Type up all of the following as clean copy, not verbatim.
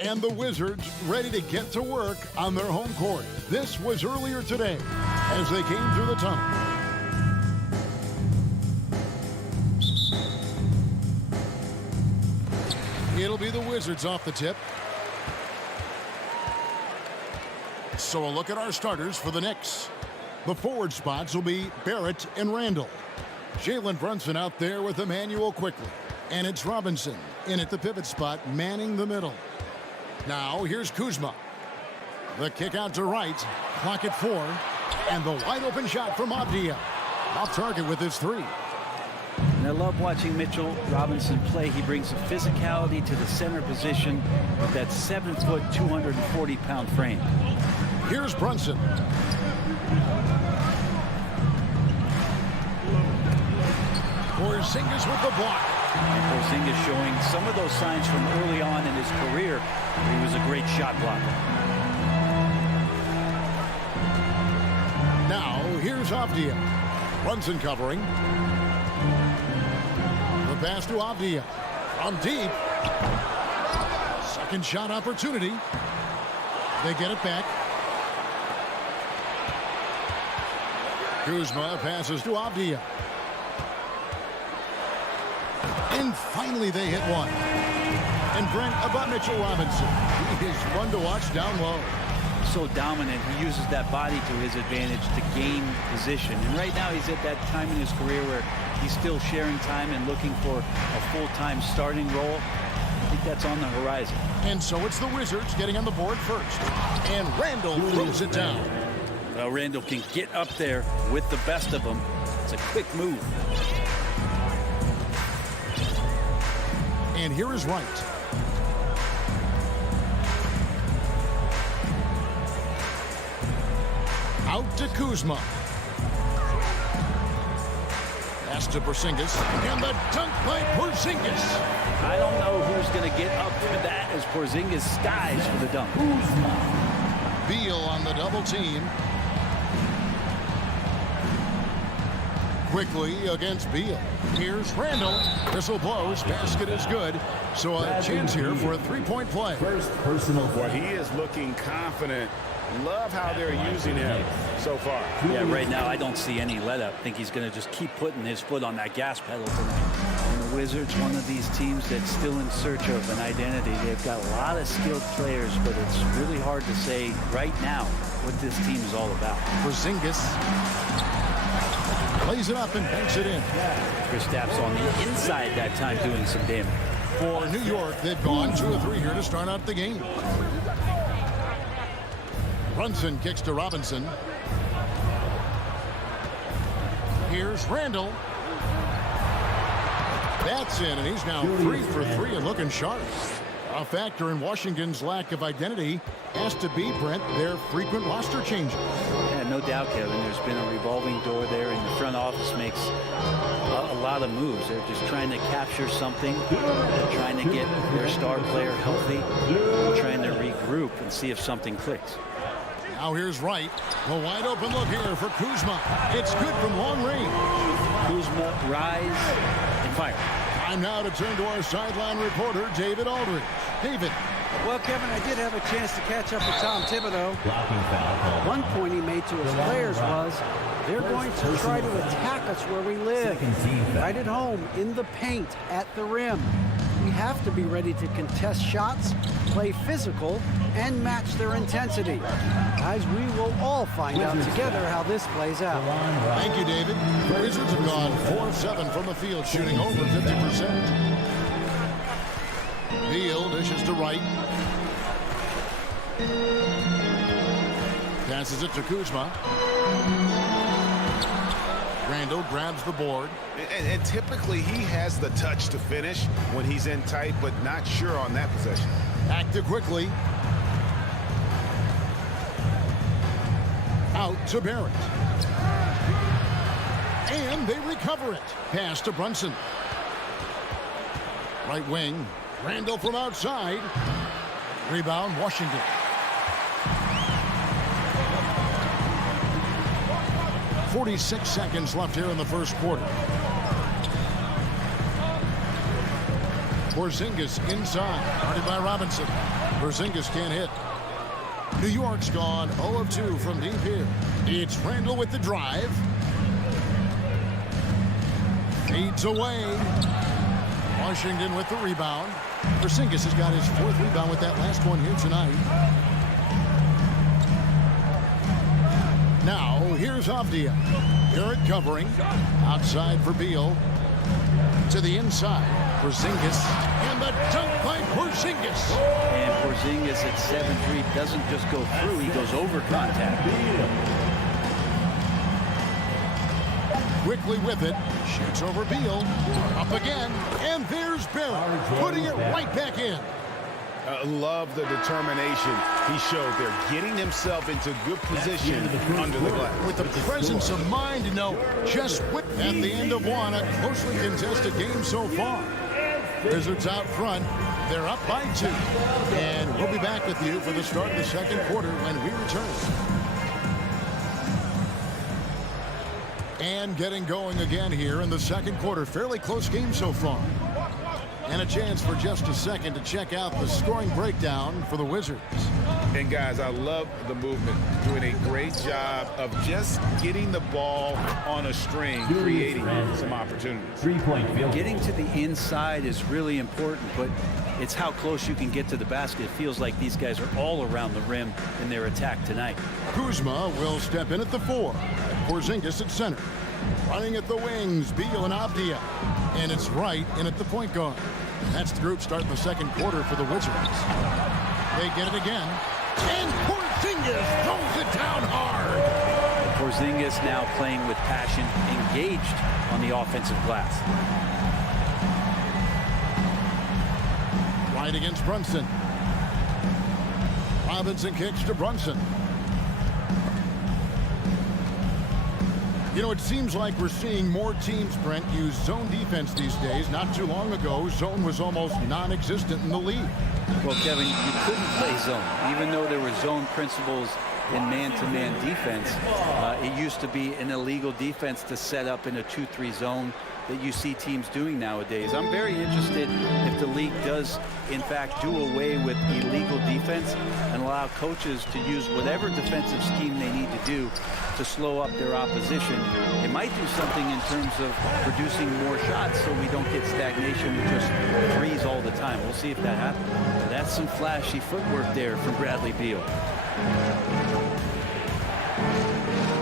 And the Wizards ready to get to work on their home court. This was earlier today as they came through the tunnel. It'll be the Wizards off the tip. So a look at our starters for the Knicks. The forward spots will be Barrett and Randall. Jalen Brunson out there with Emmanuel quickly. And it's Robinson in at the pivot spot, manning the middle. Now here's Kuzma. The kick out to Wright. Clock at 4. And the wide open shot from Avdia. Off target with his 3. And I love watching Mitchell Robinson play. He brings a physicality to the center position with that 7-foot, 240-pound frame. Here's Brunson. Porzingis with the block. And Porzingis showing some of those signs from early on in his career. He was a great shot blocker. Now here's Avdia. Brunson covering. The pass to Avdia. From deep. Second shot opportunity. They get it back. Kuzma passes to Avdia. And finally they hit one. And Brent, about Mitchell Robinson. He is one to watch down low. So dominant. He uses that body to his advantage to gain position. And right now he's at that time in his career where he's still sharing time and looking for a full-time starting role. I think that's on the horizon. And so it's the Wizards getting on the board first. And Randall throws it down. Well, Randall can get up there with the best of them. It's a quick move. And here is Wright. Out to Kuzma. Pass to Porzingis. And the dunk by Porzingis. I don't know who's going to get up for that as Porzingis skies for the dunk. Beal on the double team. Quickly against Beal. Here's Randall. Whistle blows. Basket is good. So a chance here for a three-point play. First personal. Boy, he is looking confident. Love how they're using him so far. Yeah, right now I don't see any let up. I think he's going to just keep putting his foot on that gas pedal tonight. And the Wizards, one of these teams that's still in search of an identity. They've got a lot of skilled players, but it's really hard to say right now what this team is all about. Porzingis plays it up and banks it in. Kristaps on the inside that time doing some damage. For New York, they've gone 2 of 3 here to start out the game. Brunson kicks to Robinson. Here's Randall. That's in, and he's now 3 for 3 and looking sharp. A factor in Washington's lack of identity has to be, Brent, their frequent roster changes. Yeah, no doubt, Kevin. There's been a revolving door there, and the front office makes a lot of moves. They're just trying to capture something. They're trying to get their star player healthy. They're trying to regroup and see if something clicks. Now here's Wright. The wide open look here for Kuzma. It's good from long range. Kuzma, rise, and fire. Time now to turn to our sideline reporter, David Aldridge. David. Well, Kevin, I did have a chance to catch up with Tom Thibodeau. One point he made to his players was, they're going to try to attack us where we live. Right at home, in the paint, at the rim. We have to be ready to contest shots, play physical, and match their intensity. Guys, we will all find out together how this plays out. Thank you, David. The Wizards have gone 4 of 7 from the field, shooting over 50%. Beal dishes to Wright. Passes it to Kuzma. Randall grabs the board. And typically he has the touch to finish when he's in tight, but not sure on that possession. Back to quickly. Out to Barrett. And they recover it. Pass to Brunson. Right wing. Randall from outside. Rebound, Washington. .46 seconds left here in the first quarter. Porzingis inside. Guarded by Robinson. Porzingis can't hit. New York's gone 0 of 2 from deep here. It's Randall with the drive. Fades away. Washington with the rebound. Porzingis has got his 4th rebound with that last one here tonight. Now, here's Avdia. Garrett covering. Outside for Beal. To the inside. Porzingis. And the dunk by Porzingis. And Porzingis at 7'3" doesn't just go through, he goes over contact. Quickly with it. Shoots over Beal. Up again. And there's Barrett. Putting it right back in. Love the determination he showed there, getting himself into good position under the glass. With the presence of mind to know just what at the end of one, a closely contested game so far. Wizards out front. They're up by 2. And we'll be back with you for the start of the second quarter when we return. And getting going again here in the second quarter. Fairly close game so far. And a chance for just a second to check out the scoring breakdown for the Wizards. And guys, I love the movement. Doing a great job of just getting the ball on a string, creating some opportunities. 3-point field. Getting to the inside is really important, but it's how close you can get to the basket. It feels like these guys are all around the rim in their attack tonight. Kuzma will step in at the 4. Porzingis at center. Running at the wings, Beal and Avdia. And it's Wright in at the point guard. That's the group starting the second quarter for the Wizards. They get it again. And Porzingis throws it down hard. Porzingis now playing with passion, engaged on the offensive glass. Right against Brunson. Robinson kicks to Brunson. You know, it seems like we're seeing more teams, Brent, use zone defense these days. Not too long ago, zone was almost non-existent in the league. Well, Kevin, you couldn't play zone. Even though there were zone principles in man-to-man defense, it used to be an illegal defense to set up in a 2-3 zone that you see teams doing nowadays. I'm very interested if the league does, in fact, do away with illegal defense and allow coaches to use whatever defensive scheme they need to do to slow up their opposition. It might do something in terms of producing more shots so we don't get stagnation with just threes all the time. We'll see if that happens. That's some flashy footwork there from Bradley Beal.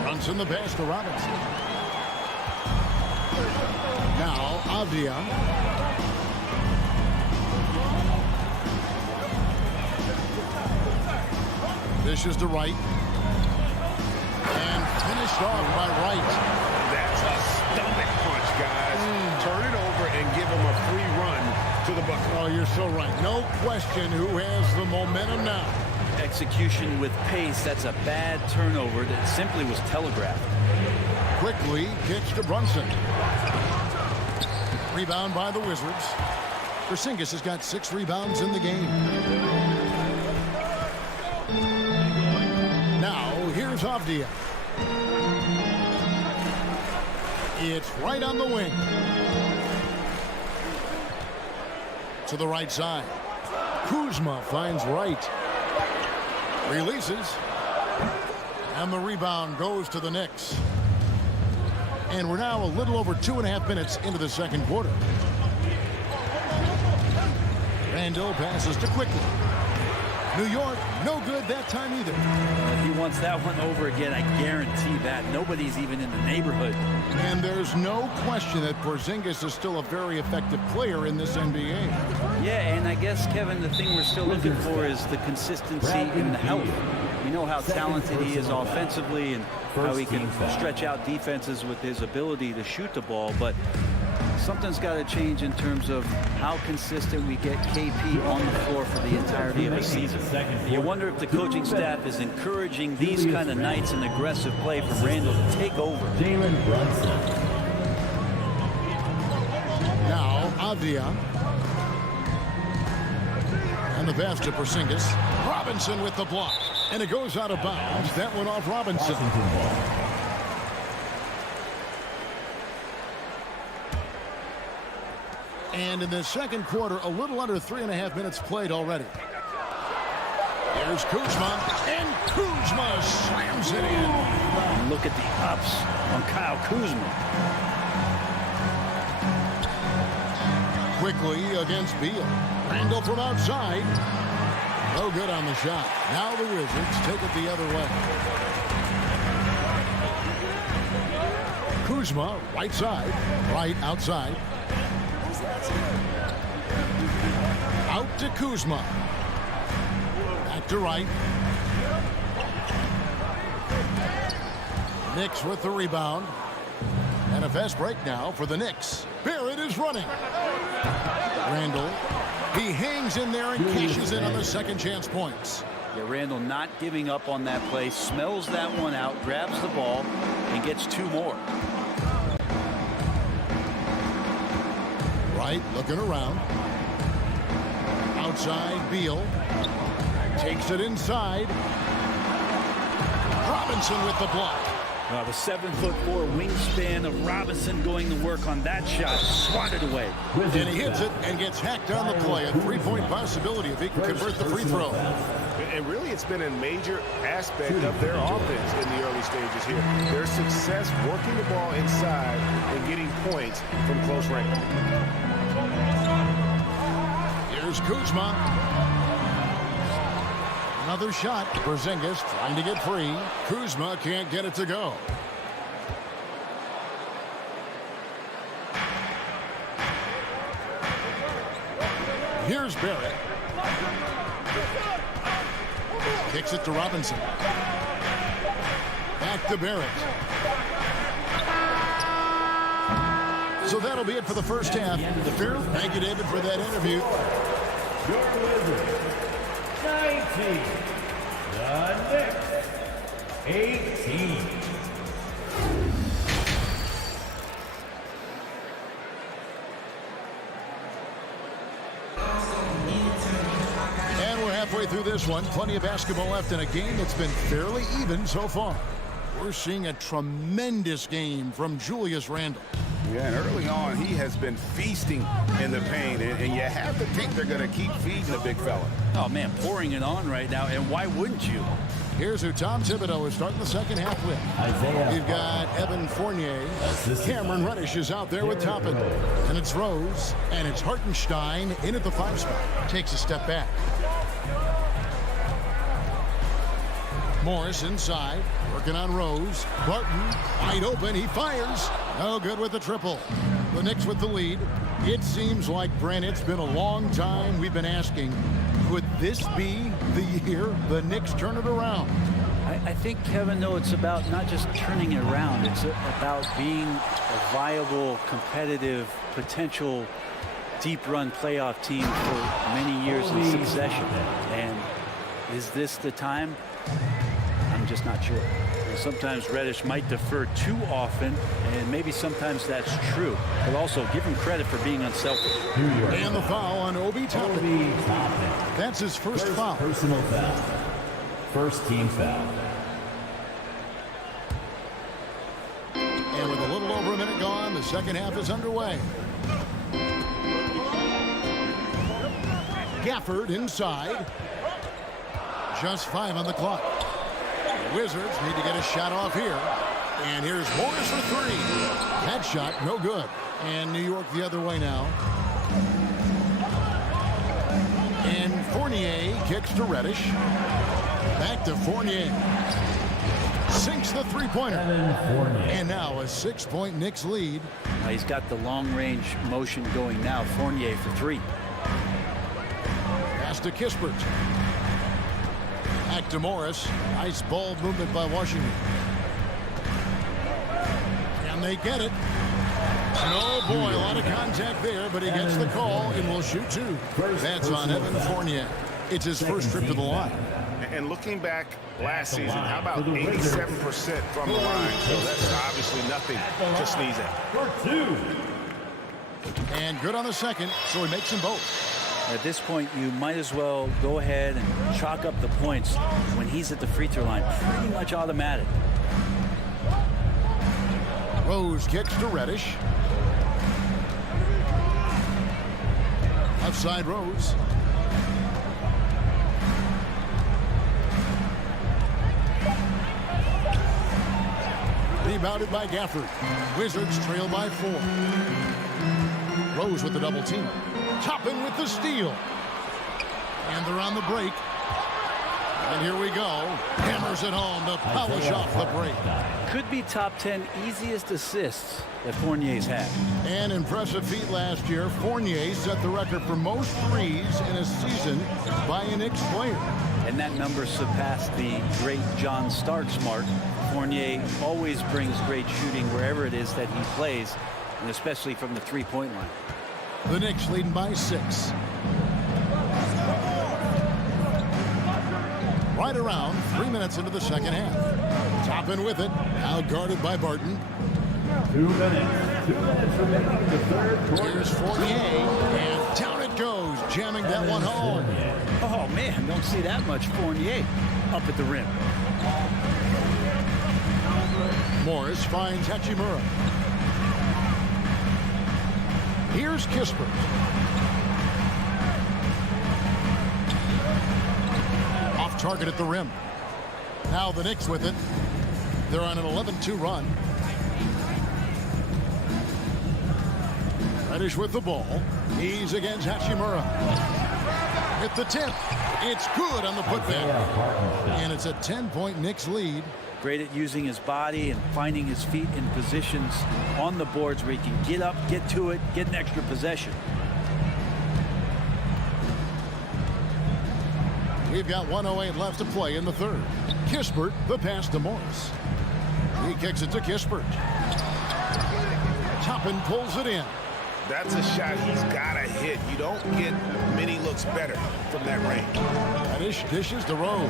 Runs in the pass to Robinson. Now, Avdia. Dishes to Wright. And finished off by Wright. That's a stomach punch, guys. Turn it over and give him a free run to the bucket. Oh, you're so right. No question who has the momentum now. Execution with pace. That's a bad turnover that simply was telegraphed. Quickly kicks to Brunson. Rebound by the Wizards. Porzingis has got 6 rebounds in the game. Now, here's Avdia. It's right on the wing. To the right side. Kuzma finds Wright. Releases. And the rebound goes to the Knicks. And we're now a little over 2.5 minutes into the second quarter. Randall passes to Quickly. New York, no good that time either. If he wants that one over again, I guarantee that. Nobody's even in the neighborhood. And there's no question that Porzingis is still a very effective player in this NBA. Yeah, and I guess, Kevin, the thing we're still looking for is the consistency in the health. We know how talented he is offensively and how he can stretch out defenses with his ability to shoot the ball, but something's got to change in terms of how consistent we get KP on the floor for the entirety of the season. You wonder if the coaching staff is encouraging these kind of nights and aggressive play from Randall to take over. Jalen Brunson. Now, Avdia. And the pass to Porzingis. Robinson with the block. And it goes out of bounds. That went off Robinson. And in the second quarter, a little under 3.5 minutes played already. Here's Kuzma, and Kuzma slams it in. And look at the ups on Kyle Kuzma. Quickly against Beal. Randall from outside. No good on the shot. Now the Wizards take it the other way. Kuzma, right side, right outside. Out to Kuzma. Back to right. Knicks with the rebound. And a fast break now for the Knicks. Barrett is running. Randall. He hangs in there and cashes in on the second chance points. Yeah, Randall not giving up on that play. Smells that one out. Grabs the ball and gets 2 more. Right, looking around. Outside, Beal. Takes it inside. Robinson with the block. The 7'4" wingspan of Robinson going to work on that shot. Swatted away. And he hits it and gets hacked on the play. A 3-point possibility if he can convert the free throw. And really, it's been a major aspect of their offense in the early stages here. Their success working the ball inside and getting points from close range. Here's Kuzma. Another shot. Porzingis trying to get free. Kuzma can't get it to go. Here's Barrett. Kicks it to Robinson. Back to Barrett. So that'll be it for the first half. Thank you, David, for that interview. Your Wizards, 19. The Knicks, 18. And we're halfway through this one. Plenty of basketball left in a game that's been fairly even so far. We're seeing a tremendous game from Julius Randle. Yeah, and early on, he has been feasting in the paint, and you have to think they're going to keep feeding the big fella. Oh, man, pouring it on right now, and why wouldn't you? Here's who Tom Thibodeau is starting the second half with. You've got Evan Fournier. Cameron Reddish is out there with Toppin. And it's Rose, and it's Hartenstein in at the 5 spot. Takes a step back. Morris inside, working on Rose. Barton, wide open, he fires. No good with the triple. The Knicks with the lead. It seems like, Brent, it's been a long time we've been asking, could this be the year the Knicks turn it around? I think, Kevin, though, it's about not just turning it around. It's about being a viable, competitive, potential deep run playoff team for many years in succession. And is this the time? I'm just not sure. And sometimes Reddish might defer too often, and maybe sometimes that's true. But also give him credit for being unselfish. And the foul on Obi Toppin. That's his first foul. Personal foul. First team foul. And with a little over a minute gone, the second half is underway. Gafford inside. Just 5 on the clock. The Wizards need to get a shot off here. And here's Morris for 3. That shot, no good. And New York the other way now. And Fournier kicks to Reddish. Back to Fournier. Sinks the three-pointer. And now a 6-point Knicks lead. He's got the long-range motion going now. Fournier for 3. Pass to Kispert. Back to Morris. Nice ball movement by Washington. Can they get it? Oh boy, a lot of contact there, but he gets the call and will shoot 2. That's on Evan Fournier. It's his first trip to the line. And looking back last season, how about 87% from the line? So that's obviously nothing to sneeze at. For 2. And good on the second, so he makes them both. At this point, you might as well go ahead and chalk up the points when he's at the free throw line. Pretty much automatic. Rose kicks to Reddish. Left side Rose. Rebounded by Gafford. Wizards trail by 4. Rose with the double team. Toppin with the steal. And they're on the break. And here we go. Hammers it home to polish off the break. Could be top 10 easiest assists that Fournier's had. An impressive feat last year. Fournier set the record for most threes in a season by a Knicks player. And that number surpassed the great John Starks mark. Fournier always brings great shooting wherever it is that he plays, and especially from the three-point line. The Knicks leading by 6. Right around 3 minutes into the second half. Toppin with it. Now guarded by Barton. 2 minutes. 2 minutes remaining in the third quarter. Here's Fournier. And down it goes. Jamming that one home. Oh, man, don't see that much Fournier up at the rim. Morris finds Hachimura. Here's Kispert. Off target at the rim. Now the Knicks with it. They're on an 11-2 run. Reddish with the ball. He's against Hachimura. Hit the tip. It's good on the putback. And it's a 10-point Knicks lead. Great at using his body and finding his feet in positions on the boards where he can get up, get to it, get an extra possession. We've got 1:08 left to play in the third. Kispert, the pass to Morris. He kicks it to Kispert. Toppin pulls it in. That's a shot he's got to hit. You don't get many looks better from that range. Reddish dishes to Rose.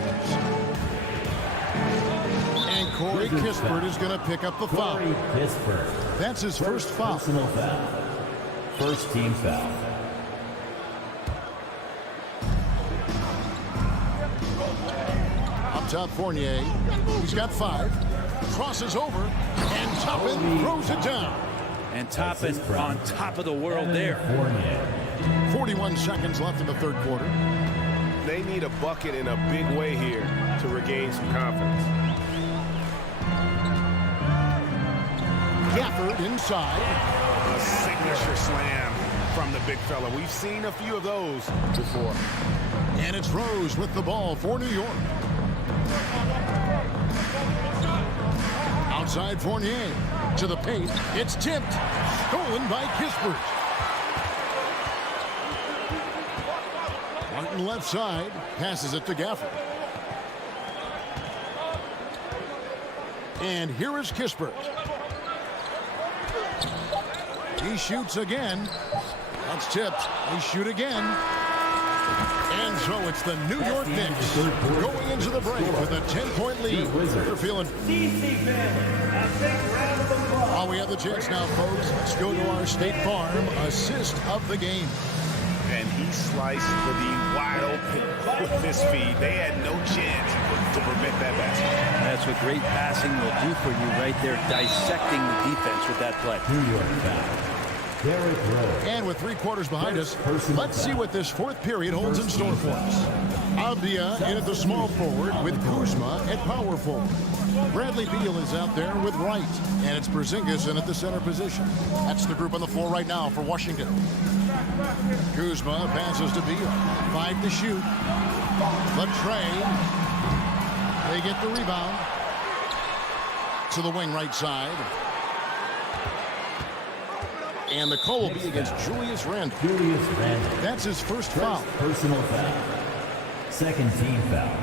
And Corey Kispert is going to pick up the foul. Kispert. That's his first foul. Personal foul. First team foul. Up top, Fournier. He's got 5. Crosses over. And Toppin throws it down. And Toppin on top of the world there. 41 seconds left in the third quarter. They need a bucket in a big way here to regain some confidence. Gafford inside. A signature slam from the big fella. We've seen a few of those before. And it's Rose with the ball for New York. Outside Fournier. To the paint. It's tipped. Stolen by Kispert. Martin left side. Passes it to Gafford. And here is Kispert. He shoots again. That's tipped. They shoot again. And so it's the New York Knicks going into the break with a 10-point lead. They're feeling. While we have the chance now, folks, let's go to our State Farm assist of the game. And he sliced for the wide open with his feet. They had no chance to prevent that basket. That's what great passing will do for you right there, dissecting the defense with that play. New York foul. And with 3 quarters behind us, let's see what this fourth period holds in store for us. Avdia in at the small forward with Kuzma at power forward. Bradley Beal is out there with Wright, and it's Porzingis in at the center position. That's the group on the floor right now for Washington. Kuzma passes to Beal. 5 to shoot. Latrey. They get the rebound. To the wing right side. And the call will be against Julius Randle. That's his first foul. Personal foul. Second team foul.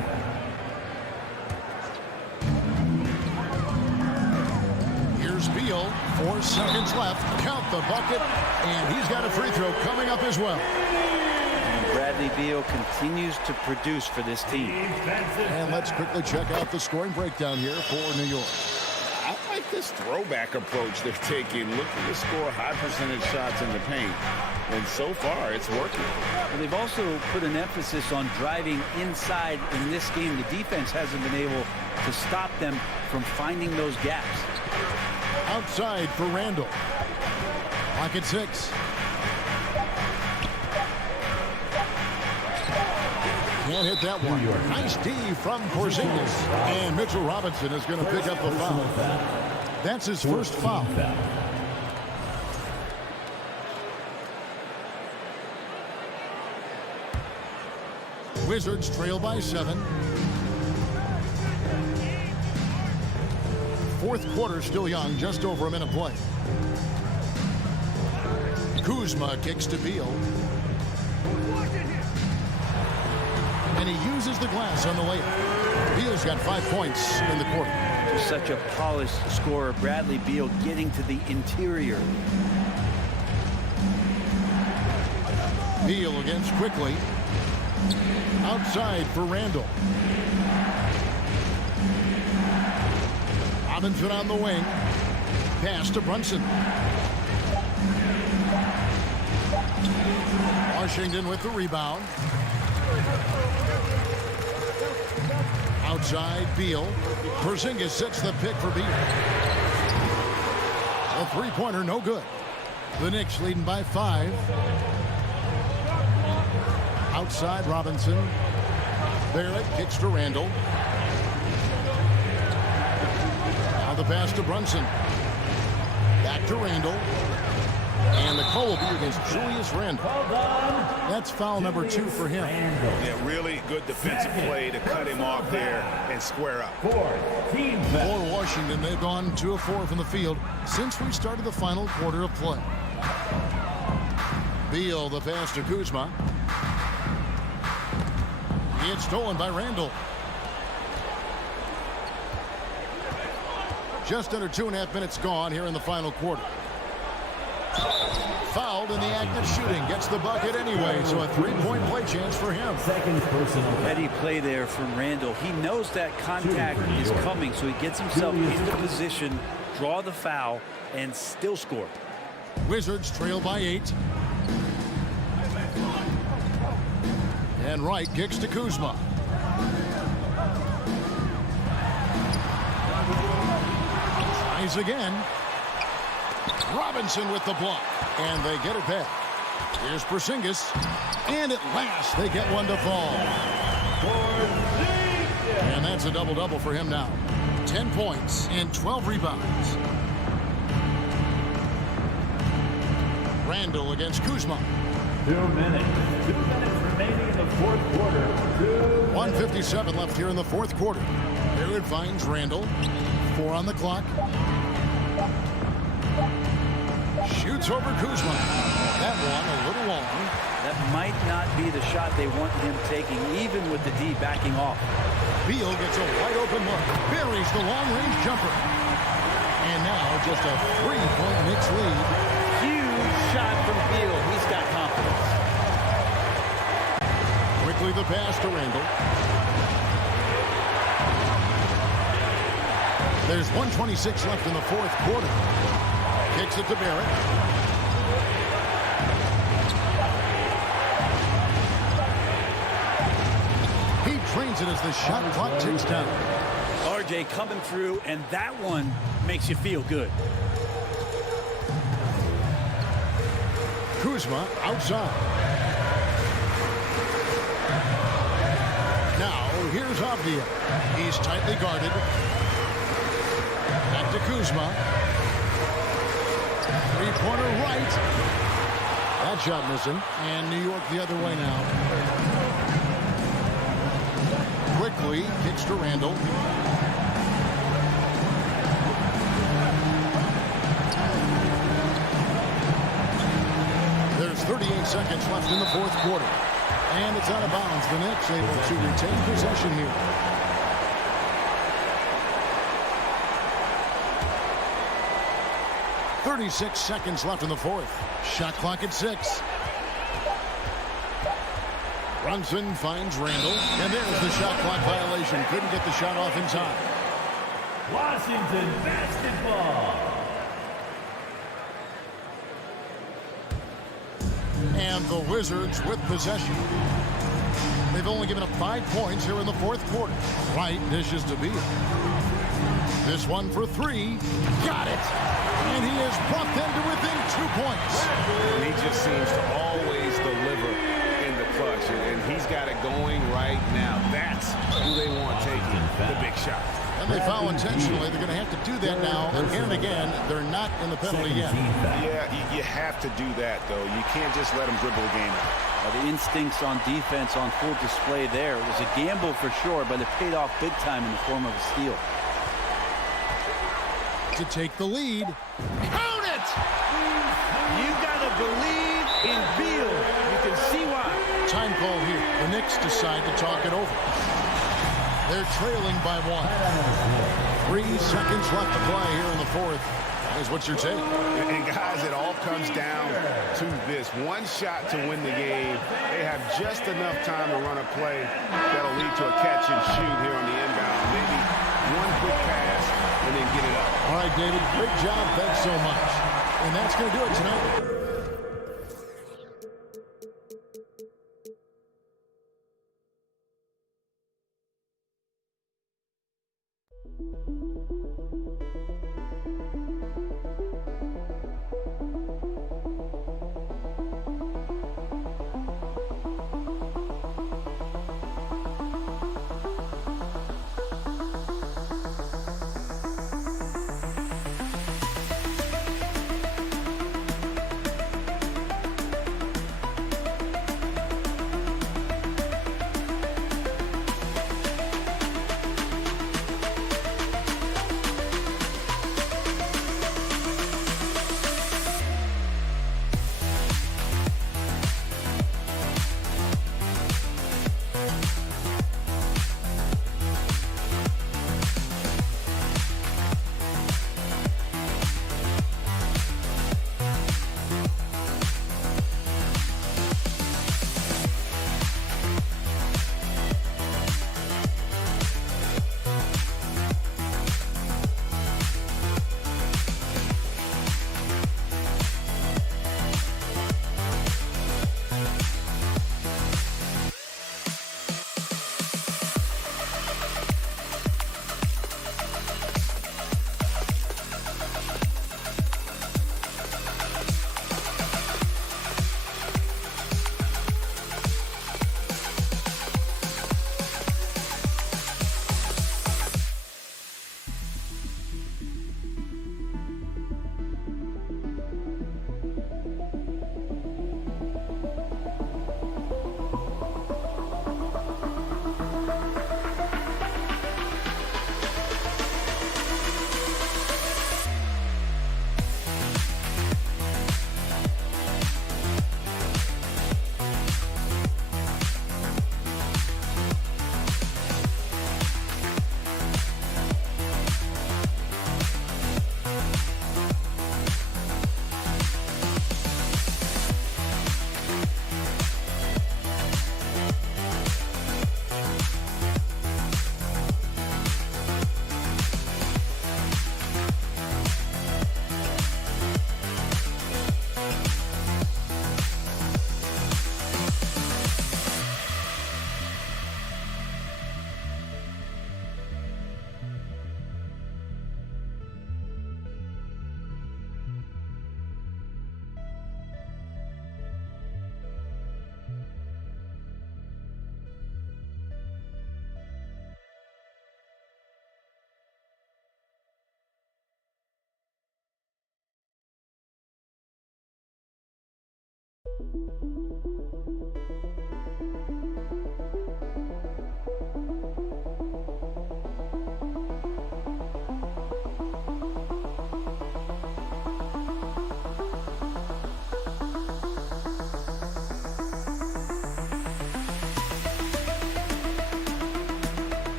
Here's Beal. 4 seconds left. Count the bucket. And he's got a free throw coming up as well. And Bradley Beal continues to produce for this team. And let's quickly check out the scoring breakdown here for New York. I like this throwback approach they're taking, looking to score high percentage shots in the paint. And so far, it's working. Well, they've also put an emphasis on driving inside in this game. The defense hasn't been able to stop them from finding those gaps. Outside for Randle. Clock at 6. Can't hit that one. Nice D from Porzingis. And Mitchell Robinson is going to pick up the foul. That's his first foul. Wizards trail by 7. Fourth quarter still young, just over a minute play. Kuzma kicks to Beal. And he uses the glass on the layup. Beal's got 5 points in the quarter. Just such a polished scorer. Bradley Beal getting to the interior. Beal against quickly. Outside for Randall. Robinson on the wing. Pass to Brunson. Washington with the rebound. Outside Beal. Porzingis sets the pick for Beal. A three-pointer, no good. The Knicks leading by 5. Outside Robinson. Barrett kicks to Randall. Now the pass to Brunson. Back to Randall. And the call will be against Julius Randle. That's foul number 2 for him. Yeah, really good defensive play to cut him off there and square up. For Washington, they've gone 2 of 4 from the field since we started the final quarter of play. Beal, the pass to Kuzma. It's stolen by Randall. Just under 2.5 minutes gone here in the final quarter. Fouled in the act of shooting. Gets the bucket anyway, so a 3-point play chance for him. Second personal. Ready play there from Randall. He knows that contact is coming, so he gets himself into position, draw the foul, and still score. Wizards trail by 8. And Wright kicks to Kuzma. Tries again. Robinson with the block. And they get it back. Here's Porzingis. And at last they get one to fall. And that's a double-double for him now. 10 points and 12 rebounds. Randall against Kuzma. 2 minutes. 2 minutes remaining in the fourth quarter. 1:57 left here in the fourth quarter. Barrett finds Randall. 4 on the clock. Shoots over Kuzma. That one a little long. That might not be the shot they want him taking, even with the D backing off. Beal gets a wide open look. Buries the long-range jumper. And now just a 3-point Knicks lead. Huge shot from Beal. He's got confidence. Quickly the pass to Randall. There's 1:26 left in the fourth quarter. Kicks it to Barrett. He trains it as the shot clock ticks down. RJ coming through, and that one makes you feel good. Kuzma outside. Now here's Avdia. He's tightly guarded. Back to Kuzma. Three-pointer right. That shot missing. And New York the other way now. Quickly kicks to Randall. There's 38 seconds left in the fourth quarter. And it's out of bounds. The Knicks able to retain possession here. .36 seconds left in the fourth. Shot clock at 6. Brunson finds Randall. And there's the shot clock violation. Couldn't get the shot off in time. Washington basketball. And the Wizards with possession. They've only given up 5 points here in the fourth quarter. Wright dishes to Beal. This one for 3. Got it. And he has brought them to within 2 points. He just seems to always deliver in the clutch, and he's got it going right now. That's who they want taking the big shot. And they foul intentionally. They're going to have to do that now again and again. They're not in the penalty yet. Yeah, you have to do that, though. You can't just let them dribble the game out. The instincts on defense on full display there. It was a gamble for sure, but it paid off big time in the form of a steal. To take the lead. Count it! You got to believe in Beal. You can see why. Time call here. The Knicks decide to talk it over. They're trailing by 1. 3 seconds left to play here in the fourth. Is what you're saying. And guys, it all comes down to this. One shot to win the game. They have just enough time to run a play that'll lead to a catch and shoot here on the inbound. Maybe one quick pass and then get it up. All right, David, great job. Thanks so much. And that's going to do it tonight.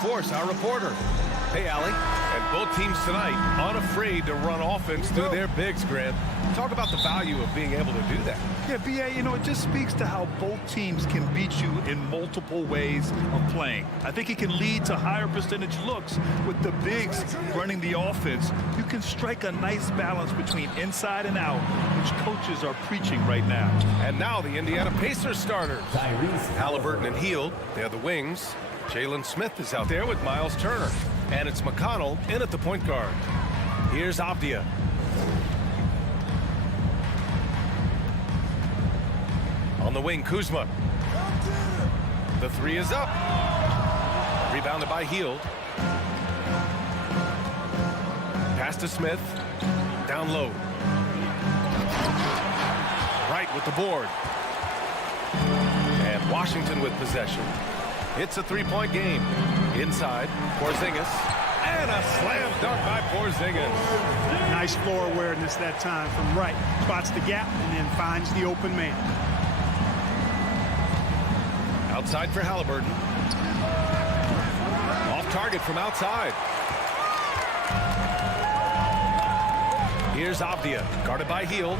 Force, our reporter. Hey, Allie. And both teams tonight unafraid to run offense through their bigs, Grant. Talk about the value of being able to do that. Yeah, B.A., you know, it just speaks to how both teams can beat you in multiple ways of playing. I think it can lead to higher percentage looks with the bigs running the offense. You can strike a nice balance between inside and out, which coaches are preaching right now. And now the Indiana Pacers starters. Halliburton and Hield, they're the wings. Jalen Smith is out there with Miles Turner. And it's McConnell in at the point guard. Here's Avdia. On the wing, Kuzma. The three is up. Rebounded by Hield. Pass to Smith. Down low. Wright with the board. And Washington with possession. It's a three-point game. Inside, Porzingis. And a slam dunk by Porzingis. Nice floor awareness that time from right. Spots the gap and then finds the open man. Outside for Halliburton. Off target from outside. Here's Avdia, guarded by Hield.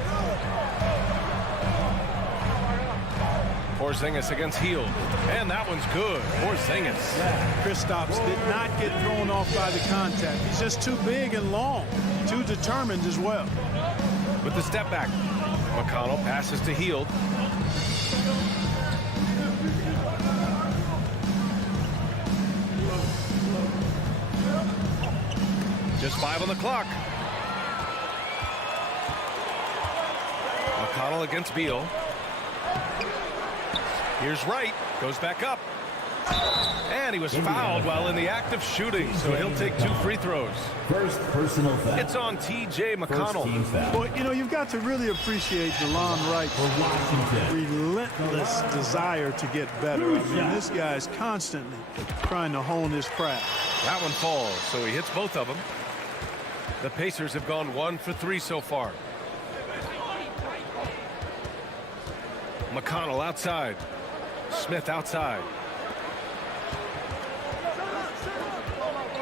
Porzingis against Hield. And that one's good. Porzingis. Kristaps did not get thrown off by the contact. He's just too big and long. Too determined as well. With the step back. McConnell passes to Hield. Just 5 on the clock. McConnell against Beal. Here's Wright. Goes back up. And he was fouled while in the act of shooting, so he'll take 2 free throws. First personal foul. It's on T.J. McConnell. Team foul. Well, you know, you've got to really appreciate DeLon Wright's relentless desire to get better. I mean, this guy is constantly trying to hone his craft. That one falls, so he hits both of them. The Pacers have gone 1 for 3 so far. McConnell outside. Smith outside.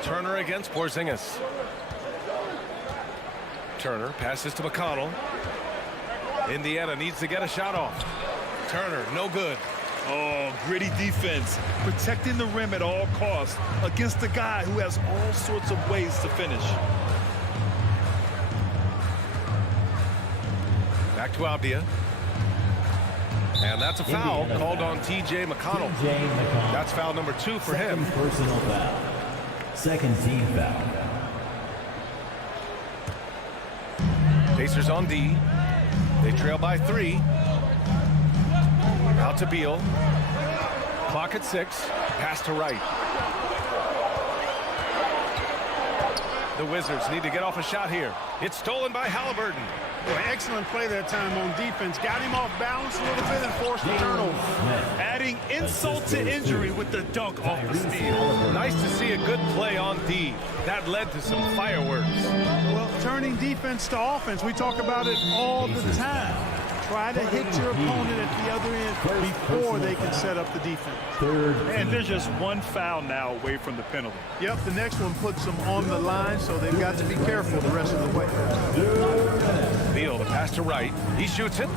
Turner against Porzingis. Turner passes to McConnell. Indiana needs to get a shot off. Turner, no good. Oh, gritty defense. Protecting the rim at all costs against a guy who has all sorts of ways to finish. Back to Avdia. And that's a foul called on T.J. McConnell. That's foul number 2 for him. Personal foul. Second team foul. Pacers on D. They trail by 3. Out to Beal. Clock at 6. Pass to Wright. The Wizards need to get off a shot here. It's stolen by Halliburton. Boy, excellent play that time on defense. Got him off balance a little bit and forced the turnover. Adding insult to injury with the dunk off the steal. Nice to see a good play on D. That led to some fireworks. Well, turning defense to offense, we talk about it all the time. Try to hit your opponent at the other end before they can set up the defense. And there's just one foul now away from the penalty. Yep, the next one puts them on the line, so they've got to be careful the rest of the way. Beal, the pass to Wright. He shoots it.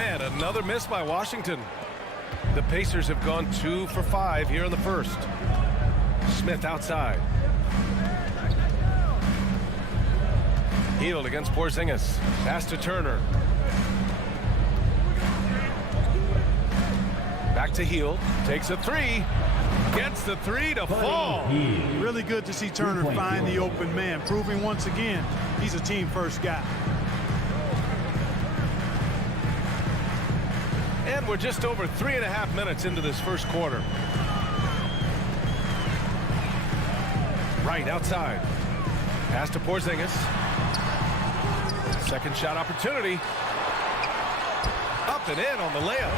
And another miss by Washington. The Pacers have gone 2 for 5 here in the first. Smith outside. Hield against Porzingis. Pass to Turner. Back to Hield. Takes a 3. Gets the 3 to fall. Really good to see Turner find the open man, proving once again he's a team-first guy. And we're just over 3.5 minutes into this first quarter. Right outside. Pass to Porzingis. Second shot opportunity. Up and in on the layup.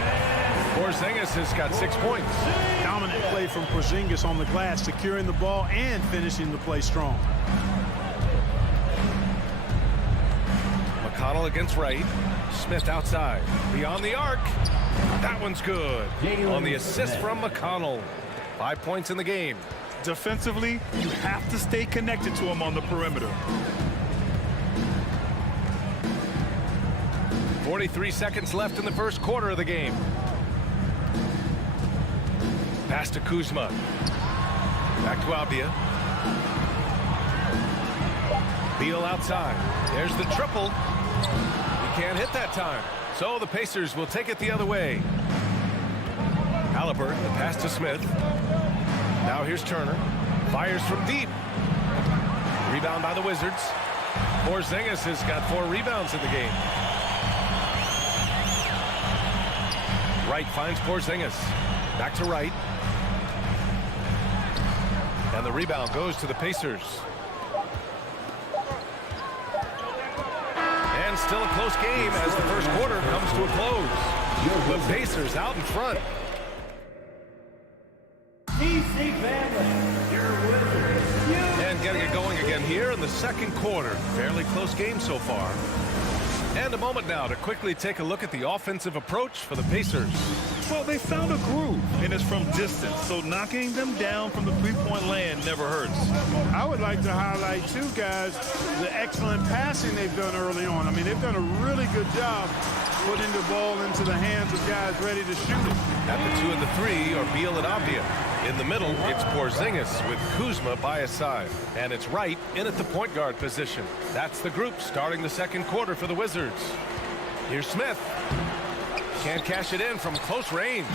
Porzingis has got 6 points. Dominant play from Porzingis on the glass, securing the ball and finishing the play strong. McConnell against Wright. Smith outside. Beyond the arc. That one's good. On the assist from McConnell. 5 points in the game. Defensively, you have to stay connected to him on the perimeter. 43 seconds left in the first quarter of the game. Pass to Kuzma. Back to Avdia. Beal outside. There's the triple. He can't hit that time. So the Pacers will take it the other way. Halliburton, the pass to Smith. Now here's Turner. Fires from deep. Rebound by the Wizards. Porzingis has got 4 rebounds in the game. Wright finds Porzingis. Back to Wright. And the rebound goes to the Pacers. And still a close game as the first quarter comes to a close. The Pacers out in front. again here in the second quarter. Fairly close game so far. And a moment now to quickly take a look at the offensive approach for the Pacers. Well, they found a groove, and it's from distance, so knocking them down from the three-point land never hurts. I would like to highlight, too, guys, the excellent passing they've done early on. I mean, they've done a really good job putting the ball into the hands of guys ready to shoot it. At the 2 and the 3 are Beal and Avdia. In the middle, it's Porzingis with Kuzma by his side. And it's Wright in at the point guard position. That's the group starting the second quarter for the Wizards. Here's Smith. Can't cash it in from close range.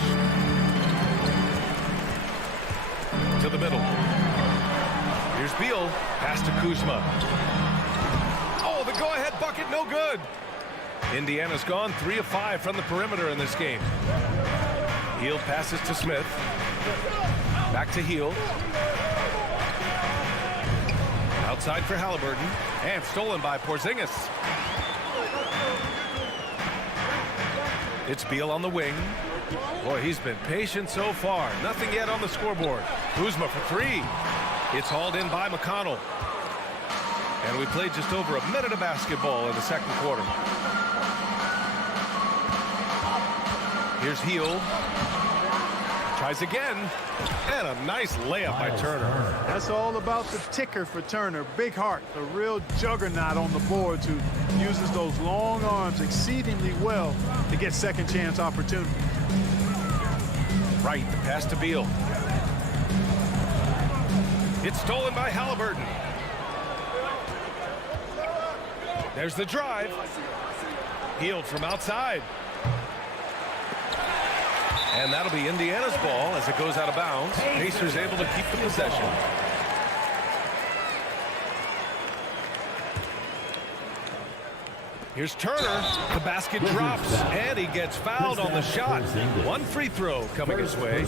To the middle. Here's Beal. Pass to Kuzma. Oh, the go-ahead bucket, no good. Indiana's gone 3 of 5 from the perimeter in this game. Hield passes to Smith. Back to Hield. Outside for Halliburton. And stolen by Porzingis. It's Beal on the wing. Boy, he's been patient so far. Nothing yet on the scoreboard. Kuzma for 3. It's hauled in by McConnell. And we played just over a minute of basketball in the second quarter. Here's Hield. Tries again. And a nice layup by Turner. That's all about the ticker for Turner. Big heart, a real juggernaut on the boards who uses those long arms exceedingly well to get second chance opportunities. Right, the pass to Beal. It's stolen by Halliburton. There's the drive. Hield from outside. And that'll be Indiana's ball as it goes out of bounds. Pacers able to keep the possession. Here's Turner. The basket drops, and he gets fouled on the shot. One free throw coming his way.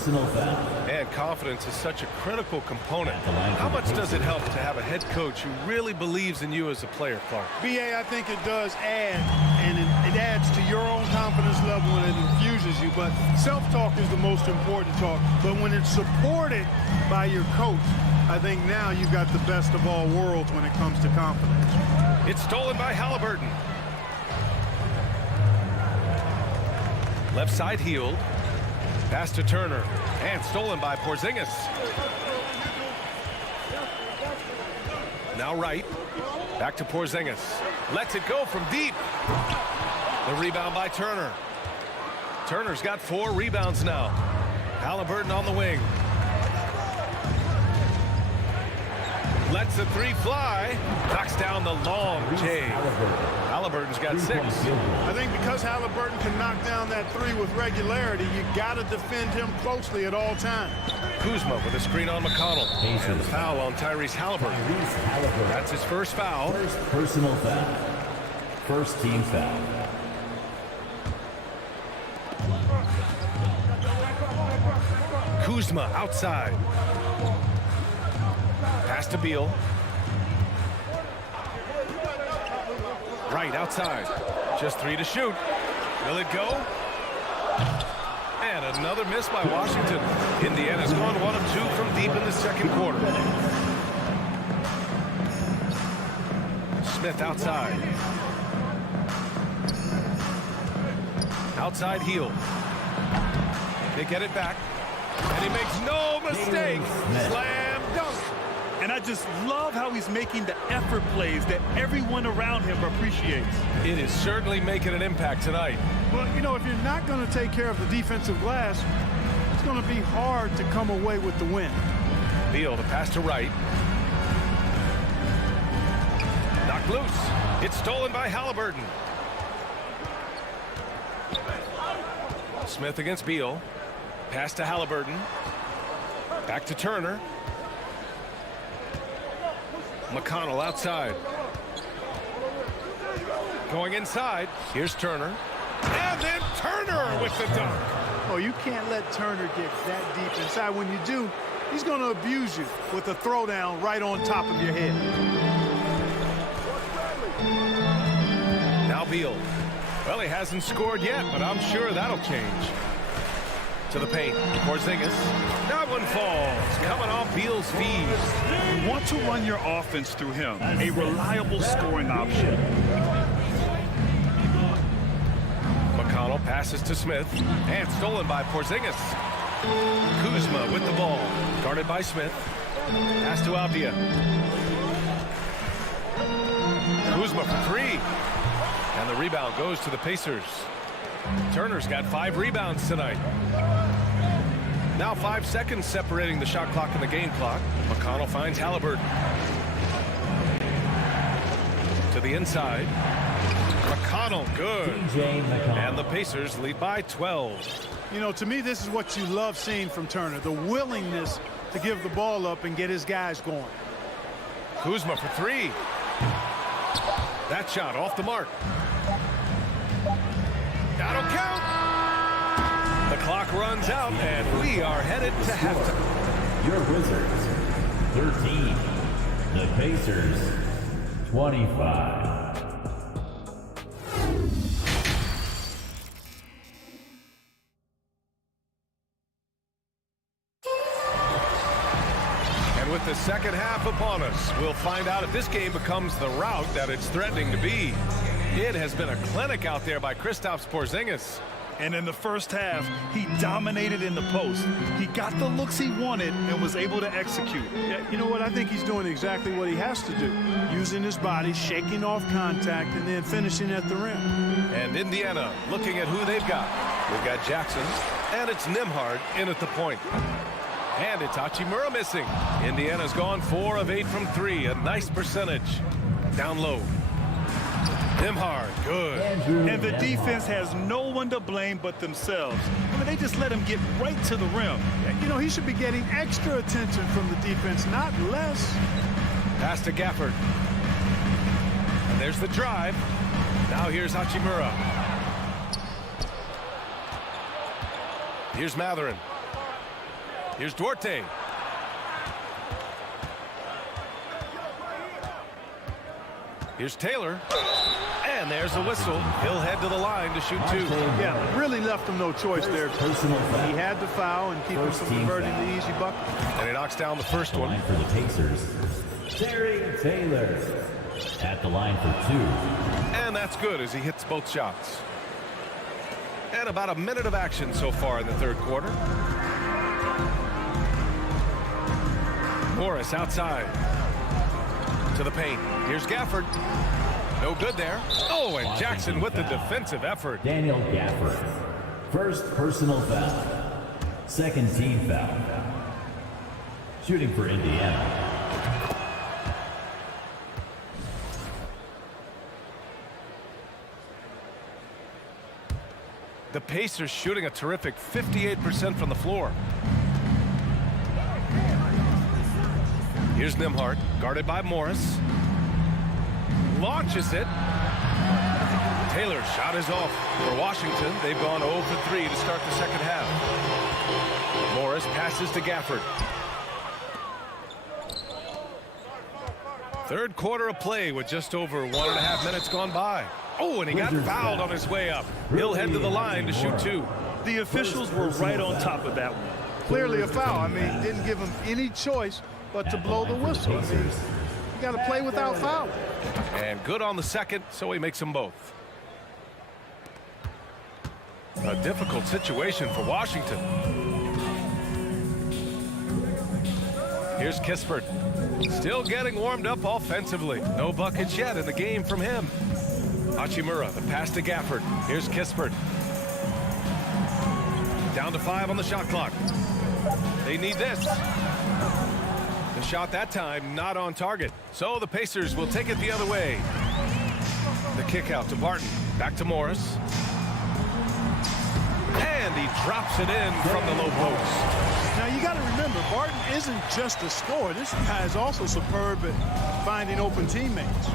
And confidence is such a critical component. How much does it help to have a head coach who really believes in you as a player, Clark? BA, I think it does add, and it adds to your own confidence level and it infuses you. But self-talk is the most important talk. But when it's supported by your coach, I think now you've got the best of all worlds when it comes to confidence. It's stolen by Halliburton. Left side Hield. Pass to Turner. And stolen by Porzingis. Now Wright. Back to Porzingis. Lets it go from deep. The rebound by Turner. Turner's got 4 rebounds now. Halliburton on the wing. Lets the 3 fly. Knocks down the long J. Halliburton's got 6. I think because Halliburton can knock down that 3 with regularity, you got to defend him closely at all times. Kuzma with a screen on McConnell. And the foul on Tyrese Halliburton. That's his first foul. First personal foul. First team foul. Kuzma outside. Pass to Beal. Right outside. Just 3 to shoot. Will it go? And another miss by Washington. Indiana's gone 1 of 2 from deep in the second quarter. Smith outside. Outside Hield. They get it back. And he makes no mistake. Slam dunk. And I just love how he's making the effort plays that everyone around him appreciates. It is certainly making an impact tonight. Well, you know, if you're not going to take care of the defensive glass, it's going to be hard to come away with the win. Beal, the pass to Wright. Knocked loose. It's stolen by Halliburton. Smith against Beal. Pass to Halliburton. Back to Turner. McConnell outside. Going inside. Here's Turner. And then Turner with the dunk. Oh, you can't let Turner get that deep inside. When you do, he's going to abuse you with a throwdown right on top of your head. Now Beal. Well, he hasn't scored yet, but I'm sure that'll change. To the paint. Porzingis. That one falls. Coming off Beal's feet. You want to run your offense through him. A reliable scoring option. McConnell passes to Smith. And stolen by Porzingis. Kuzma with the ball. Guarded by Smith. Pass to Avdia. Kuzma for three. And the rebound goes to the Pacers. Turner's got 5 rebounds tonight. Now 5 seconds separating the shot clock and the game clock. McConnell finds Halliburton. To the inside. McConnell, good. And the Pacers lead by 12. You know, to me, this is what you love seeing from Turner, the willingness to give the ball up and get his guys going. Kuzma for 3. That shot off the mark. That'll count. The clock runs out, and we are headed to halftime. Your Wizards, 13. The Pacers, 25. And with the second half upon us, we'll find out if this game becomes the rout that it's threatening to be. It has been a clinic out there by Kristaps Porzingis. And in the first half, he dominated in the post. He got the looks he wanted and was able to execute. Yeah, you know what? I think he's doing exactly what he has to do. Using his body, shaking off contact, and then finishing at the rim. And Indiana looking at who they've got. They've got Jackson, and it's Nembhard in at the point. And it's Hachimura missing. Indiana's gone 4 of 8 from 3. A nice percentage. Down low. Nembhard, good. And the defense has no one to blame but themselves. I mean, they just let him get right to the rim. You know, he should be getting extra attention from the defense, not less. Pass to Gafford. And there's the drive. Now here's Hachimura. Here's Matherin. Here's Duarte. Here's Taylor. And there's the whistle. He'll head to the line to shoot 2. Yeah, really left him no choice there. He had to foul and keep him from converting the easy bucket. And he knocks down the first one. For the Pacers, Terry Taylor at the line for 2. And that's good as he hits both shots. And about a minute of action so far in the third quarter. Morris outside. To the paint. Here's Gafford. No good there. Oh, and Jackson with the defensive effort. Daniel Gafford. First personal foul. Second team foul. Shooting for Indiana. The Pacers shooting a terrific 58% from the floor. Here's Nembhard, guarded by Morris. Launches it. Taylor's shot is off. For Washington, they've gone 0 for 3 to start the second half. Morris passes to Gafford. Third quarter of play with just over 1.5 minutes gone by. Oh, and he got fouled on his way up. He'll head to the line to shoot 2. The officials were right on top of that one. Clearly a foul. I mean, didn't give him any choice but to blow the whistle. I mean, you got to play without foul. And good on the second, so he makes them both. A difficult situation for Washington. Here's Kispert. Still getting warmed up offensively. No buckets yet in the game from him. Hachimura, the pass to Gafford. Here's Kispert. Down to 5 on the shot clock. They need this. The shot that time not on target. So the Pacers will take it the other way. The kick out to Barton. Back to Morris. And he drops it in from the low post. Now you got to remember, Barton isn't just a scorer. This guy is also superb at finding open teammates.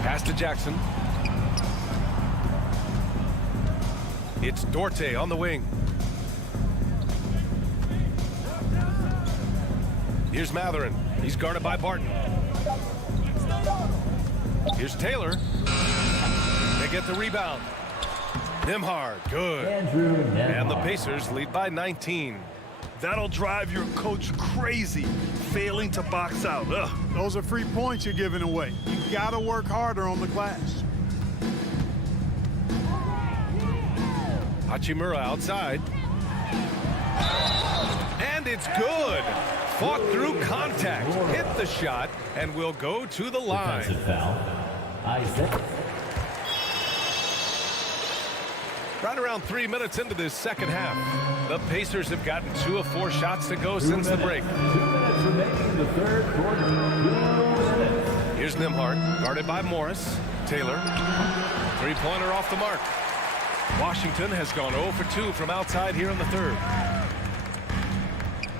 Pass to Jackson. It's Duarte on the wing. Here's Matherin. He's guarded by Barton. Here's Taylor. They get the rebound. Nimhard, good. Andrew And the Nemhard. Pacers lead by 19. That'll drive your coach crazy, failing to box out. Ugh. Those are free points you're giving away. You got to work harder on the glass. Hachimura outside. And it's good. Fought through contact, hit the shot, and will go to the line. Defensive foul. Isaac. Right around 3 minutes into this second half. The Pacers have gotten 2 of 4 shots to go since the break. 2 minutes remaining in the third quarter. 2 minutes. Here's Nimhard, guarded by Morris. Taylor, three-pointer off the mark. Washington has gone 0 for 2 from outside here in the third.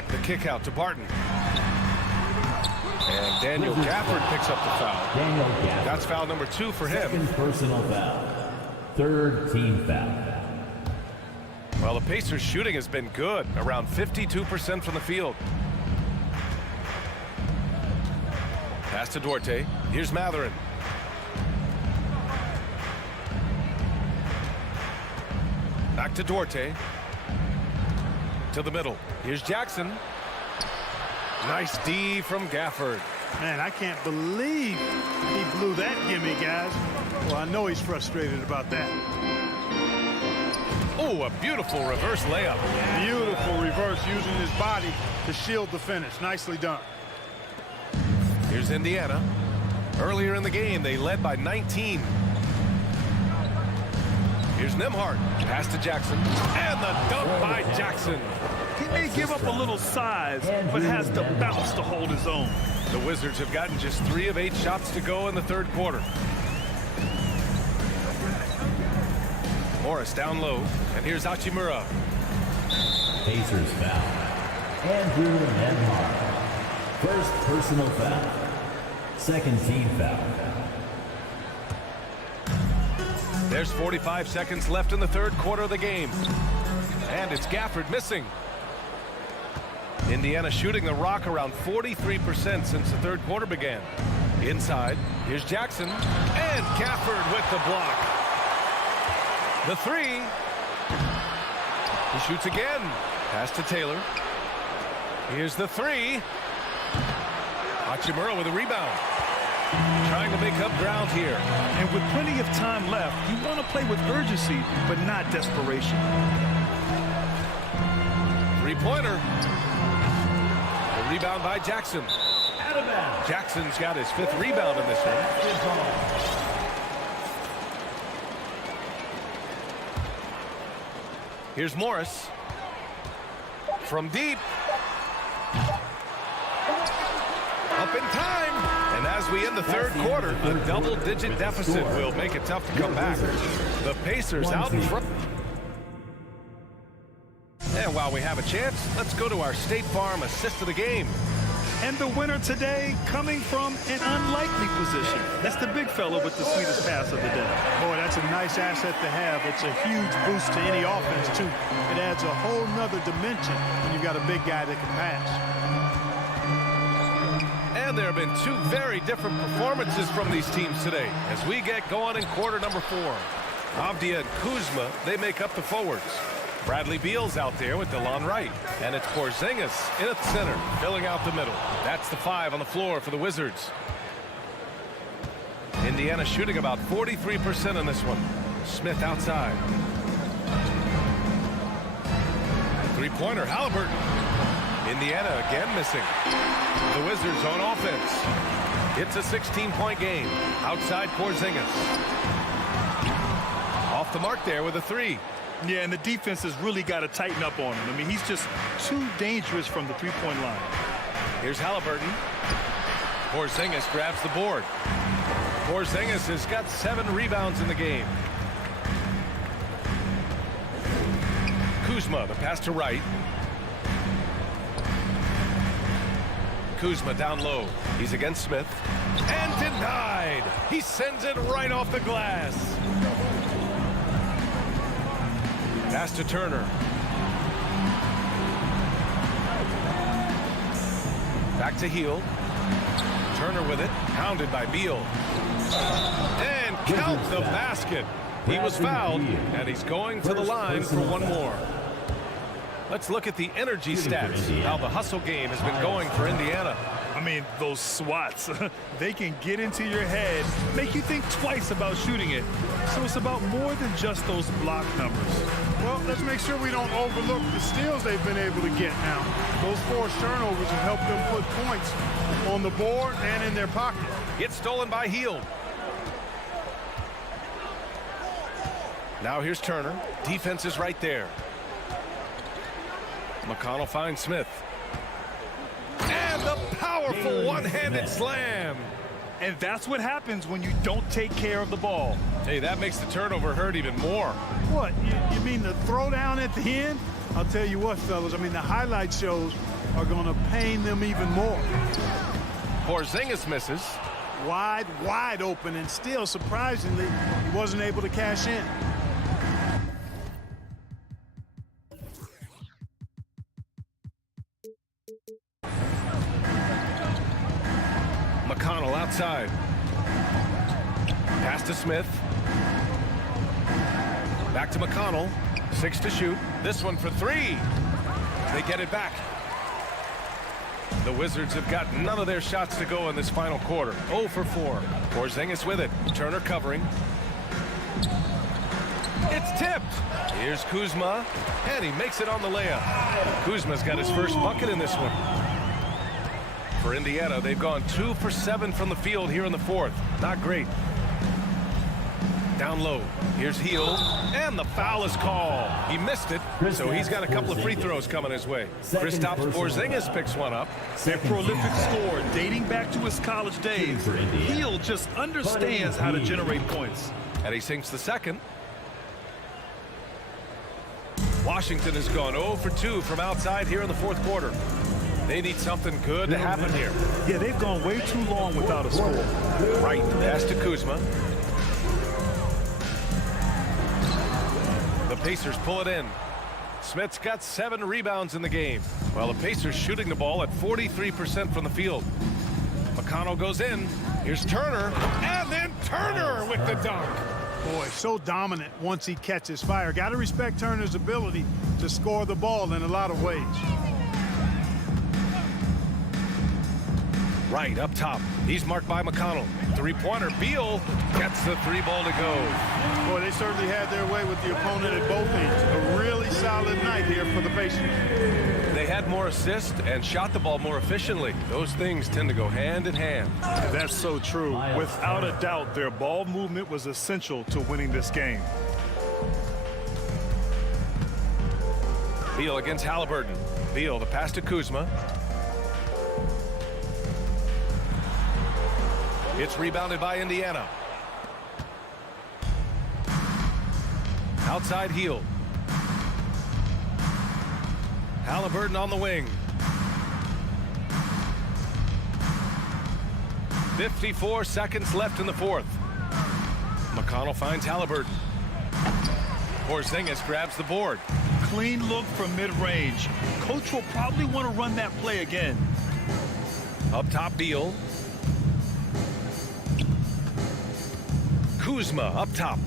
The kick out to Barton. And Daniel Gafford picks up the foul. Daniel Gafford. That's foul number 2 for him. Second personal foul. Third team foul. Well, the Pacers' shooting has been good, around 52% from the field. Pass to Duarte. Here's Matherin. Back to Duarte. To the middle. Here's Jackson. Nice D from Gafford. Man, I can't believe he blew that gimme, guys. Well, I know he's frustrated about that. Oh, a beautiful reverse layup. Beautiful reverse using his body to shield the finish. Nicely done. Here's Indiana. Earlier in the game, they led by 19. Here's Nimhard. Pass to Jackson. And the dunk by Jackson. He may give up a little size, but has the bounce to hold his own. The Wizards have gotten just 3 of 8 shots to go in the third quarter. Morris down low, and here's Hachimura. Pacers foul. Andrew Nemhard. First personal foul. Second team foul. There's 45 seconds left in the third quarter of the game. And it's Gafford missing. Indiana shooting the rock around 43% since the third quarter began. Inside, here's Jackson. And Gafford with the block. The three. He shoots again. Pass to Taylor. Here's the three. Hachimura with a rebound. Trying to make up ground here. And with plenty of time left, you want to play with urgency, but not desperation. Three-pointer. The rebound by Jackson. Out of bounds. Jackson's got his 5th rebound in this one. Here's Morris. From deep. Up in time. And as we end the third quarter, a double-digit deficit will make it tough to come back. The Pacers out in front. And while we have a chance, let's go to our State Farm assist of the game. And the winner today coming from an unlikely position. That's the big fella with the sweetest pass of the day. Boy, that's a nice asset to have. It's a huge boost to any offense, too. It adds a whole nother dimension when you've got a big guy that can pass. And there have been 2 very different performances from these teams today as we get going in quarter number 4. Avdia and Kuzma, they make up the forwards. Bradley Beal's out there with DeLon Wright. And it's Porzingis in at the center, filling out the middle. That's the 5 on the floor for the Wizards. Indiana shooting about 43% in this one. Smith outside. Three-pointer, Halliburton. Indiana again missing. The Wizards on offense. It's a 16-point game. Outside Porzingis. Off the mark there with a 3. Yeah, and the defense has really got to tighten up on him. I mean, he's just too dangerous from the three-point line. Here's Halliburton. Porzingis grabs the board. Porzingis has got 7 rebounds in the game. Kuzma, the pass to Wright. Kuzma down low. He's against Smith. And denied. He sends it right off the glass. Pass to Turner. Back to Heel. Turner with it. Pounded by Beal. And count the basket. He was fouled, and he's going to the line for one more. Let's look at the energy stats, how the hustle game has been going for Indiana. I mean, those swats, they can get into your head, make you think twice about shooting it. So it's about more than just those block numbers. Well, let's make sure we don't overlook the steals they've been able to get now. Those forced turnovers have helped them put points on the board and in their pocket. Gets stolen by Hield. Now here's Turner. Defense is right there. McConnell finds Smith. And the powerful one-handed slam. And that's what happens when you don't take care of the ball. Hey, that makes the turnover hurt even more. What, you mean the throwdown at the end? I'll tell you what, fellas, I mean, the highlight shows are going to pain them even more. Porzingis misses. Wide open, and still, surprisingly, he wasn't able to cash in. McConnell outside. Pass to Smith. Back to McConnell. 6 to shoot. This one for 3. They get it back. The Wizards have got none of their shots to go in this final quarter. 0 for 4. Porzingis with it. Turner covering. It's tipped. Here's Kuzma, and he makes it on the layup. Kuzma's got his first bucket in this one. For Indiana, they've gone 2 for 7 from the field here in the fourth. Not great. Down low. Here's Hield, and the foul is called. He missed it, so he's got a couple of free throws coming his way. Kristaps Porzingis picks one up. A prolific scorer dating back to his college days. Hield just understands how to generate points. And he sinks the second. Washington has gone 0 for 2 from outside here in the fourth quarter. They need something good to happen here. Yeah, they've gone way too long without a score. Right, pass to Kuzma. The Pacers pull it in. Smith's got 7 rebounds in the game, while the Pacers shooting the ball at 43% from the field. McConnell goes in. Here's Turner, and then Turner with the dunk. Boy, so dominant once he catches fire. Got to respect Turner's ability to score the ball in a lot of ways. Right, up top. He's marked by McConnell. Three-pointer. Beal gets the 3-ball to go. Boy, they certainly had their way with the opponent at both ends. A really solid night here for the Pacers. They had more assists and shot the ball more efficiently. Those things tend to go hand in hand. That's so true. Without a doubt, their ball movement was essential to winning this game. Beal against Halliburton. Beal, the pass to Kuzma. It's rebounded by Indiana. Outside Hield. Halliburton on the wing. 54 seconds left in the fourth. McConnell finds Halliburton. Porzingis grabs the board. Clean look from mid-range. Coach will probably want to run that play again. Up top, Beal. Kuzma up top.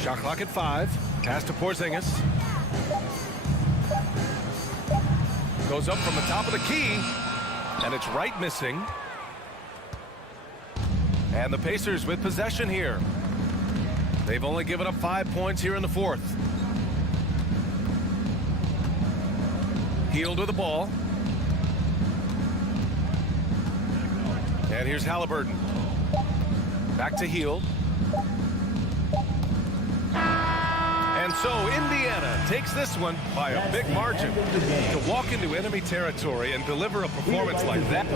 Shot clock at 5. Pass to Porzingis. Goes up from the top of the key. And it's right missing. And the Pacers with possession here. They've only given up 5 points here in the fourth. Hield with the ball. And here's Halliburton. Back to Hield. And so Indiana takes this one by a big margin. To walk into enemy territory and deliver a performance like that.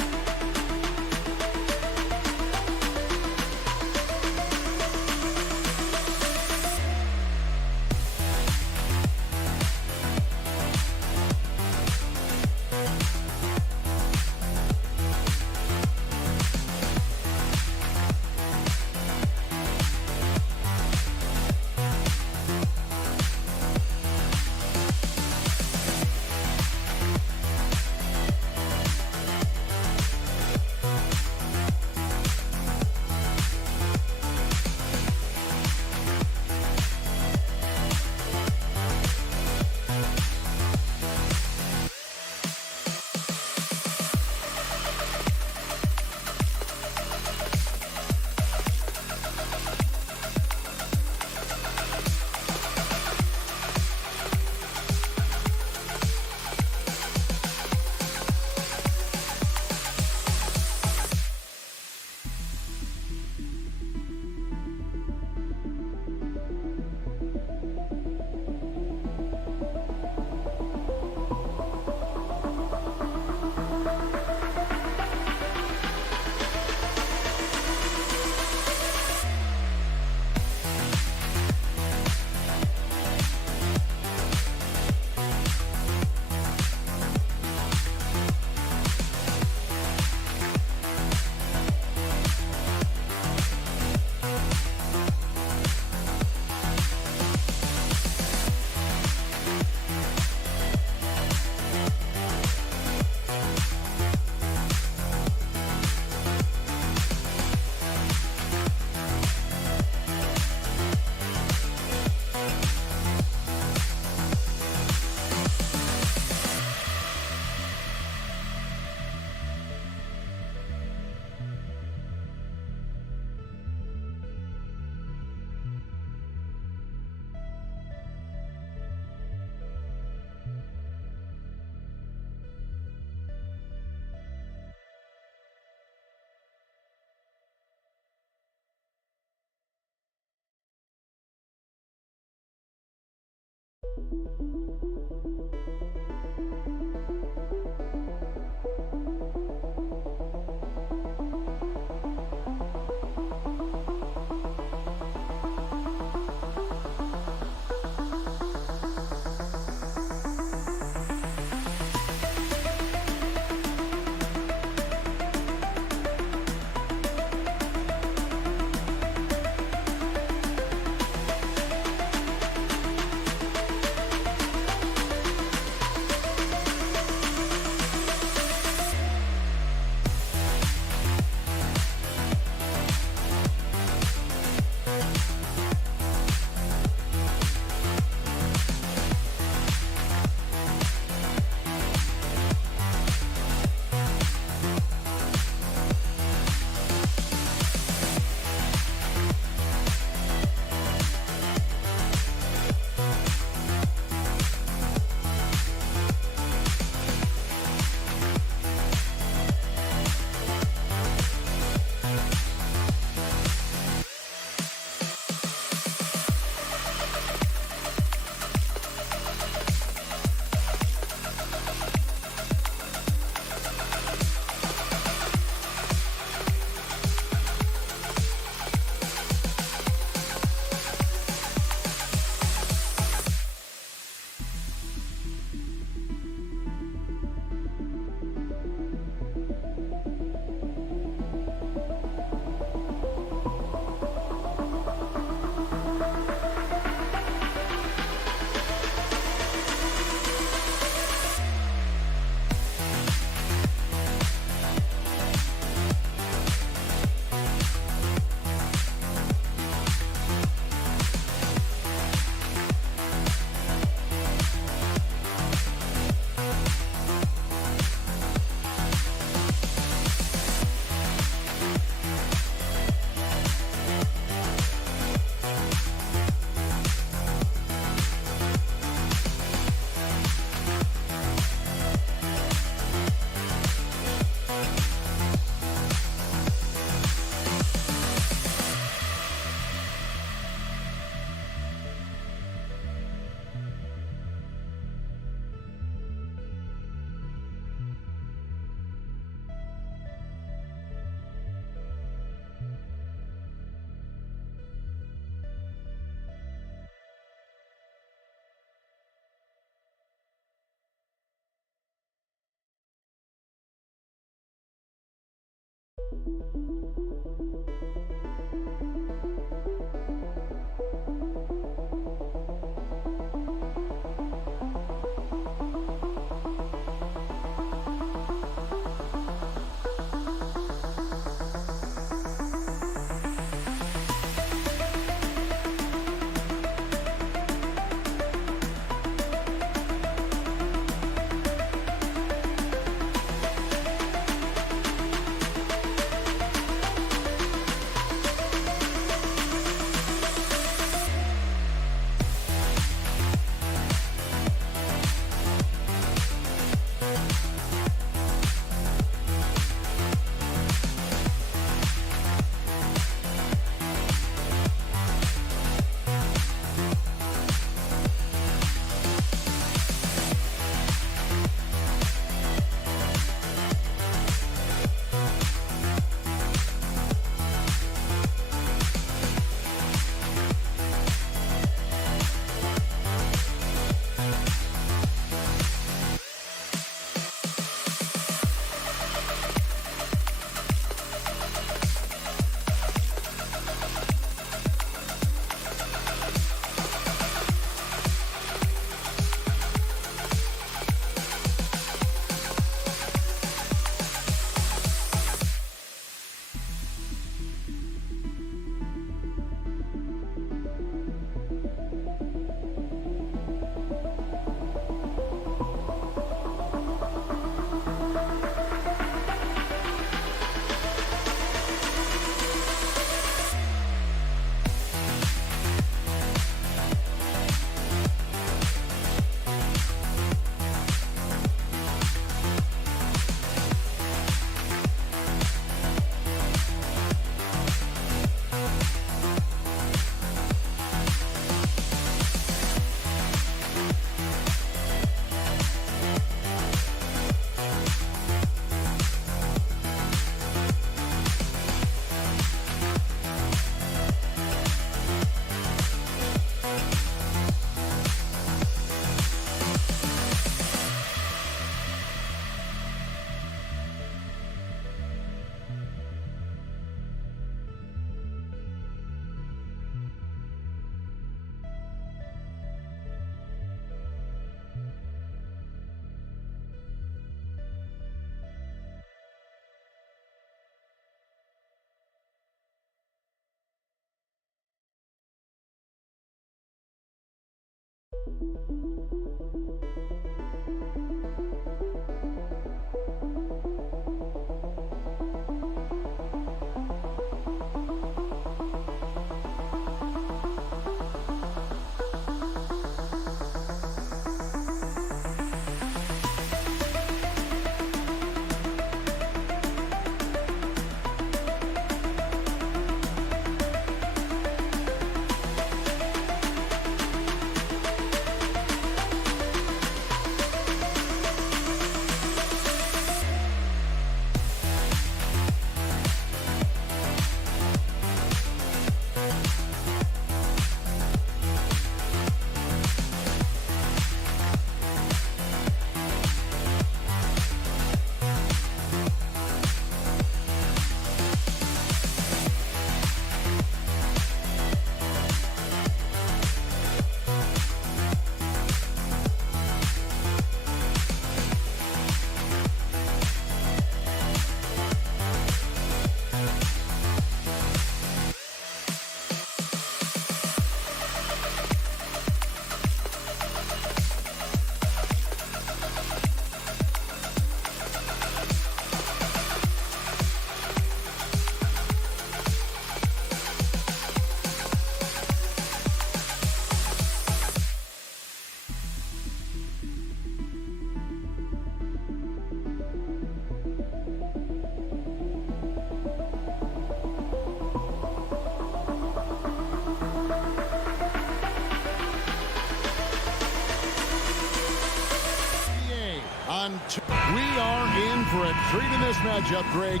We are in for a treat in this matchup, Greg,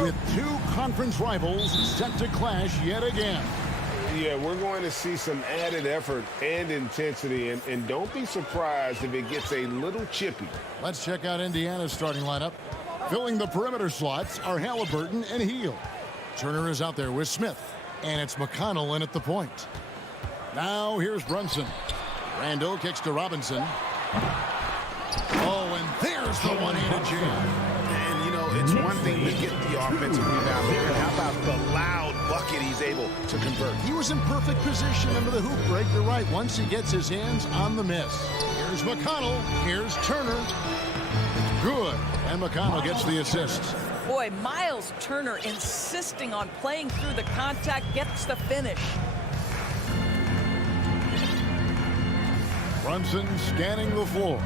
with two conference rivals set to clash yet again. Yeah, we're going to see some added effort and intensity, and don't be surprised if it gets a little chippy. Let's check out Indiana's starting lineup. Filling the perimeter slots are Halliburton and Hield. Turner is out there with Smith, and it's McConnell in at the point. Now here's Brunson. Randall kicks to Robinson. Oh, and there's the one-handed jam. And, you know, it's one thing to get the offensive rebound there, and how about the loud bucket he's able to convert? He was in perfect position under the hoop break. You're right, once he gets his hands on the miss. Here's McConnell. Here's Turner. Good. And McConnell gets the assist. Boy, Miles Turner insisting on playing through the contact gets the finish. Brunson scanning the floor.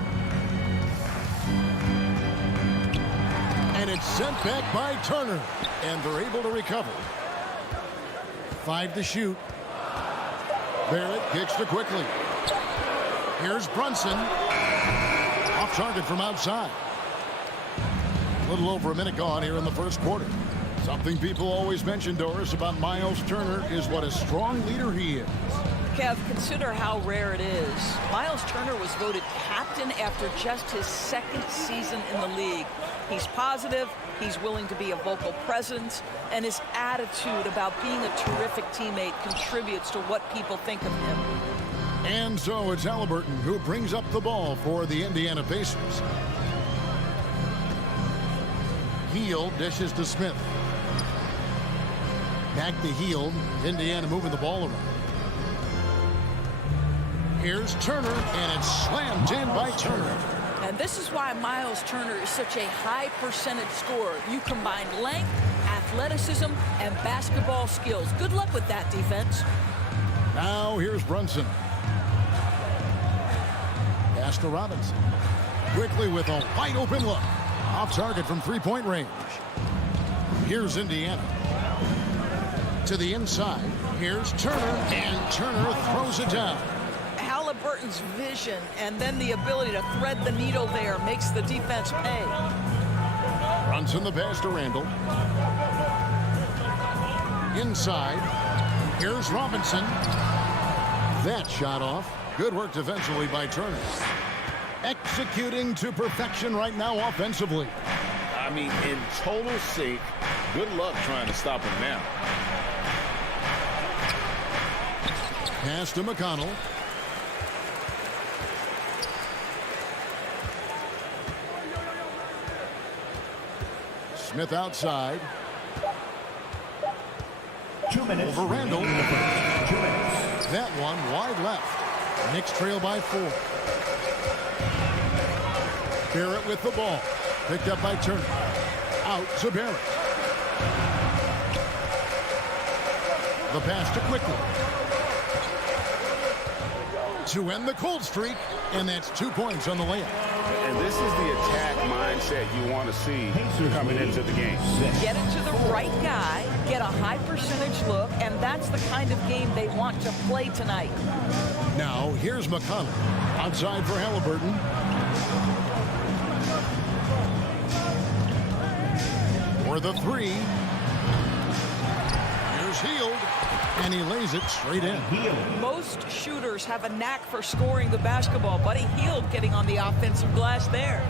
And it's sent back by Turner. And they're able to recover. 5 to shoot. Barrett kicks to quickly. Here's Brunson. Off target from outside. A little over a minute gone here in the first quarter. Something people always mention, Doris, about Miles Turner is what a strong leader he is. Kev, consider how rare it is. Miles Turner was voted captain after just his second season in the league. He's positive, he's willing to be a vocal presence, and his attitude about being a terrific teammate contributes to what people think of him. And so it's Halliburton who brings up the ball for the Indiana Pacers. Hield dishes to Smith. Back to Hield. Indiana moving the ball around. Here's Turner, and it's slammed in by Turner. And this is why Miles Turner is such a high percentage scorer. You combine length, athleticism, and basketball skills. Good luck with that defense. Now here's Brunson. Pass to Robinson. Quickly with a wide open look. Off target from three-point range. Here's Indiana. To the inside. Here's Turner, and Turner throws it down. Halliburton's vision and then the ability to thread the needle there makes the defense pay. Brunson the pass to Randall. Inside. Here's Robinson. That shot off. Good work defensively by Turner. Executing to perfection right now offensively. I mean, in total sync. Good luck trying to stop him now. Pass to McConnell. Smith outside. 2 minutes. Over Randall. 2 minutes. That one wide left. Knicks trail by 4. Barrett with the ball. Picked up by Turner. Out to Barrett. The pass to Quickly. To end the cold streak, and that's 2 points on the layup. And this is the attack mindset you want to see coming into the game. Get it to the right guy, get a high percentage look, and that's the kind of game they want to play tonight. Now, here's McConnell. Outside for Halliburton. For the 3. Here's Hield. And he lays it straight in. Most shooters have a knack for scoring the basketball. Buddy Hield getting on the offensive glass there.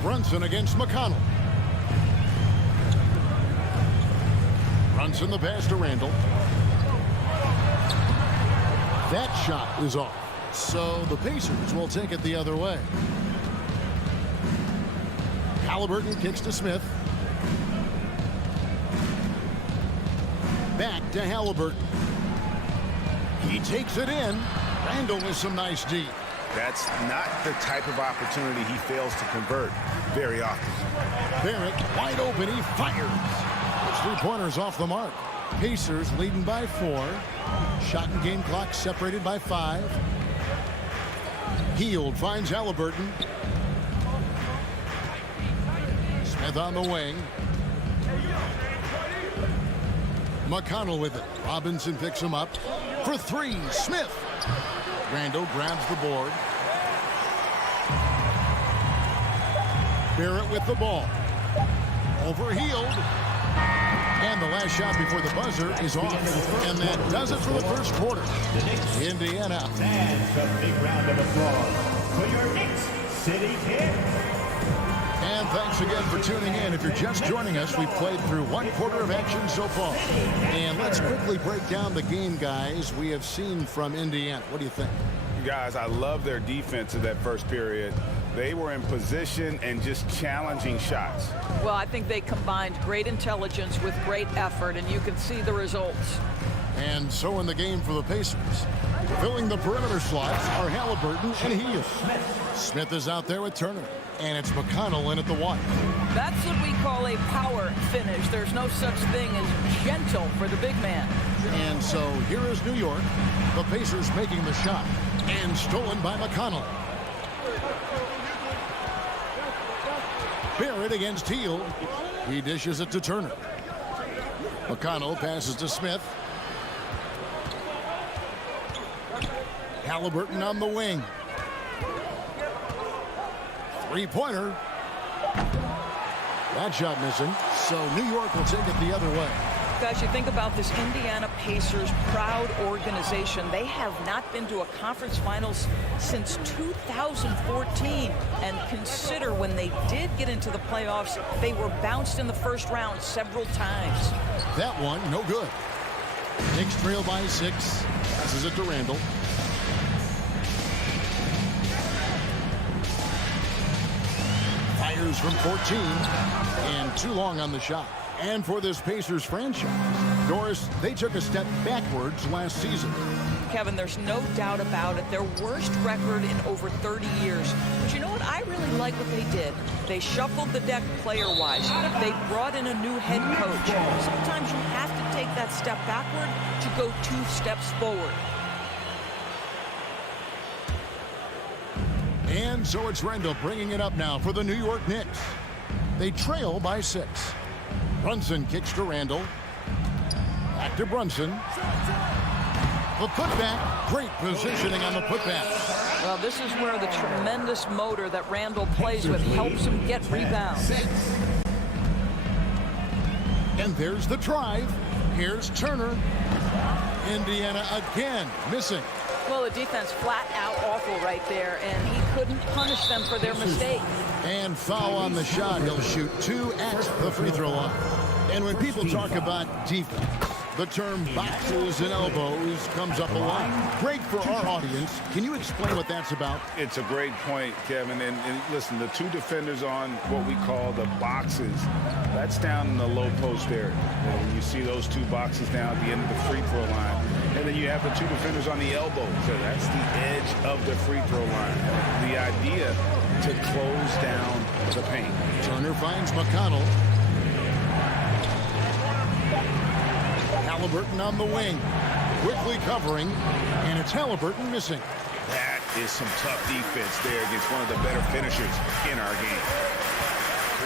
Brunson against McConnell. Brunson the pass to Randall. That shot is off. So the Pacers will take it the other way. Halliburton kicks to Smith. Back to Halliburton. He takes it in. Randall with some nice D. That's not the type of opportunity he fails to convert very often. Barrett wide open. He fires. It's 3-pointers off the mark. Pacers leading by 4. Shot and game clock separated by 5. Hield finds Halliburton. Smith on the wing. McConnell with it. Robinson picks him up. For 3, Smith. Randall grabs the board. Barrett with the ball. Over Hield. And the last shot before the buzzer is off. And that does it for the first quarter. Indiana. And a big round of applause for your Knicks City Kings. And thanks again for tuning in. If you're just joining us, we've played through 1 quarter of action so far. And let's quickly break down the game, guys, we have seen from Indiana. What do you think? Guys, I love their defense in that first period. They were in position and just challenging shots. Well, I think they combined great intelligence with great effort, and you can see the results. And so in the game for the Pacers, filling the perimeter slots are Halliburton and Hield. Smith is out there with Turner. And it's McConnell in at the 1. That's what we call a power finish. There's no such thing as gentle for the big man. And so here is New York. The Pacers making the shot. And stolen by McConnell. Barrett against Hield. He dishes it to Turner. McConnell passes to Smith. Halliburton on the wing. 3-pointer. That shot missing. So New York will take it the other way. Guys, you think about this Indiana Pacers proud organization. They have not been to a conference finals since 2014. And consider when they did get into the playoffs, they were bounced in the first round several times. That one, no good. Knicks trail by 6. Passes it to Randall. Fires from 14. And too long on the shot. And for this Pacers franchise, Doris, they took a step backwards last season. Kevin, there's no doubt about it. Their worst record in over 30 years. But you know what? I really like what they did. They shuffled the deck player-wise. They brought in a new head coach. Sometimes you have to take that step backward to go 2 steps forward. And so it's Randall bringing it up now for the New York Knicks. They trail by 6. Brunson kicks to Randall. Back to Brunson. The putback. Great positioning on the putback. Well, this is where the tremendous motor that Randall plays with helps him get rebounds. And there's the drive. Here's Turner. Indiana again missing. Well, the defense flat out awful right there, and he couldn't punish them for their mistake. And foul on the shot. He'll shoot 2 at the free throw line. And when people talk about defense, the term boxes and elbows comes up a lot. Great for our audience. Can you explain what that's about? It's a great point, Kevin. And listen, the 2 defenders on what we call the boxes, that's down in the low post area. When you see those 2 boxes down at the end of the free throw line, And then you have the 2 defenders on the elbow. So that's the edge of the free throw line. The idea to close down the paint. Turner finds McConnell. Halliburton on the wing. Quickly covering. And it's Halliburton missing. That is some tough defense there against one of the better finishers in our game.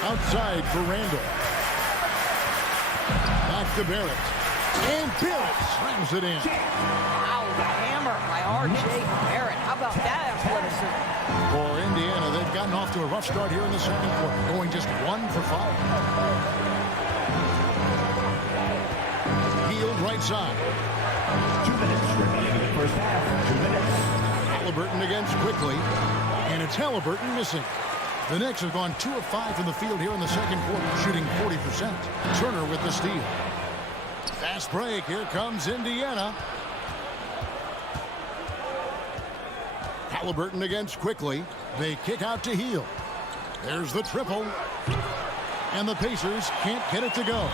Outside for Randall. Back to Barrett. And Barrett slams it in. Wow, the hammer by R.J. Barrett. How about that athleticism? For Indiana, they've gotten off to a rough start here in the second quarter, going just 1 for 5. Healed right side. 2 minutes remaining in the first half. 2 minutes. Halliburton against quickly, and it's Halliburton missing. The Knicks have gone 2 of 5 from the field here in the second quarter, shooting 40%. Turner with the steal. Fast break. Here comes Indiana. Halliburton against quickly. They kick out to Hield. There's the triple. And the Pacers can't get it to go.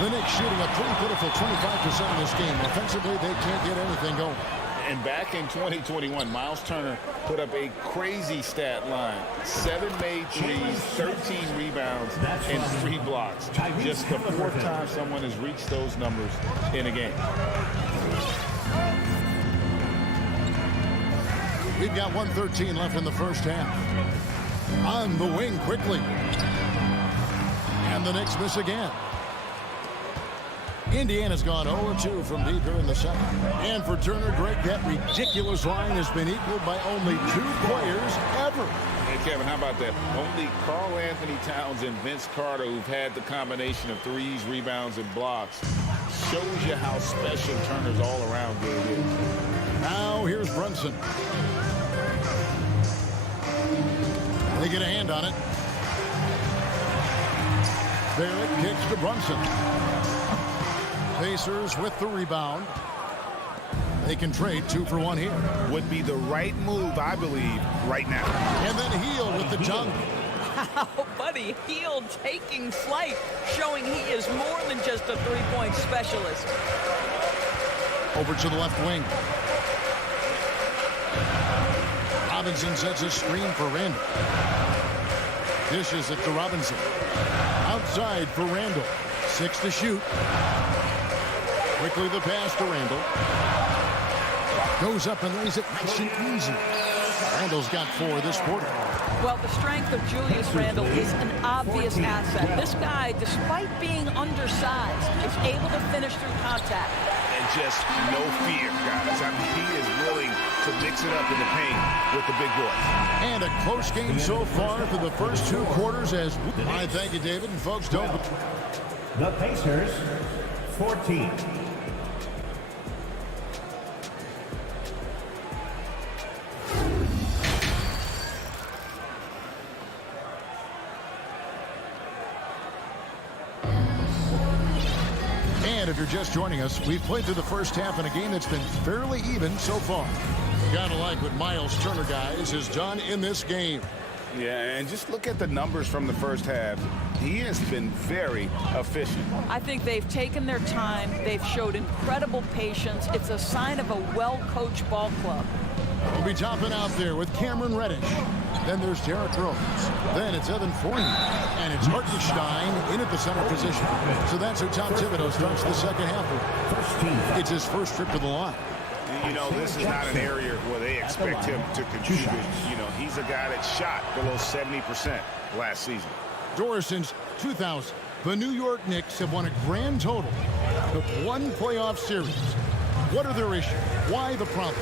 The Knicks shooting a pretty pitiful 25% in this game. Offensively, they can't get anything going. And back in 2021, Miles Turner put up a crazy stat line. 7 made threes, 13 rebounds, and 3 blocks. Just the 4th time someone has reached those numbers in a game. We've got 1:13 left in the first half. On the wing quickly. And the Knicks miss again. Indiana's gone 0-2 from deep here in the second. And for Turner, Greg, that ridiculous line has been equaled by only 2 players ever. Hey, Kevin, how about that? Only Karl Anthony Towns and Vince Carter, who've had the combination of threes, rebounds, and blocks, shows you how special Turner's all-around game is. Now here's Brunson. They get a hand on it. Barrett kicks to Brunson. Pacers with the rebound. They can trade 2 for 1 here. Would be the right move, I believe, right now. And then Hield with the dunk. Wow, Buddy Hield taking flight, showing he is more than just a three-point specialist. Over to the left wing. Robinson sets a screen for Randall. Dishes it to Robinson. Outside for Randall. 6 to shoot. Quickly the pass to Randall. Goes up and lays it nice and easy. Randall's got 4 this quarter. Well, the strength of Julius Randle is an obvious asset. This guy, despite being undersized, is able to finish through contact. And just no fear, guys. I mean, he is willing to mix it up in the paint with the big boys. And a close game so far for the first 2 quarters as I thank you, David. And folks, don't. The Pacers, 14. And if you're just joining us, we've played through the first half in a game that's been fairly even so far. Gotta like what Miles Turner, guys, has done in this game. Yeah, and just look at the numbers from the first half. He has been very efficient. I think they've taken their time. They've showed incredible patience. It's a sign of a well-coached ball club. We'll be topping out there with Cameron Reddish. Then there's Derrick Rose. Then it's Evan Fournier. And it's Hartenstein in at the center position. So that's who Tom Thibodeau starts the second half with. It's his first trip to the line. You know, this is not an area where they expect him to contribute. You know, he's a guy that shot below 70% last season. Doris, since 2000, the New York Knicks have won a grand total of 1 playoff series. What are their issues? Why the problem?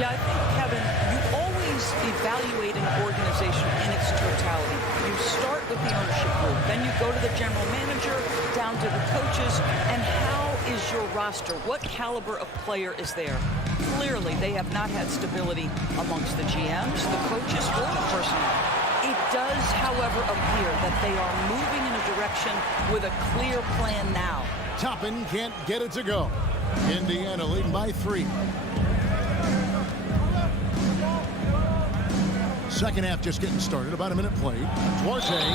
Yeah, I think, Kevin, you always evaluate an organization in its totality. You start with the ownership group, then you go to the general manager, down to the coaches, and how is your roster? What caliber of player is there? Clearly, they have not had stability amongst the GMs, the coaches, or the personnel. It does, however, appear that they are moving in a direction with a clear plan now. Toppin can't get it to go. Indiana leading by 3. Second half just getting started. About a minute played. Duarte.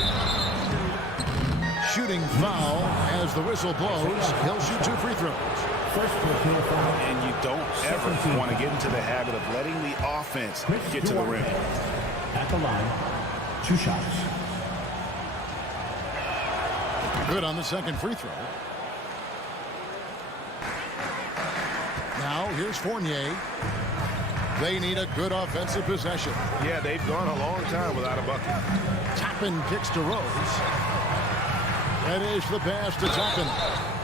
Shooting foul as the whistle blows. He'll shoot 2 free throws. And you don't ever want to get into the habit of letting the offense get to the rim. At the line, 2 shots. Good on the second free throw. Now here's Fournier. They need a good offensive possession. Yeah, they've gone a long time without a bucket. Toppin kicks to Rose. Reddish the pass to Toppin.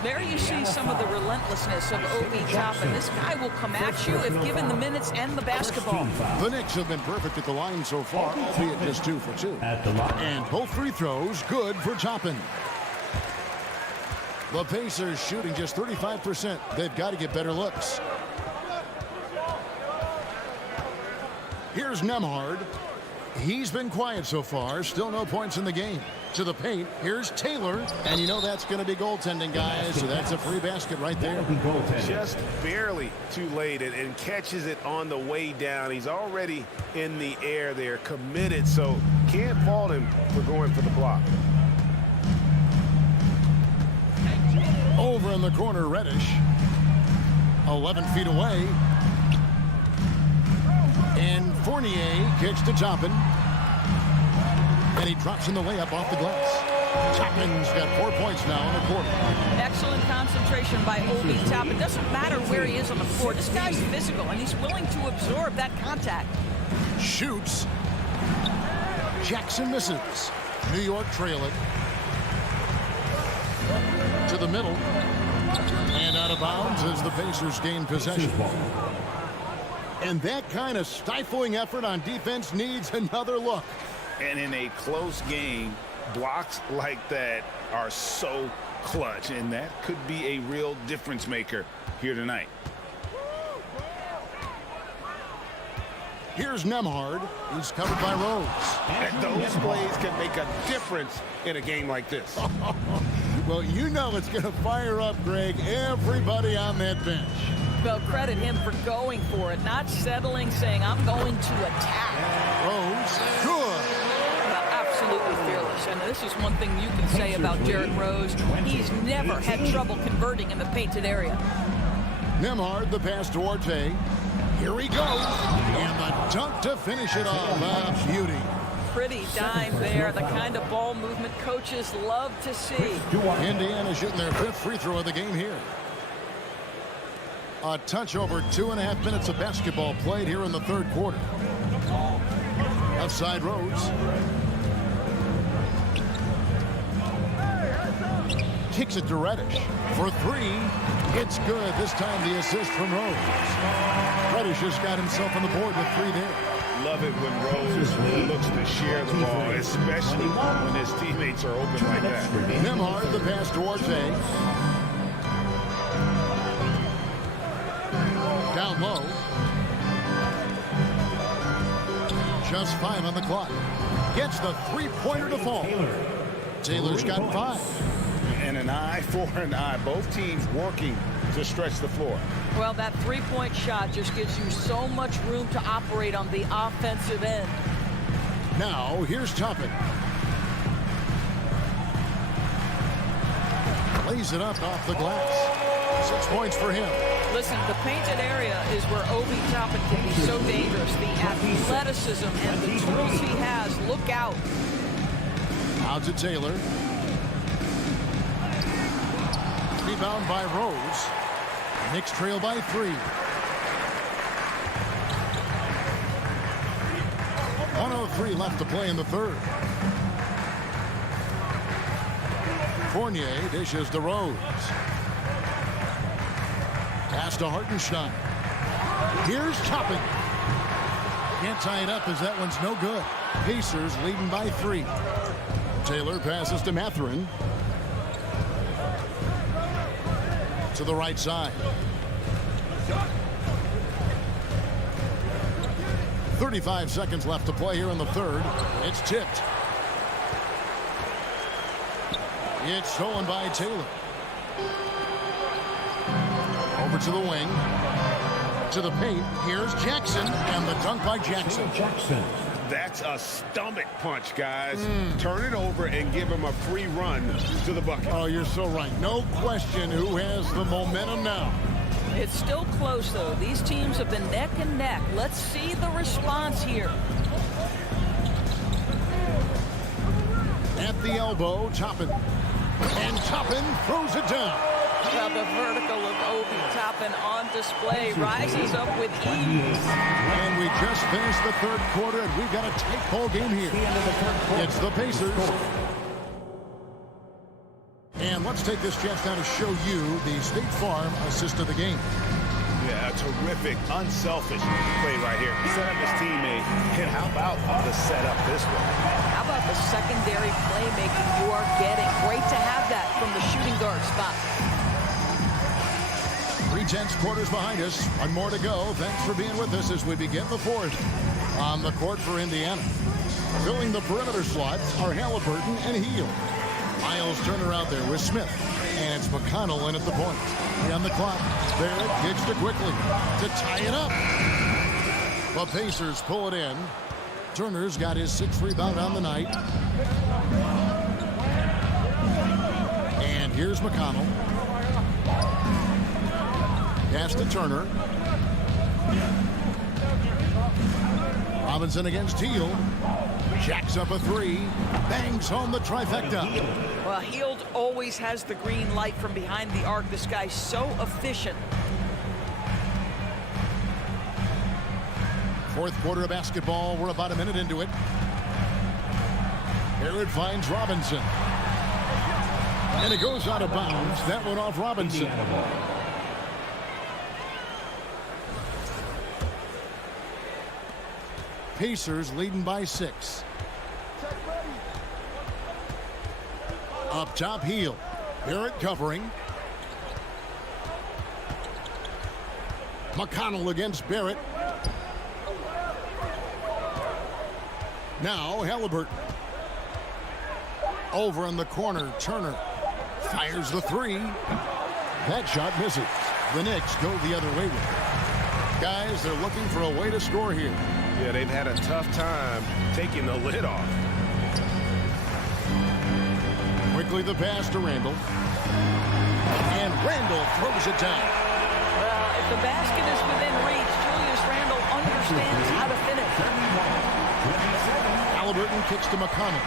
There you see some of the relentlessness of Obi Toppin. This guy will come at you if given the minutes and the basketball. The Knicks have been perfect at the line so far, albeit just 2 for 2. At the line. And both free throws good for Toppin. The Pacers shooting just 35%. They've got to get better looks. Here's Nembhard. He's been quiet so far. Still no points in the game. To the paint. Here's Taylor. And you know that's going to be goaltending, guys. So that's a free basket right there. Just barely too late and catches it on the way down. He's already in the air there, committed. So can't fault him for going for the block. Over in the corner, Reddish. 11 feet away. And Fournier kicks to Toppin. And he drops in the layup off the glass. Toppin's got 4 points now in the quarter. Excellent concentration by Obi Toppin. Doesn't matter where he is on the floor. This guy's physical, and he's willing to absorb that contact. Shoots. Jackson misses. New York trail it. To the middle. And out of bounds as the Pacers gain possession. And that kind of stifling effort on defense needs another look. And in a close game, blocks like that are so clutch. And that could be a real difference maker here tonight. Here's Nembhard. He's covered by Rose. And those plays can make a difference in a game like this. Well, you know it's going to fire up, Greg, everybody on that bench. Well, credit him for going for it, not settling, saying, I'm going to attack. Rose, good. Absolutely fearless. And this is one thing you can say about Derrick Rose. He's never had trouble converting in the painted area. Nembhard, the pass to Orte. Here he goes. And the dunk to finish it off. Beauty. Pretty dime there, the kind of ball movement coaches love to see. Indiana shooting their 5th free throw of the game here. A touch over 2.5 minutes of basketball played here in the 3rd quarter. Outside Rose. Kicks it to Reddish for 3. It's good. This time the assist from Rose. Reddish has got himself on the board with 3 there. Love it when Rose looks to share the ball, especially when his teammates are open like that. Nembhard, the pass to Orte. Down low. Just 5 on the clock. Gets the 3-pointer to fall. Taylor's got 5. And an eye for an eye. Both teams working to stretch the floor. Well, that 3-point shot just gives you so much room to operate on the offensive end. Now, here's Toppin. Lays it up off the glass. 6 points for him. Listen, the painted area is where Obi Toppin can be so dangerous. The athleticism and the tools he has. Look out. Out to Taylor. Rebound by Rose. Knicks trail by 3. 1:03 left to play in the 3rd. Fournier dishes to Rose. Pass to Hartenstein. Here's Toppin. Can't tie it up as that one's no good. Pacers leading by 3. Taylor passes to Mathurin. To the right side. 35 seconds left to play here in the 3rd. It's tipped. It's stolen by Taylor. Over to the wing. To the paint. Here's Jackson. And the dunk by Jackson. That's a stomach punch, guys. Turn it over and give him a free run to the bucket. Oh, you're so right. No question who has the momentum now. It's still close, though. These teams have been neck and neck. Let's see the response here. At the elbow, Toppin. And Toppin throws it down. Well, the vertical of Obi Toppin on display rises up with ease. And we just finished the third quarter, and we've got a tight ball game here. It's the Pacers. And let's take this chance now to show you the State Farm assist of the game. Yeah, a terrific, unselfish play right here. Set up his teammate. And how about the setup this way? How about the secondary playmaking you are getting? Great to have that from the shooting guard spot. 3/10 quarters behind us. One more to go. Thanks for being with us as we begin the fourth. On the court for Indiana. Filling the perimeter slots are Halliburton and Hield. Miles Turner out there with Smith. And it's McConnell in at the point. On the clock. Barrett kicks it quickly to tie it up. The Pacers pull it in. Turner's got his 6th rebound on the night. And here's McConnell. Pass to Turner. Robinson against Hield. Jacks up a 3. Bangs home the trifecta. Well, Hield always has the green light from behind the arc. This guy's so efficient. Fourth quarter of basketball. We're about a minute into it. Barrett finds Robinson. And it goes out of bounds. That one off Robinson. Pacers leading by 6. Up top, Hield. Barrett covering. McConnell against Barrett. Now Halliburton. Over in the corner, Turner fires the 3. That shot misses. The Knicks go the other way with it. Guys, they're looking for a way to score here. Yeah, they've had a tough time taking the lid off. Quickly the pass to Randall. And Randall throws it down. Well, if the basket is within reach, Julius Randle understands how to finish. Halliburton kicks to McConnell.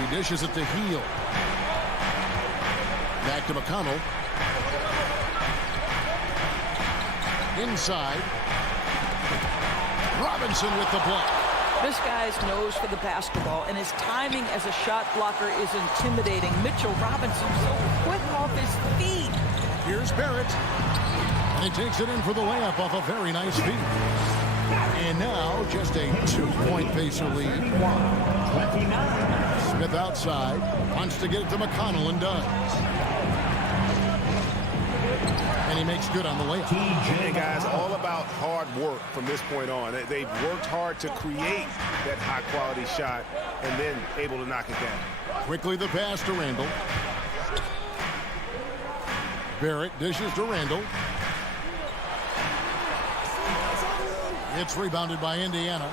He dishes it to Hield. Back to McConnell. Inside. Robinson with the block. This guy's nose for the basketball, and his timing as a shot blocker is intimidating. Mitchell Robinson so quick off his feet. Here's Barrett. And he takes it in for the layup off a very nice feed. And now just a 2-point Pacer lead. Smith outside. Wants to get it to McConnell and does. And he makes good on the layup. Hey guys, all about hard work from this point on. They've worked hard to create that high-quality shot and then able to knock it down. Quickly the pass to Randall. Barrett dishes to Randall. It's rebounded by Indiana.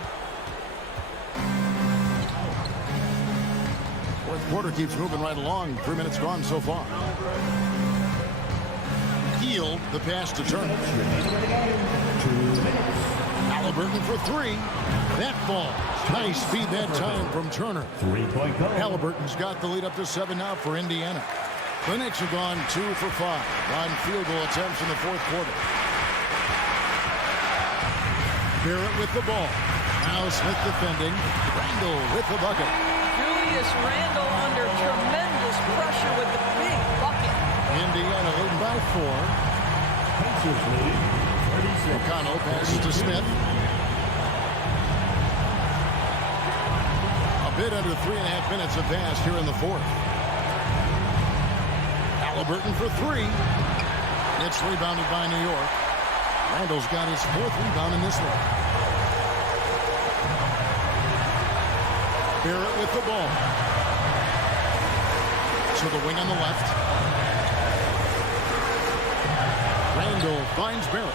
Fourth quarter keeps moving right along. 3 minutes gone so far. Hield, the pass to Turner. Halliburton for 3. That falls. Nice speed that time from Turner. 3-point goal. Halliburton's got the lead up to 7 now for Indiana. The Knicks have gone 2 for 5 on field goal attempts in the fourth quarter. Barrett with the ball. Now Smith defending. Randall with the bucket. Julius Randle under tremendous pressure with the big bucket. Indiana leading by 4. Pacers lead 36. McConnell passes to Smith. A bit under 3.5 minutes have passed here in the fourth. Halliburton for 3. It's rebounded by New York. Randall's got his 4th rebound in this one. Barrett with the ball. To the wing on the left. Randall finds Barrett.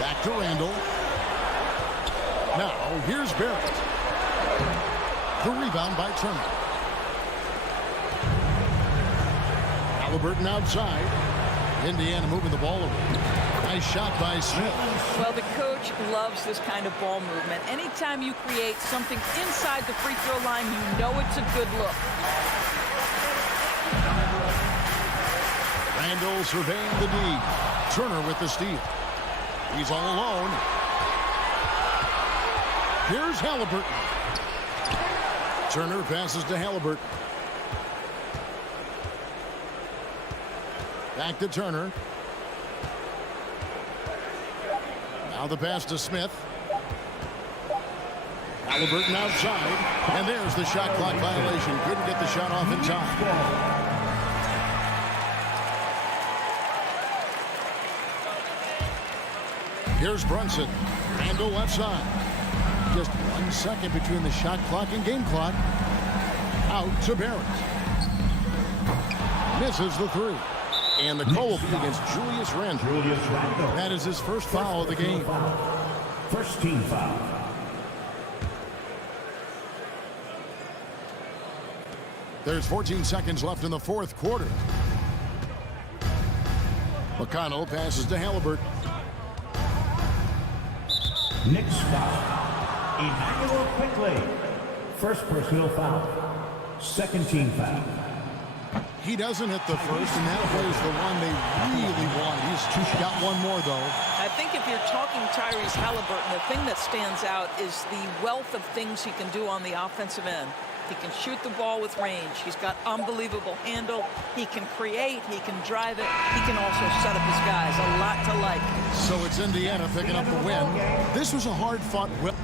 Back to Randall. Now, here's Barrett. The rebound by Turner. Halliburton outside. Indiana moving the ball away. Nice shot by Smith. Well, the coach loves this kind of ball movement. Anytime you create something inside the free throw line, you know it's a good look. Randall surveying the D. Turner with the steal. He's all alone. Here's Halliburton. Turner passes to Halliburton. Back to Turner. Now the pass to Smith. Halliburton outside. And there's the shot clock violation. Couldn't get the shot off in time. Here's Brunson. Randall left side. Just 1 second between the shot clock and game clock. Out to Barrett. Misses the three. And the call will be against Julius Randle. That is his first foul of the game. First team foul. There's 14 seconds left in the fourth quarter. McConnell passes to Halliburton. Knicks foul. Emmanuel quickly. First personal foul. Second team foul. He doesn't hit the first, and that was the one they really wanted. He's got one more, though. I think if you're talking Tyrese Halliburton, the thing that stands out is the wealth of things he can do on the offensive end. He can shoot the ball with range. He's got unbelievable handle. He can create. He can drive it. He can also set up his guys. A lot to like. So it's Indiana picking up the win. This was a hard-fought win.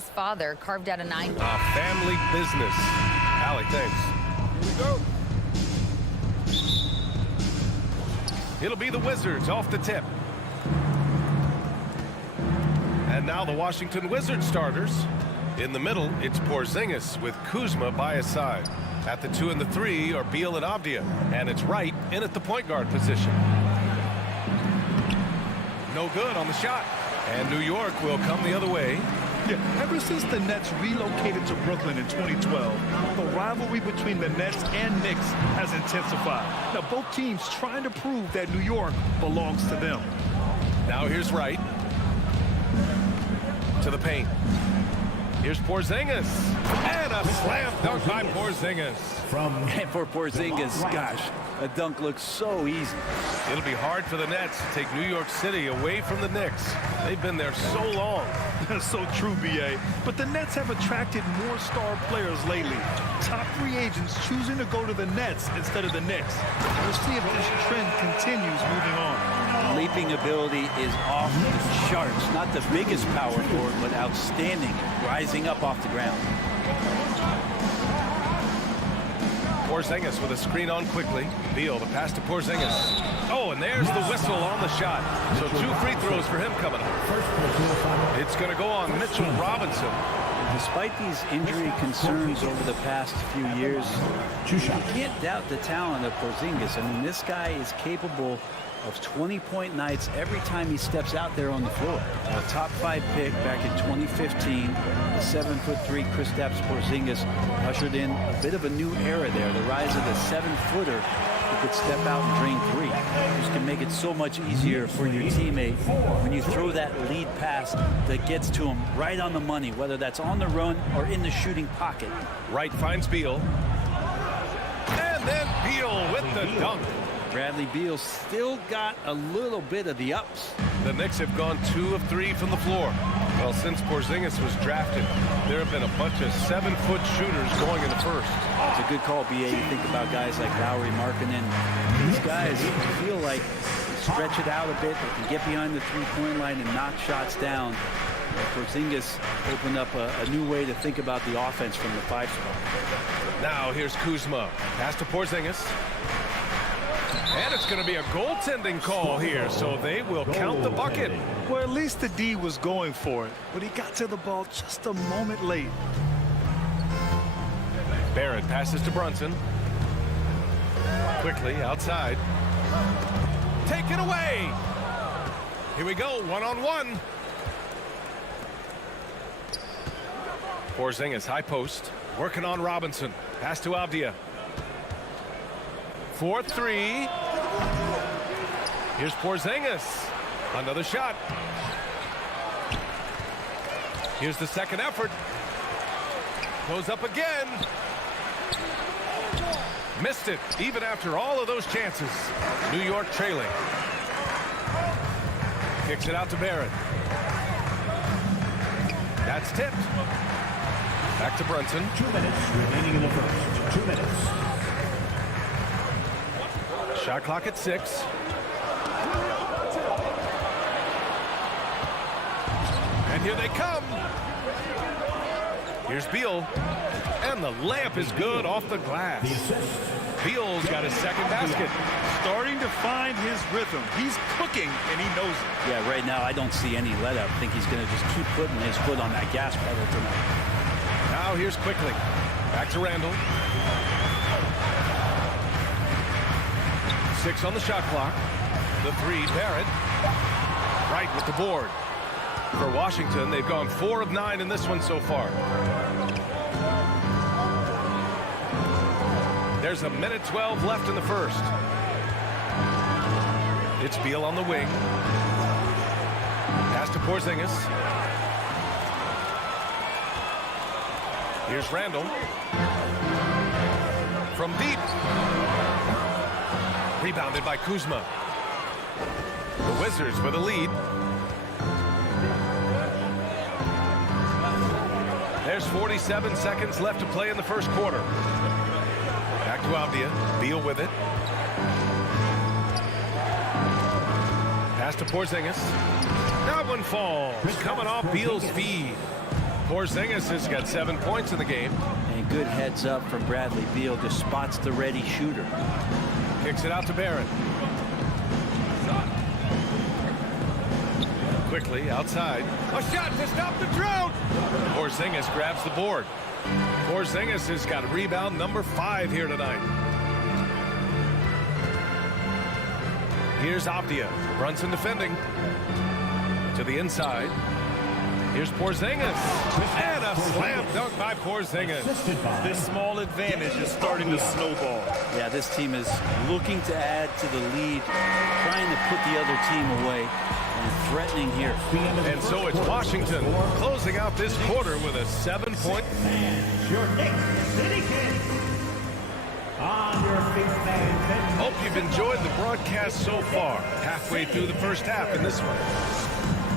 his father carved out a 9. Family business. Allie, thanks. Here we go. It'll be the Wizards off the tip. And now the Washington Wizards starters. In the middle, it's Porzingis with Kuzma by his side. At the 2 and the 3 are Beal and Avdia. And it's Wright in at the point guard position. No good on the shot. And New York will come the other way. Yeah, ever since the Nets relocated to Brooklyn in 2012, the rivalry between the Nets and Knicks has intensified. Now, both teams trying to prove that New York belongs to them. Now here's Wright. To the paint. Here's Porzingis. And a slam dunk by Porzingis. And for Porzingis, gosh, a dunk looks so easy. It'll be hard for the Nets to take New York City away from the Knicks. They've been there so long. That's so true, B.A. But the Nets have attracted more star players lately. Top free agents choosing to go to the Nets instead of the Knicks. We'll see if this trend continues moving on. Leaping ability is off the charts. Not the biggest power forward, but outstanding. Rising up off the ground. Porzingis with a screen on quickly. Beal, the pass to Porzingis. Oh, and there's the whistle on the shot. So 2 free throws for him coming up. It's going to go on Mitchell Robinson. Despite these injury concerns over the past few years, you can't doubt the talent of Porzingis. I mean, this guy is capable of 20-point nights every time he steps out there on the floor. A top 5 pick back in 2015, the 7'3" Kristaps Porzingis ushered in a bit of a new era there. The rise of the 7-footer who could step out and drain 3. Just can make it so much easier for your teammate when you throw that lead pass that gets to him right on the money, whether that's on the run or in the shooting pocket. Wright finds Beal. And then Beal with the dunk. Bradley Beal still got a little bit of the ups. The Knicks have gone 2 of 3 from the floor. Well, since Porzingis was drafted, there have been a bunch of 7-foot shooters going in the first. It's a good call, B.A. You think about guys like Lowry, Markkanen. These guys feel like stretch it out a bit. They can get behind the three-point line and knock shots down. Porzingis opened up a new way to think about the offense from the 5 spot. Now here's Kuzma. Pass to Porzingis. And it's going to be a goaltending call here, so they will count the bucket. Well, at least the D was going for it, but he got to the ball just a moment late. Barrett passes to Brunson. Quickly outside. Take it away. Here we go, one-on-one. Porzingis, high post. Working on Robinson. Pass to Avdia. 4-3. Here's Porzingis. Another shot. Here's the second effort. Goes up again. Missed it, even after all of those chances. New York trailing. Kicks it out to Barrett. That's tipped. Back to Brunson. 2 minutes remaining in the first. 2 minutes. Shot clock at 6. And here they come. Here's Beal. And the layup is good off the glass. Beal's got his second basket. Starting to find his rhythm. He's cooking, and he knows it. Yeah, right now I don't see any let up. I think he's going to just keep putting his foot on that gas pedal tonight. Now here's Quickly. Back to Randall. 6 on the shot clock. The 3, Barrett. Right with the board. For Washington, they've gone 4 of 9 in this one so far. There's a minute 12 left in the first. It's Beal on the wing. Pass to Porzingis. Here's Randall. From deep. Rebounded by Kuzma. The Wizards with a lead. There's 47 seconds left to play in the first quarter. Back to Avdia. Beal with it. Pass to Porzingis. That one falls. Coming off Beal's feed. Porzingis has got 7 points in the game. And good heads up from Bradley Beal. Just spots the ready shooter. Kicks it out to Barrett. Quickly outside. A shot to stop the drought. Porzingis grabs the board. Porzingis has got rebound number 5 here tonight. Here's Avdia. Brunson defending. To the inside. Here's Porzingis. And a slam dunk by Porzingis. This small advantage is starting to snowball. Yeah, this team is looking to add to the lead, trying to put the other team away, and threatening here. And so it's Washington closing out this quarter with a 7-point. Your Knicks City Kings. On your feet, fans. Hope you've enjoyed the broadcast so far. Halfway through the first half in this one.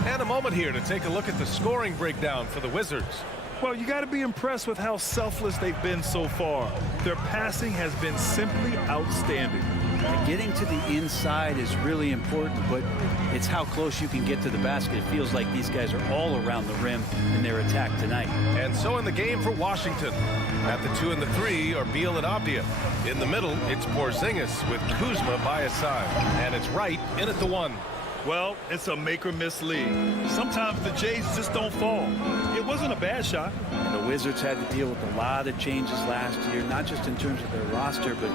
And a moment here to take a look at the scoring breakdown for the Wizards. Well, you got to be impressed with how selfless they've been so far. Their passing has been simply outstanding. And getting to the inside is really important, but it's how close you can get to the basket. It feels like these guys are all around the rim in their attack tonight. And so in the game for Washington, at the 2 and the 3 are Beal and Avdia. In the middle, it's Porzingis with Kuzma by his side. And it's Wright in at the 1. Well, it's a make-or-miss league. Sometimes the Jays just don't fall. It wasn't a bad shot. And the Wizards had to deal with a lot of changes last year, not just in terms of their roster, but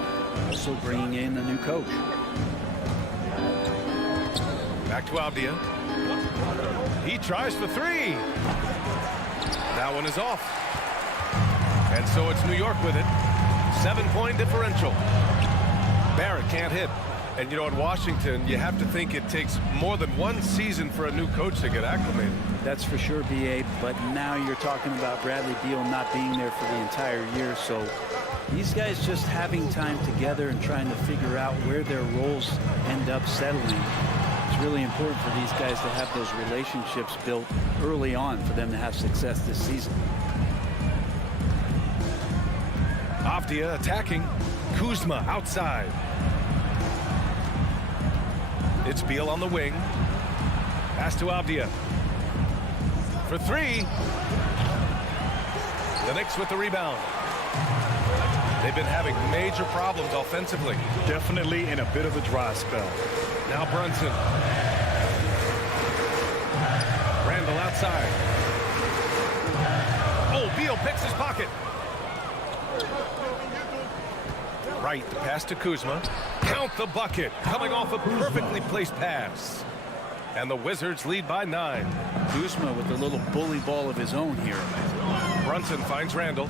also bringing in a new coach. Back to Avdia. He tries for 3. That one is off. And so it's New York with it. 7-point differential. Barrett can't hit. And, you know, in Washington, you have to think it takes more than 1 season for a new coach to get acclimated. That's for sure, B.A., but now you're talking about Bradley Beal not being there for the entire year, so these guys just having time together and trying to figure out where their roles end up settling. It's really important for these guys to have those relationships built early on for them to have success this season. Avdia attacking. Kuzma outside. It's Beal on the wing. Pass to Avdia. For 3. The Knicks with the rebound. They've been having major problems offensively. Definitely in a bit of a dry spell. Now Brunson. Randall outside. Oh, Beal picks his pocket. Right, the pass to Kuzma. Count the bucket, coming off a perfectly placed pass. And the Wizards lead by 9. Kuzma with a little bully ball of his own here. Brunson finds Randall.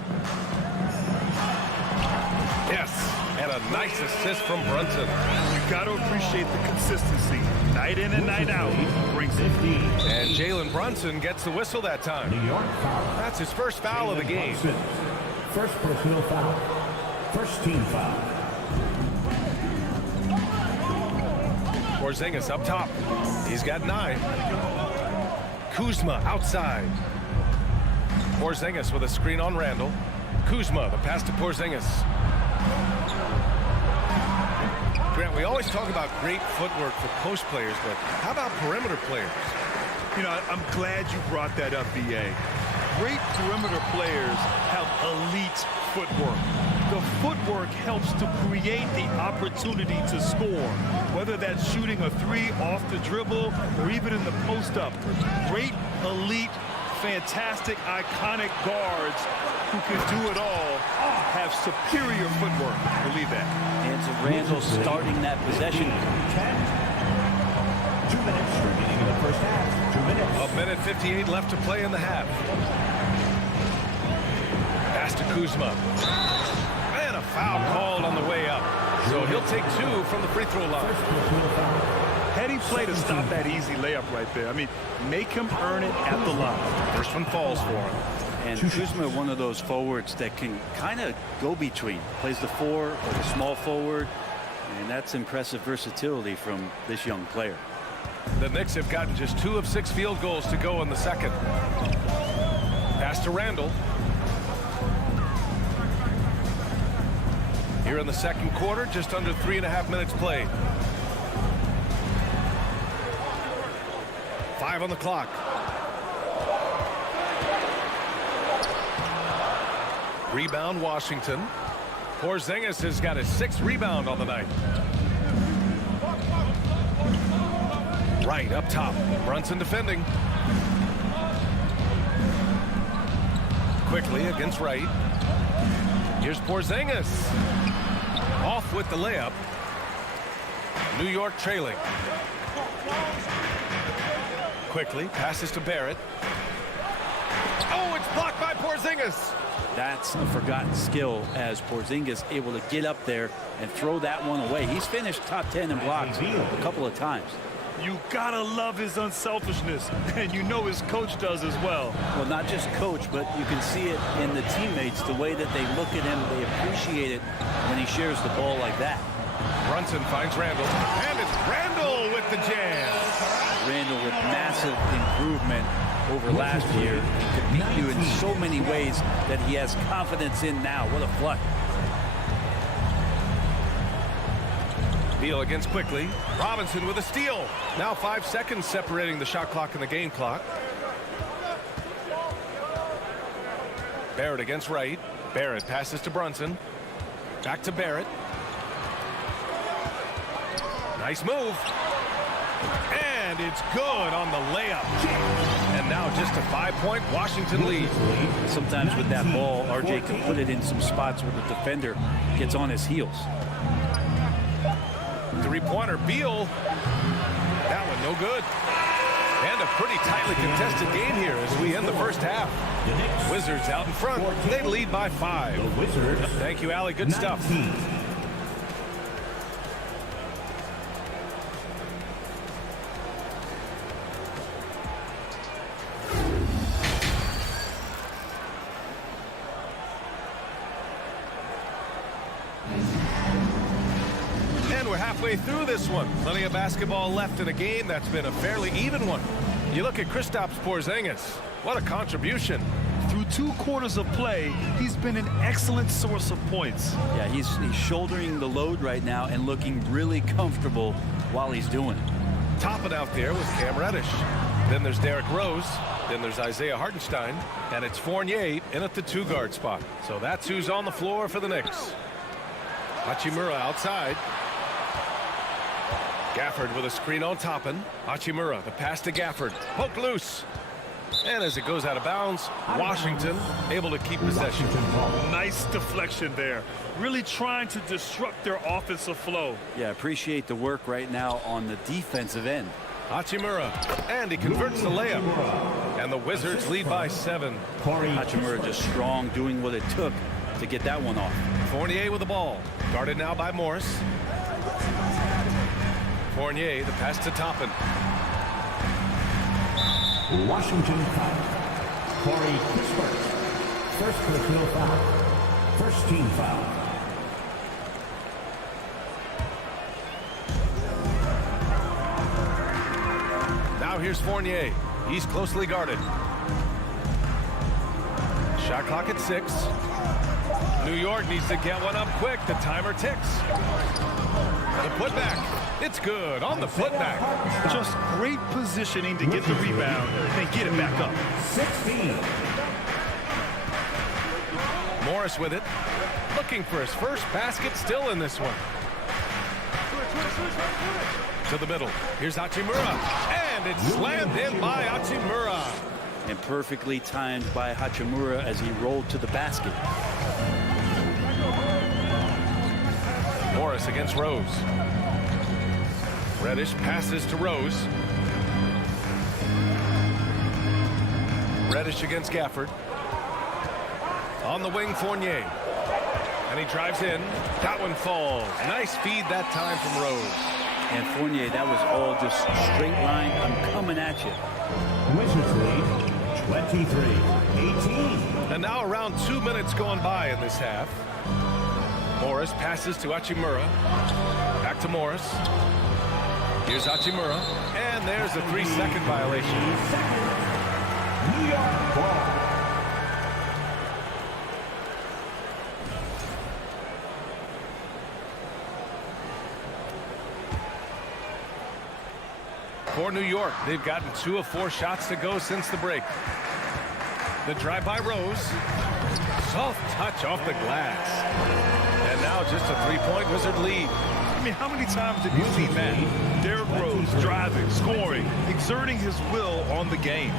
Yes, and a nice assist from Brunson. You got to appreciate the consistency. Night in and night out. Brings 15. And Jalen Brunson gets the whistle that time. New York foul. That's his first foul of the game. First personal foul. First team foul. Porzingis up top. He's got 9. Kuzma outside. Porzingis with a screen on Randall. Kuzma, the pass to Porzingis. Grant, we always talk about great footwork for post players, but how about perimeter players? You know, I'm glad you brought that up, B.A. Great perimeter players have elite footwork. The footwork helps to create the opportunity to score, whether that's shooting a 3 off the dribble or even in the post-up. Great, elite, fantastic, iconic guards who can do it all have superior footwork. Believe that. And so Randall starting that possession. 2 minutes remaining in the first half. 2 minutes. 1 minute 58 left to play in the half. Pass to Kuzma. And a foul called on the way up. So he'll take 2 from the free throw line. Heady play to stop that easy layup right there. I mean, make him earn it at the line. First one falls for him. And Kuzma, one of those forwards that can kind of go between. Plays the 4 or the small forward. And that's impressive versatility from this young player. The Knicks have gotten just 2 of 6 field goals to go in the second. Pass to Randall. Here in the second quarter, just under 3.5 minutes played. 5 on the clock. Rebound, Washington. Porzingis has got his 6th rebound on the night. Right up top. Brunson defending. Quickly against Wright. Here's Porzingis. Off with the layup. New York trailing. Quickly passes to Barrett. Oh, it's blocked by Porzingis. That's a forgotten skill as Porzingis able to get up there and throw that one away. He's finished top 10 in blocks a couple of times. You gotta love his unselfishness, and you know his coach does as well. Well, not just coach, but you can see it in the teammates, the way that they look at him. They appreciate it when he shares the ball like that. Brunson finds Randall, and it's Randall with the jam. Randall with massive improvement over last year. He could beat you in so many ways that he has confidence in now. What a flush. Beal against Quickly. Robinson with a steal. Now 5 seconds separating the shot clock and the game clock. Barrett against Wright. Barrett passes to Brunson. Back to Barrett. Nice move. And it's good on the layup. And now just a 5-point Washington lead. Sometimes with that ball, RJ can put it in some spots where the defender gets on his heels. 3-pointer, Beal. That one no good. And a pretty tightly contested game here as we end the first half. Wizards out in front. They lead by 5. Thank you, Allie. Good stuff. Halfway through this one. Plenty of basketball left in a game that's been a fairly even one. You look at Kristaps Porzingis. What a contribution. Through 2 quarters of play, he's been an excellent source of points. Yeah, he's shouldering the load right now and looking really comfortable while he's doing it. Topping out there with Cam Reddish. Then there's Derrick Rose. Then there's Isaiah Hartenstein. And it's Fournier in at the 2-guard spot. So that's who's on the floor for the Knicks. Hachimura outside. Gafford with a screen on Toppin. Hachimura, the pass to Gafford. Poke loose. And as it goes out of bounds, Washington able to keep possession. Nice deflection there. Really trying to disrupt their offensive flow. Yeah, appreciate the work right now on the defensive end. Hachimura, and he converts the layup. And the Wizards lead by 7. Hachimura just strong, doing what it took to get that one off. Fournier with the ball. Guarded now by Morris. Fournier, the pass to Toppin. Washington foul. Corey Kispert. First personal foul. First team foul. Now here's Fournier. He's closely guarded. Shot clock at 6. New York needs to get one up quick. The timer ticks. The putback. It's good on the putback. Just great positioning to get the rebound and get it back up. 16. Morris with it. Looking for his first basket still in this one. To the middle. Here's Hachimura. And it's slammed in by Hachimura. And perfectly timed by Hachimura as he rolled to the basket. Morris against Rose. Reddish passes to Rose. Reddish against Gafford. On the wing, Fournier. And he drives in. That one falls. Nice feed that time from Rose. And Fournier, that was all just straight line. I'm coming at you. Wizards lead 23-18. And now around 2 minutes going by in this half. Morris passes to Hachimura. Back to Morris. Here's Hachimura. And there's a 3-second violation. New York ball. For New York, they've gotten 2 of 4 shots to go since the break. The drive by Rose. Soft touch off the glass. And now just a three-point Wizard lead. I mean, how many times have you seen that? Derrick Rose driving, scoring, exerting his will on the game.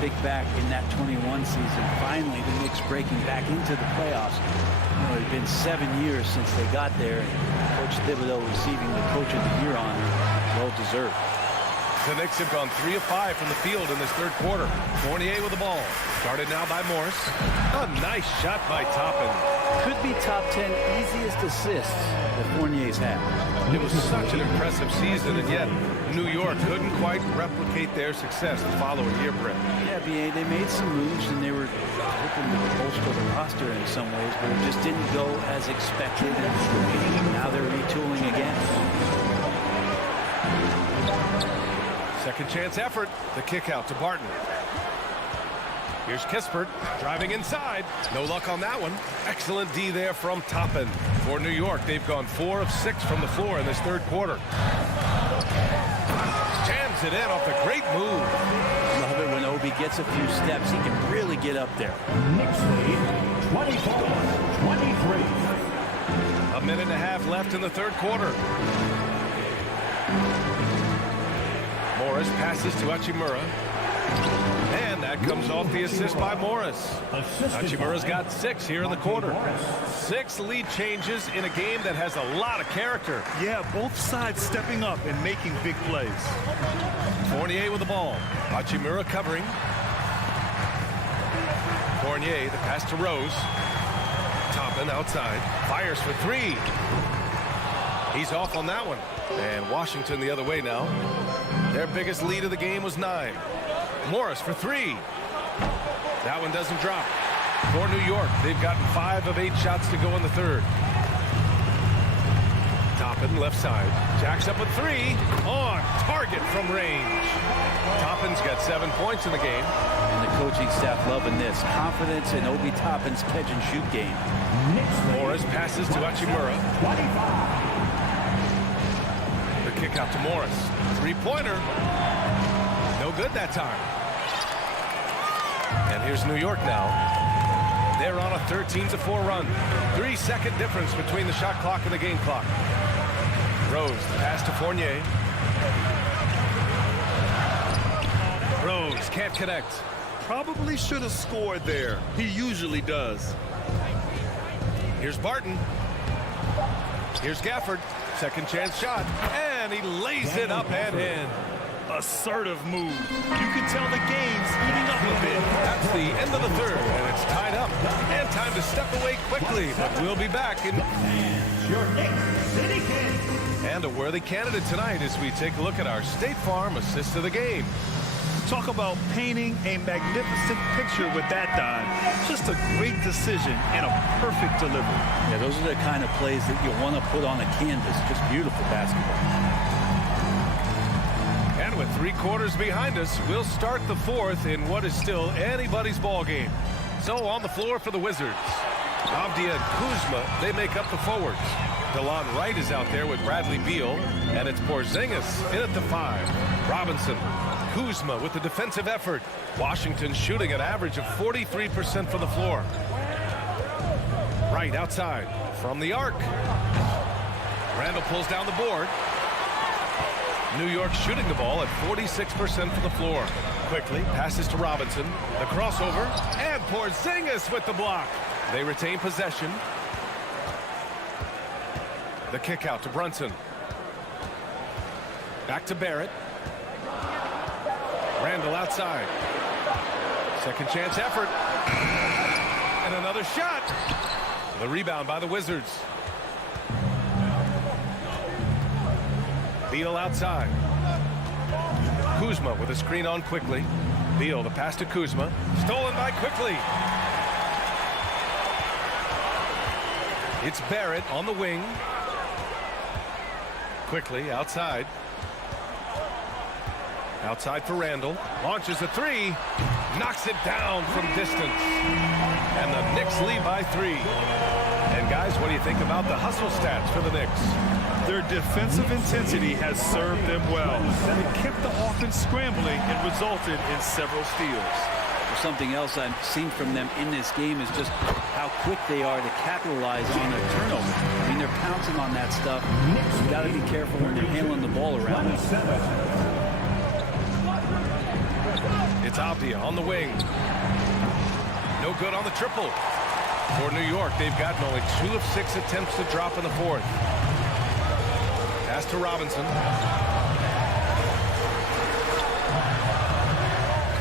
Think back in that 21 season, finally the Knicks breaking back into the playoffs. You know, it had been 7 years since they got there. Coach Thibodeau receiving the Coach of the Year honor. Well deserved. The Knicks have gone 3 of 5 from the field in this third quarter. Fournier with the ball. Guarded now by Morris. A nice shot by Toppin. Could be top 10 easiest assists that Fournier's had. It was such an impressive season, and yet New York couldn't quite replicate their success the following year, Brett. Yeah, BA, they made some moves, and they were hoping to bolster the roster in some ways, but it just didn't go as expected, and now they're retooling again. Second chance effort. The kick out to Barton. Here's Kispert driving inside. No luck on that one. Excellent D there from Toppin. For New York, they've gone 4 of 6 from the floor in this third quarter. Jams it in off a great move. Love it when Obi gets a few steps. He can really get up there. Knicks lead 24-23. A minute and a half left in the third quarter. Morris passes to Hachimura. And that comes off the assist by Morris. Hachimura's got 6 here in the quarter. 6 lead changes in a game that has a lot of character. Yeah, both sides stepping up and making big plays. Fournier with the ball. Hachimura covering. Fournier, the pass to Rose. Toppin outside. Fires for 3. He's off on that one. And Washington the other way now. Their biggest lead of the game was 9. Morris for 3. That one doesn't drop. For New York, they've gotten 5 of 8 shots to go in the third. Toppin left side. Jacks up with 3. On target from range. Toppin's got 7 points in the game. And the coaching staff loving this. Confidence in Obi Toppin's catch and shoot game. Morris passes to Hachimura. The kick out to Morris. 3-pointer. No good that time. And here's New York now. They're on a 13-4 run. 3-second difference between the shot clock and the game clock. Rose, pass to Fournier. Rose can't connect. Probably should have scored there. He usually does. Here's Barton. Here's Gafford. Second chance shot. And he lays it up and in. Assertive move. You can tell the game's heating up a bit. That's the end of the third, and it's tied up. And time to step away quickly, but we'll be back in... Your Knicks City Kings. And a worthy candidate tonight as we take a look at our State Farm assist of the game. Talk about painting a magnificent picture with that dime. Just a great decision and a perfect delivery. Yeah, those are the kind of plays that you want to put on a canvas. Just beautiful basketball. And with 3 quarters behind us, we'll start the fourth in what is still anybody's ball game. So on the floor for the Wizards, Avdia and Kuzma, they make up the forwards. DeLon Wright is out there with Bradley Beal, and it's Porzingis in at the 5. Robinson, Kuzma with the defensive effort. Washington shooting an average of 43% from the floor. Wright outside from the arc. Randall pulls down the board. New York shooting the ball at 46% from the floor. Quickly passes to Robinson. The crossover. And Porzingis with the block. They retain possession. The kick out to Brunson. Back to Barrett. Randall outside. Second chance effort. And another shot. The rebound by the Wizards. Beal outside. Kuzma with a screen on quickly. Beal, the pass to Kuzma. Stolen by Quickly. It's Barrett on the wing. Quickly outside. Outside for Randall. Launches a 3. Knocks it down from distance. And the Knicks lead by 3. And guys, what do you think about the hustle stats for the Knicks? Their defensive intensity has served them well. It kept the offense scrambling and resulted in several steals. The something else I've seen from them in this game is just how quick they are to capitalize on a turnover. I mean, they're pouncing on that stuff. You got to be careful when they're handling the ball around. It's Abdia on the wing. No good on the triple. For New York, they've gotten only 2 of 6 attempts to drop in the fourth. Pass to Robinson.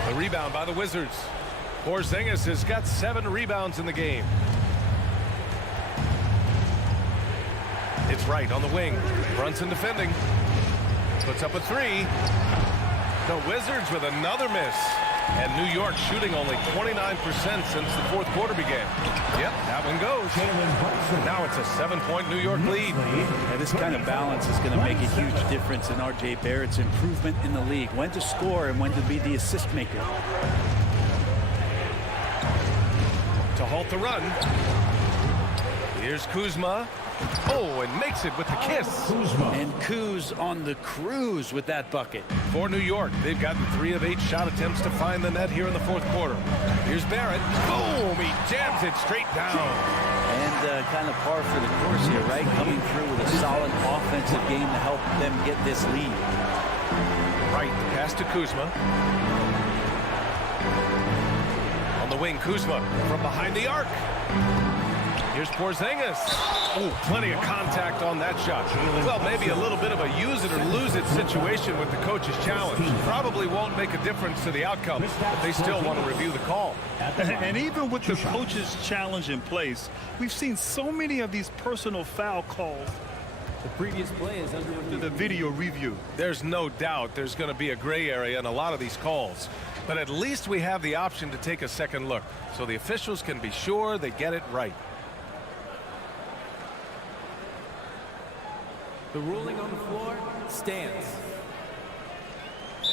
The rebound by the Wizards. Porzingis has got 7 rebounds in the game. It's Wright on the wing. Brunson defending. Puts up a 3. The Wizards with another miss. And New York shooting only 29% since the fourth quarter began. Yep, that one goes. Now it's a 7-point New York lead. And this kind of balance is going to make a huge difference in R.J. Barrett's improvement in the league. When to score and when to be the assist maker. To halt the run. Here's Kuzma. Oh, and makes it with the kiss. And Kuz on the cruise with that bucket. For New York, they've gotten 3 of 8 shot attempts to find the net here in the fourth quarter. Here's Barrett. Boom! He jams it straight down. And kind of par for the course here, right? Coming through with a solid offensive game to help them get this lead. Right, pass to Kuzma. On the wing, Kuzma from behind the arc. Here's Porzingis. Oh, plenty of contact on that shot. Well, maybe a little bit of a use it or lose it situation with the coach's challenge. Probably won't make a difference to the outcome, but they still want to review the call. And even with the coach's challenge in place, we've seen so many of these personal foul calls. The previous play is under the video review. There's no doubt there's going to be a gray area in a lot of these calls. But at least we have the option to take a second look, so the officials can be sure they get it right. The ruling on the floor stands.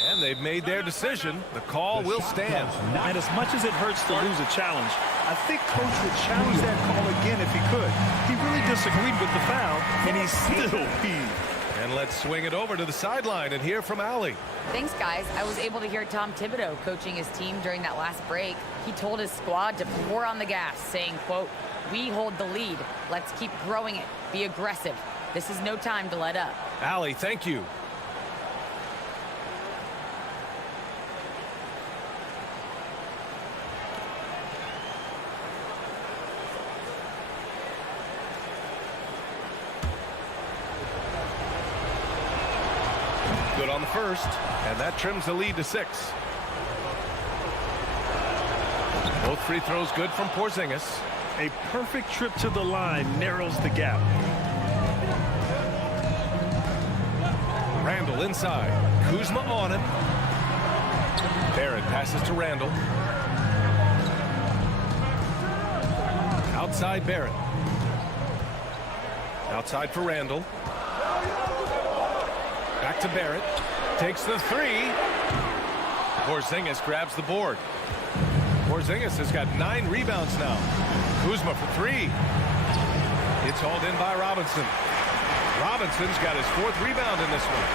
And they've made their decision. The call will stand. And as much as it hurts to lose a challenge, I think Coach would challenge that call again if he could. He really disagreed with the foul, and he still peed. And let's swing it over to the sideline and hear from Allie. Thanks, guys. I was able to hear Tom Thibodeau coaching his team during that last break. He told his squad to pour on the gas, saying, quote, "We hold the lead. Let's keep growing it. Be aggressive. This is no time to let up." Allie, thank you. Good on the first, and that trims the lead to 6. Both free throws good from Porzingis. A perfect trip to the line narrows the gap. Randall inside. Kuzma on him. Barrett passes to Randall. Outside Barrett. Outside for Randall. Back to Barrett. Takes the 3. Porzingis grabs the board. Porzingis has got 9 rebounds now. Kuzma for 3. It's hauled in by Robinson. Robinson's got his 4th rebound in this one.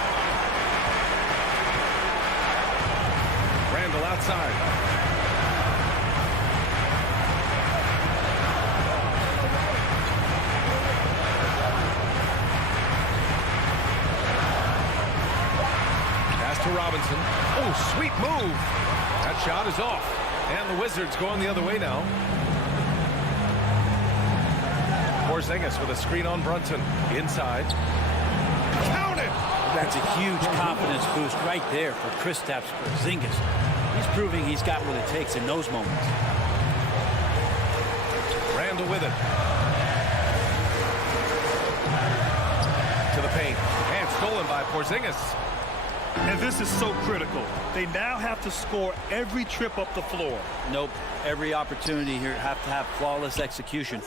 Randall outside. Pass to Robinson. Oh, sweet move. That shot is off. And the Wizards going the other way now. Porzingis with a screen on Brunson. Inside. Count it! That's a huge confidence boost right there for Kristaps Porzingis. He's proving he's got what it takes in those moments. Randall with it. To the paint. And stolen by Porzingis. And this is so critical. They now have to score every trip up the floor. Nope. Every opportunity here have to have flawless execution.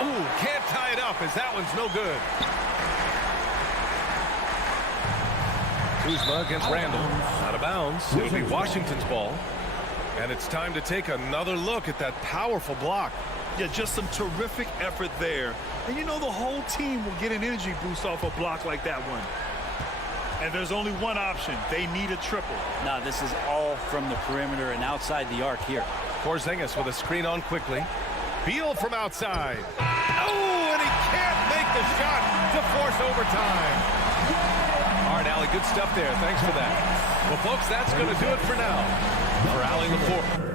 Ooh, can't tie it up as that one's no good. Kuzma against Randall. Out of bounds. It'll be Washington's ball. And it's time to take another look at that powerful block. Yeah, just some terrific effort there. And you know the whole team will get an energy boost off a block like that one. And there's only one option. They need a triple. No, this is all from the perimeter and outside the arc here. Porzingis with a screen on quickly. Beal from outside. Oh, and he can't make the shot to force overtime. All right, Allie, good stuff there. Thanks for that. Well, folks, that's going to do it for now. For Allie Laporte.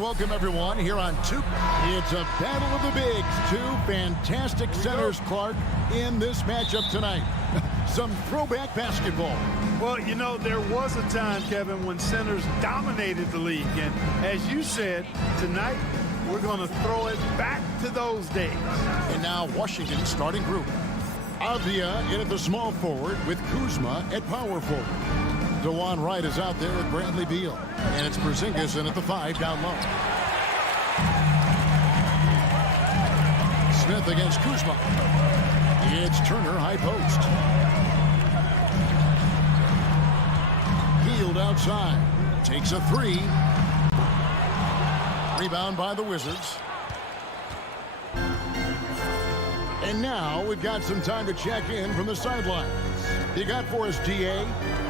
And welcome, everyone, here on Two. It's a battle of the bigs. Two fantastic centers, Clark, in this matchup tonight. Some throwback basketball. Well, you know, there was a time, Kevin, when centers dominated the league. And as you said, tonight we're going to throw it back to those days. And now Washington's starting group. Avdia in at the small forward with Kuzma at power forward. DeJuan Wright is out there with Bradley Beal. And it's Porzingis in at the 5 down low. Smith against Kuzma. It's Turner high post. Hield outside. Takes a 3. Rebound by the Wizards. And now we've got some time to check in from the sidelines. You got for us, DA?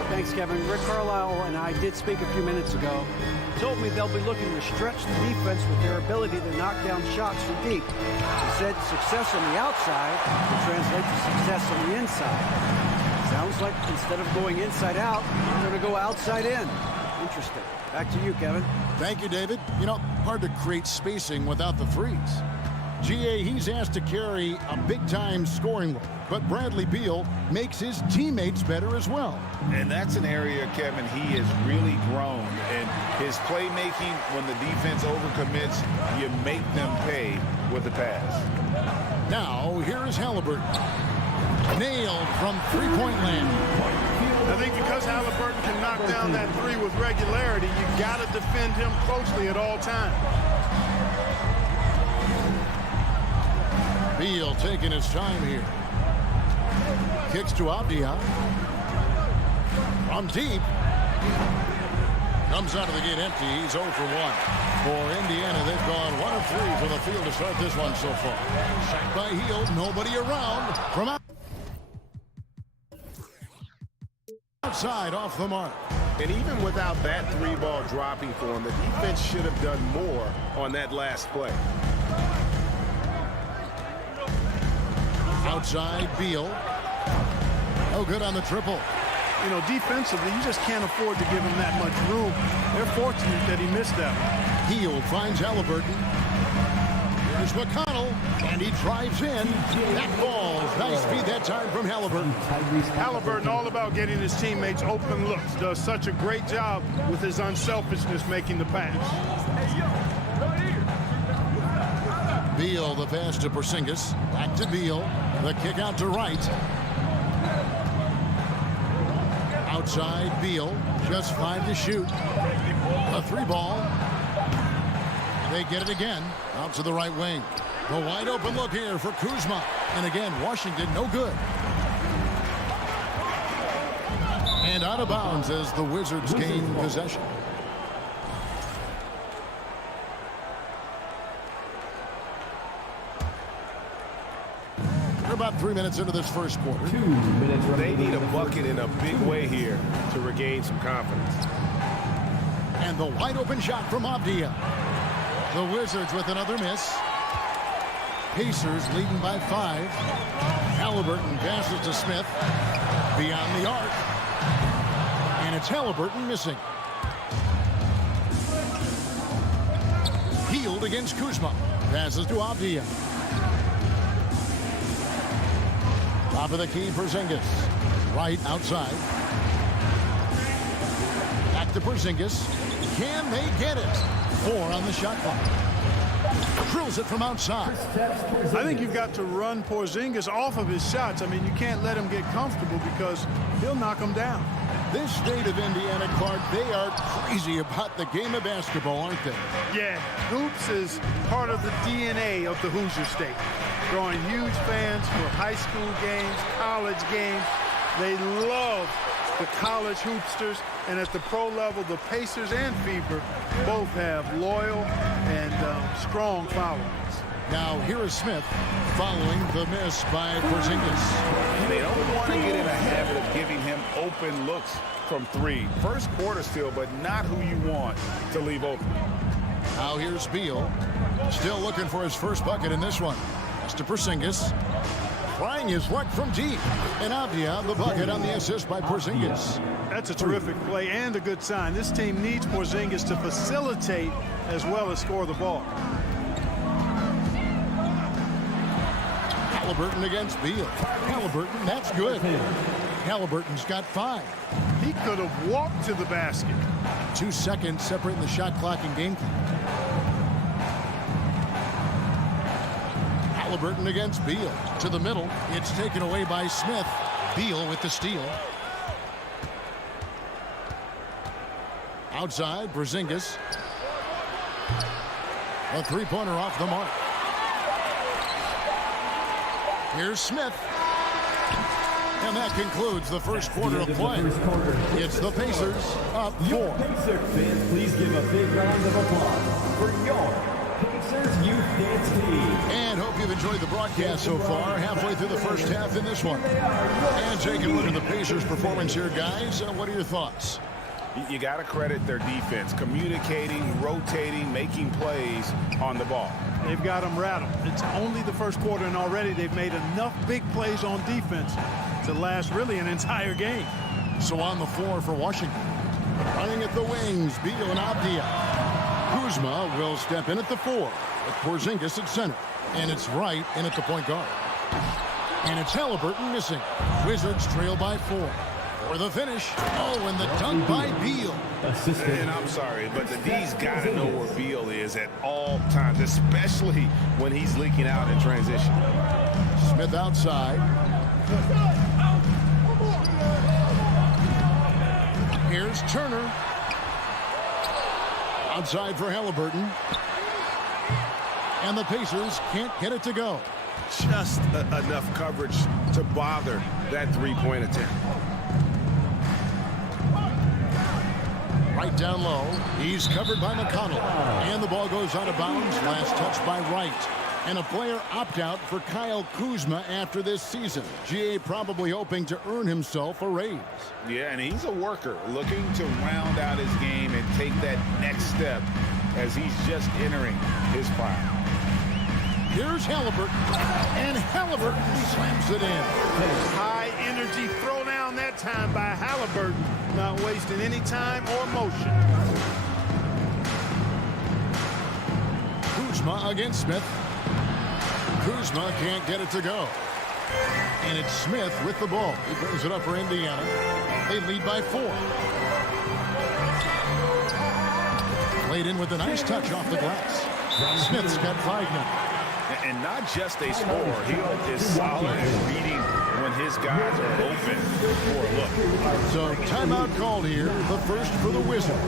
Thanks, Kevin. Rick Carlisle and I did speak a few minutes ago. He told me they'll be looking to stretch the defense with their ability to knock down shots from deep. He said success on the outside will translate to success on the inside. Sounds like instead of going inside out, they're going to go outside in. Interesting. Back to you, Kevin. Thank you, David. You know, hard to create spacing without the threes. GA, he's asked to carry a big-time scoring load, but Bradley Beal makes his teammates better as well. And that's an area, Kevin, he has really grown. And his playmaking, when the defense overcommits, you make them pay with the pass. Now, here is Halliburton. Nailed from three-point land. I think because Halliburton can knock down that 3 with regularity, you got to defend him closely at all times. Beal taking his time here. Kicks to Avdia. From deep. Comes out of the gate empty. He's 0 for 1. For Indiana, they've gone 1 of 3 from the field to start this one so far. Shot by Hield. Nobody around. From outside, off the mark. And even without that 3-ball dropping for him, the defense should have done more on that last play. Outside, Beal. No good on the triple. You know, defensively, you just can't afford to give him that much room. They're fortunate that he missed that one. Hield finds Halliburton. Here's McConnell, and he drives in. That falls. Nice speed that time from Halliburton. Halliburton, all about getting his teammates open looks. Does such a great job with his unselfishness making the pass. Beal, the pass to Porzingis. Back to Beal. The kick out to Wright. Outside, Beal. Just 5 to shoot. A 3-ball. They get it again. Out to the right wing. The wide open look here for Kuzma. And again, Washington, no good. And out of bounds as the Wizards gain possession. We're about 3 minutes into this first quarter. 2 minutes. They need a bucket in a big way here to regain some confidence. And the wide open shot from Avdia. The Wizards with another miss. Pacers leading by 5. Halliburton passes to Smith. Beyond the arc. And it's Halliburton missing. Hield against Kuzma. Passes to Avdia. Top of the key, Porzingis. Right outside. Back to Porzingis. Can they get it? 4 on the shot clock. Drills it from outside. I think you've got to run Porzingis off of his shots. I mean, you can't let him get comfortable because he'll knock him down. This state of Indiana, Clark, they are crazy about the game of basketball, aren't they? Yeah, hoops is part of the DNA of the Hoosier State. Drawing huge fans for high school games, college games. They love the college hoopsters, and at the pro level, the Pacers and Fever both have loyal and strong followings. Now, here is Smith following the miss by Porzingis. They don't want to get in a habit of giving him open looks from 3. First quarter still, but not who you want to leave open. Now here's Beal. Still looking for his first bucket in this one. That's to Porzingis. trying his luck from deep. And Avdia, the bucket on the assist by Porzingis. That's a terrific play and a good sign. This team needs Porzingis to facilitate as well as score the ball. Halliburton against Beal. Halliburton, that's good. Halliburton's got 5. He could have walked to the basket. 2 seconds separating the shot clock and game clock. Halliburton against Beal. To the middle. It's taken away by Smith. Beal with the steal. Outside, Porzingis. A three-pointer off the mark. Here's Smith. And that concludes the first quarter of play. It's the Pacers up 4. Pacers fans, please give a big round of applause for your Pacers Youth Dance Team. And hope you've enjoyed the broadcast so far. Halfway through the first half in this one. And taking a look at the Pacers' performance here, guys. What are your thoughts? You got to credit their defense, communicating, rotating, making plays on the ball. They've got them rattled. It's only the first quarter, and already they've made enough big plays on defense to last really an entire game. So on the floor for Washington. Running at the wings, Beal and Avdia. Kuzma will step in at the 4 with Porzingis at center. And it's Wright in at the point guard. And it's Halliburton missing. Wizards trail by 4. For the finish. Oh, and the dunk by Beal. And I'm sorry, but the D's got to know where Beal is at all times, especially when he's leaking out in transition. Smith outside. Here's Turner. Outside for Halliburton. And the Pacers can't get it to go. Just enough coverage to bother that three-point attempt. Right down low. He's covered by McConnell. And the ball goes out of bounds. Last touch by Wright. And a player opt-out for Kyle Kuzma after this season. GA probably hoping to earn himself a raise. Yeah, and he's a worker looking to round out his game and take that next step as he's just entering his prime. Here's Halliburton. And Halliburton slams it in. High energy throw down that time by Halliburton. Not wasting any time or motion. Kuzma against Smith. Kuzma can't get it to go. And it's Smith with the ball. He brings it up for Indiana. They lead by 4. Played in with a nice touch off the glass. Smith's got 5 now. And not just a scorer. He is solid at reading when his guys are open for a look. So timeout called here. The first for the Wizards.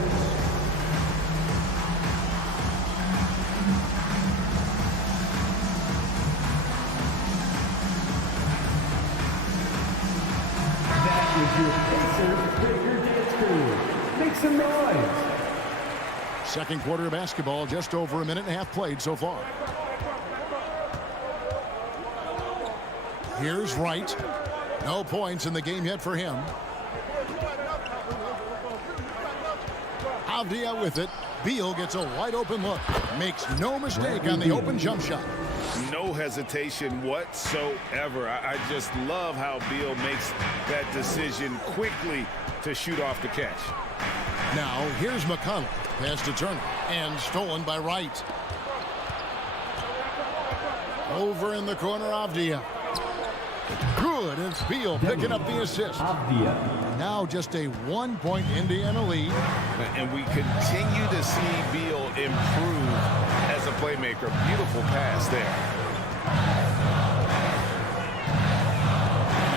That was your Pacers Breaker Dance Crew. Make some noise. Second quarter of basketball, just over a minute and a half played so far. Here's Wright. No points in the game yet for him. Avdia with it. Beal gets a wide open look. Makes no mistake on the open jump shot. No hesitation whatsoever. I just love how Beal makes that decision quickly to shoot off the catch. Now here's McConnell. Pass to Turner. And stolen by Wright. Over in the corner, Avdia. Good. It's Beal picking up the assist. Now just a 1-point Indiana lead. And we continue to see Beal improve as a playmaker. Beautiful pass there.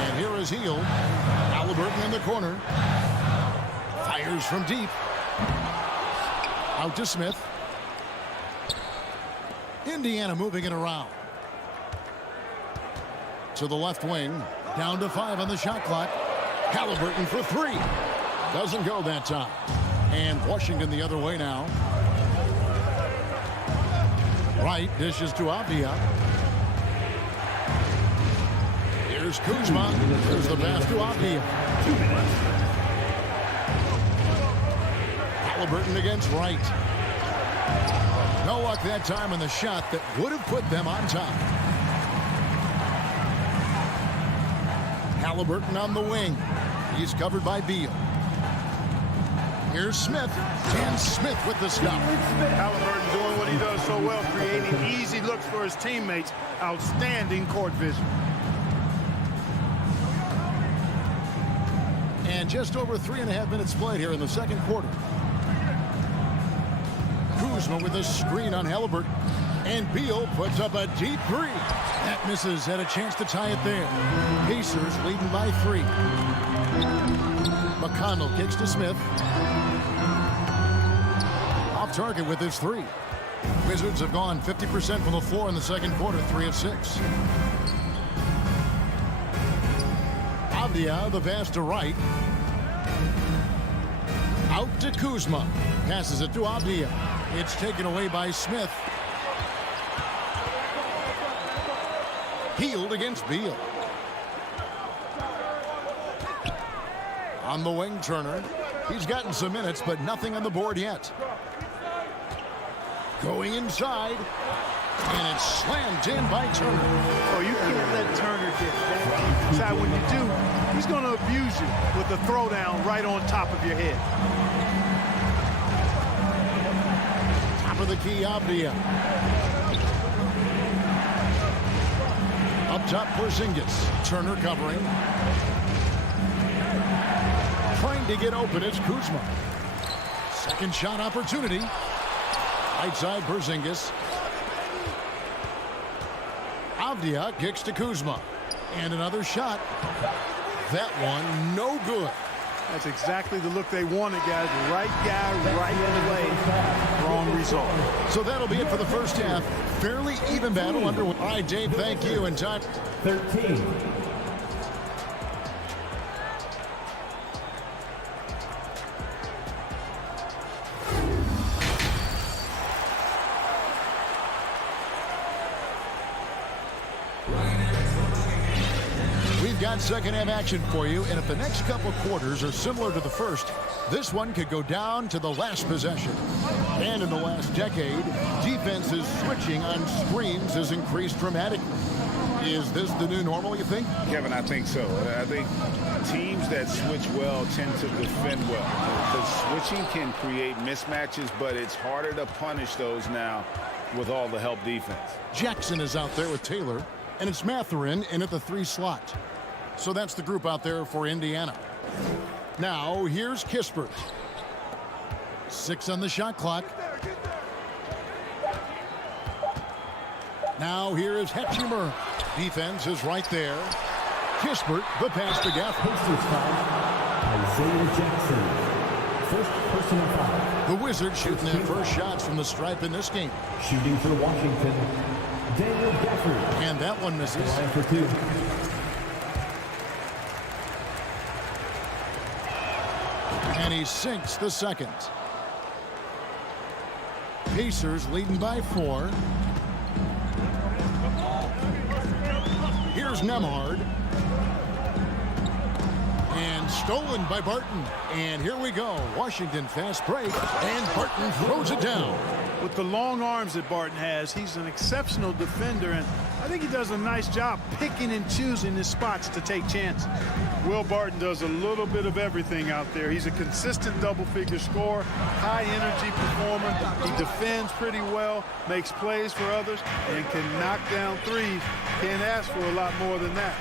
And here is Hield. Halliburton in the corner. Fires from deep. Out to Smith. Indiana moving it around. To the left wing. Down to 5 on the shot clock. Halliburton for 3. Doesn't go that time. And Washington the other way now. Wright dishes to Avdia. Here's Kuzma. There's the pass to Avdia. 2 minutes. Halliburton against Wright. No luck that time in the shot that would have put them on top. Halliburton on the wing. He's covered by Beal. Here's Smith, and Smith with the stop. Halliburton doing what he does so well, creating easy looks for his teammates. Outstanding court vision. And just over 3.5 minutes played here in the second quarter. Kuzma with a screen on Halliburton. And Beal puts up a deep three. That misses. Had a chance to tie it there. Pacers leading by 3. McConnell kicks to Smith. Off target with his 3. Wizards have gone 50% from the floor in the second quarter, 3 of 6. Avdia, the pass to Wright. Out to Kuzma. Passes it to Avdia. It's taken away by Smith. Healed against Beal. On the wing, Turner. He's gotten some minutes, but nothing on the board yet. Going inside. And it's slammed in by Turner. Oh, you can't let Turner get that inside. When you do, he's going to abuse you with the throwdown right on top of your head. Top of the key, Avdia. Up top, Porzingis. Turner covering. Trying to get open, it's Kuzma. Second shot opportunity. Right side, Porzingis. Avdia kicks to Kuzma. And another shot. That one, no good. That's exactly the look they wanted, guys. Right guy, right play. Wrong result. So that'll be it for the first half. Fairly even battle underway. All right, Dave, thank you. And time 13. We've got second half action for you, and if the next couple quarters are similar to the first, this one could go down to the last possession. And in the last decade, defenses switching on screens has increased dramatically. Is this the new normal, you think? Kevin, I think so. I think teams that switch well tend to defend well. The switching can create mismatches, but it's harder to punish those now with all the help defense. Jackson is out there with Taylor, and it's Mathurin in at the 3 slot. So that's the group out there for Indiana. Now, here's Kispert. 6 on the shot clock. Now, here is Hachimura. Defense is right there. Kispert, the pass to Gafford. Pacers foul. Isaiah Jackson. First personal foul. The Wizards shooting their first shots from the stripe in this game. Shooting for Washington, Daniel Gafford. And that one misses. Line for 2. And he sinks the second. Pacers leading by 4. Here's Nembhard. And stolen by Barton. And here we go. Washington fast break. And Barton throws it down. With the long arms that Barton has, he's an exceptional defender, and I think he does a nice job picking and choosing his spots to take chances. Will Barton does a little bit of everything out there. He's a consistent double-figure scorer, high-energy performer. He defends pretty well, makes plays for others, and can knock down threes. Can't ask for a lot more than that.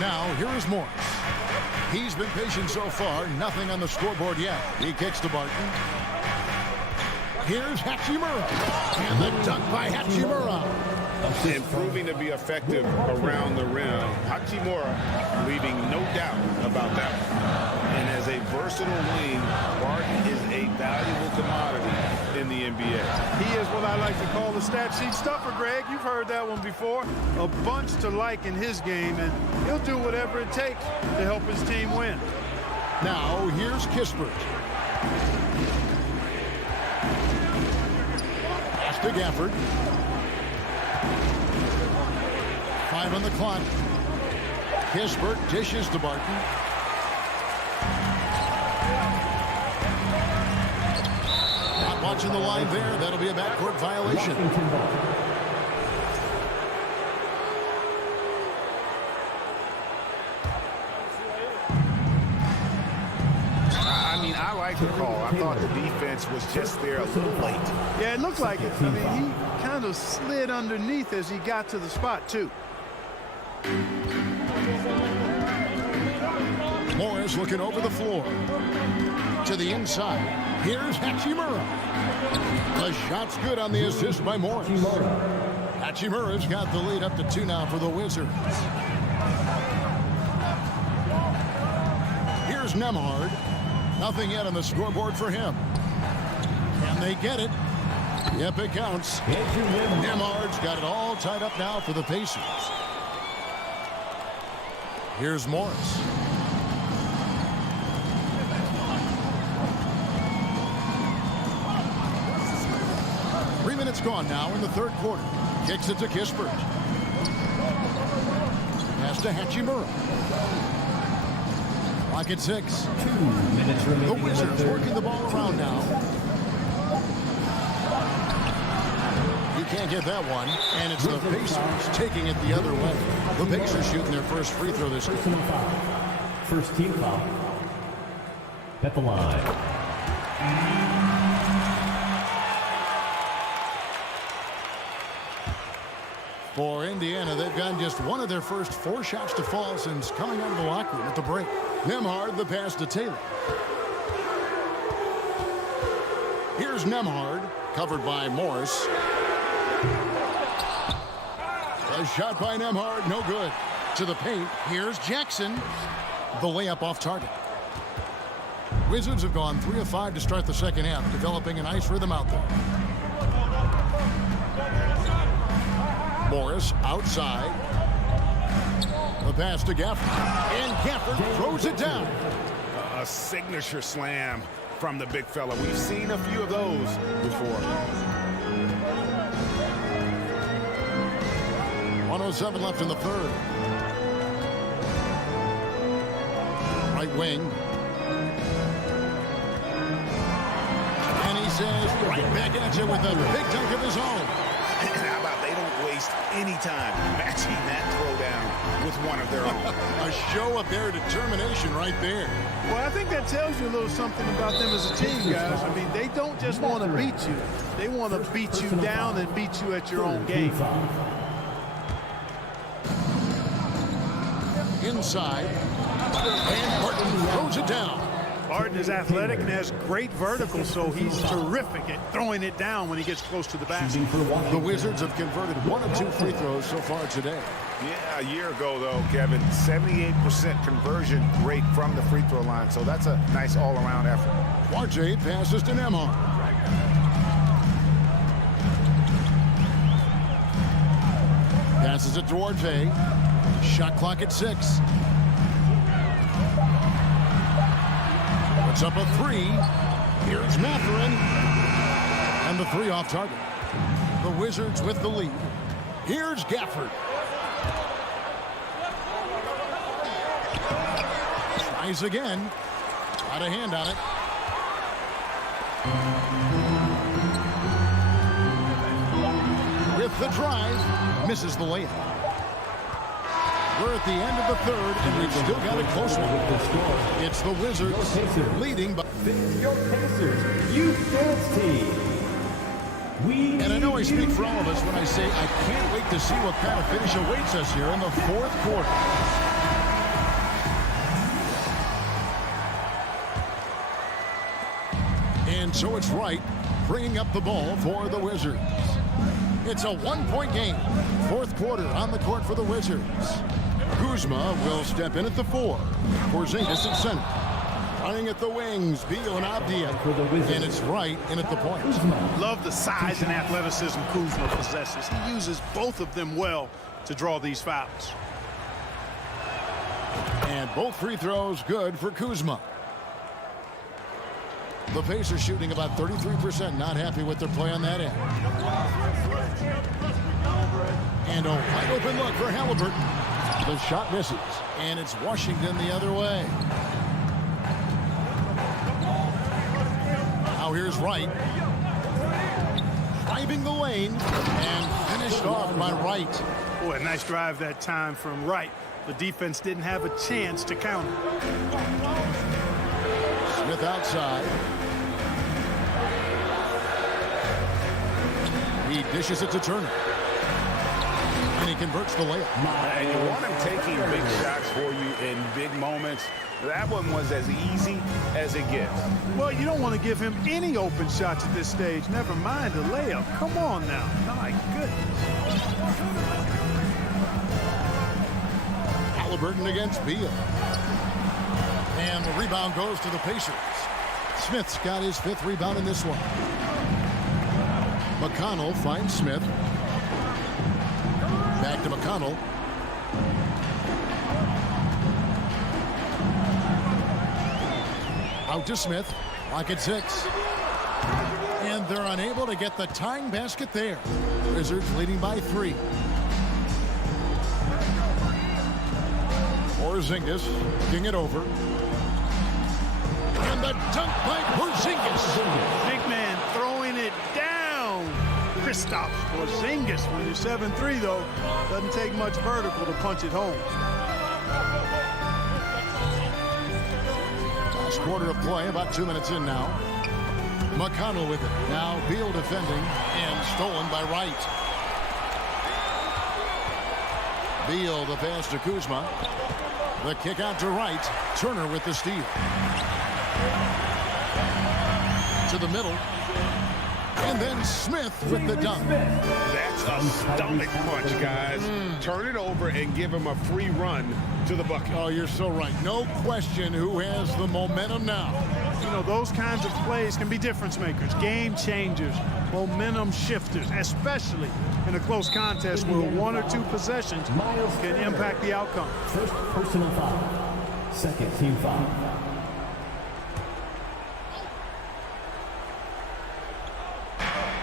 Now, here is Morris. He's been patient so far. Nothing on the scoreboard yet. He kicks to Barton. Here's Hachimura. And the dunk by Hachimura. And proving to be effective around the rim. Hachimura leaving no doubt about that one. And as a versatile wing, Barton is a valuable commodity in the NBA. He is what I like to call the stat sheet stuffer, Greg. You've heard that one before. A bunch to like in his game, and he'll do whatever it takes to help his team win. Now, here's Kispert. Pass to Gafford. 5 on the clock. Kispert dishes to Barton. Not watching the line there. That'll be a backcourt violation. like the call. I thought the defense was just there a little late. Yeah, it looked like it. I mean, he kind of slid underneath as he got to the spot, too. Morris looking over the floor. To the inside. Here's Hachimura. The shot's good on the assist by Morris. Hachimura's got the lead up to 2 now for the Wizards. Here's Nembhard. Nothing yet on the scoreboard for him. And they get it. Yep, it counts. Nembhard's got it all tied up now for the Pacers. Here's Morris. 3 minutes gone now in the third quarter. Kicks it to Kispert. Pass to Hachimura. Clock at 6. 2 minutes remaining. The Wizards working the ball around now. You can't get that one, and it's the Pacers taking it the other way. The Pacers shooting their first free throw this game. Personal foul. First team foul. At the line. For Indiana, they've gotten just one of their first 4 shots to fall since coming out of the locker room at the break. Nembhard, the pass to Taylor. Here's Nembhard, covered by Morris. A shot by Nembhard, no good. To the paint, here's Jackson. The layup off target. Wizards have gone 3 of 5 to start the second half, developing a nice rhythm out there. Morris outside. The pass to Gafford. And Gafford throws it down. A signature slam from the big fella. We've seen a few of those before. 1:07 left in the third. Right wing. And he says, right back at you with a big dunk of his own. How about they don't waste any time matching that throwdown with one of their own. A show of their determination right there. Well, I think that tells you a little something about them as a team, guys. I mean, they don't just want to beat you. They want to beat you down and beat you at your own game. Inside. And Barton throws it down. Barton is athletic and has great vertical, so he's terrific at throwing it down when he gets close to the basket. The Wizards have converted 1 of 2 free throws so far today. Yeah, a year ago, though, Kevin, 78% conversion rate from the free throw line, so that's a nice all-around effort. Duarte passes to Nembhard. Passes it to Duarte. Shot clock at 6. Puts up a 3. Here's Mathurin. And the 3 off target. The Wizards with the lead. Here's Gafford. Tries again. Got a hand on it. With the drive. Misses the layup. We're at the end of the third, and we've still got a close one. It's the Wizards leading by... Your Pacers Youth Dance Team. And I know I speak for all of us when I say I can't wait to see what kind of finish awaits us here in the fourth quarter. And so it's Wright bringing up the ball for the Wizards. It's a 1-point game. Fourth quarter on the court for the Wizards. Kuzma will step in at the 4. Porzingis at center. Running at the wings, Beal and Abdia. And it's Wright in at the point. Love the size and athleticism Kuzma possesses. He uses both of them well to draw these fouls. And both free throws good for Kuzma. The Pacers shooting about 33%, not happy with their play on that end. And a wide open look for Halliburton. The shot misses, and it's Washington the other way. Now here's Wright. Driving the lane, and finished off by Wright. Boy, a nice drive that time from Wright. The defense didn't have a chance to counter. Smith Smith outside. He dishes it to Turner. And he converts the layup. And you want him taking big shots for you in big moments. That one was as easy as it gets. Well, you don't want to give him any open shots at this stage. Never mind the layup. Come on now. My goodness. Halliburton against Beal. And the rebound goes to the Pacers. Smith's got his 5th rebound in this one. McConnell finds Smith. Back to McConnell. Out to Smith. Lock at 6. And they're unable to get the tying basket there. Wizards leading by 3. Porzingis looking it over. And the dunk by Porzingis. Big man throwing it down. Kristaps Porzingis. When you're 7'3", though, doesn't take much vertical to punch it home. Last quarter of play, about 2 minutes in now. McConnell with it. Now Beal defending and stolen by Wright. Beal the pass to Kuzma. The kick out to Wright. Turner with the steal. To the middle. And then Smith with the dunk. That's a stomach punch, guys. Turn it over and give him a free run to the bucket. Oh, you're so right. No question who has the momentum now. You know, those kinds of plays can be difference makers, game changers, momentum shifters, especially in a close contest where 1 or 2 possessions can impact the outcome. First personal foul. Second team foul.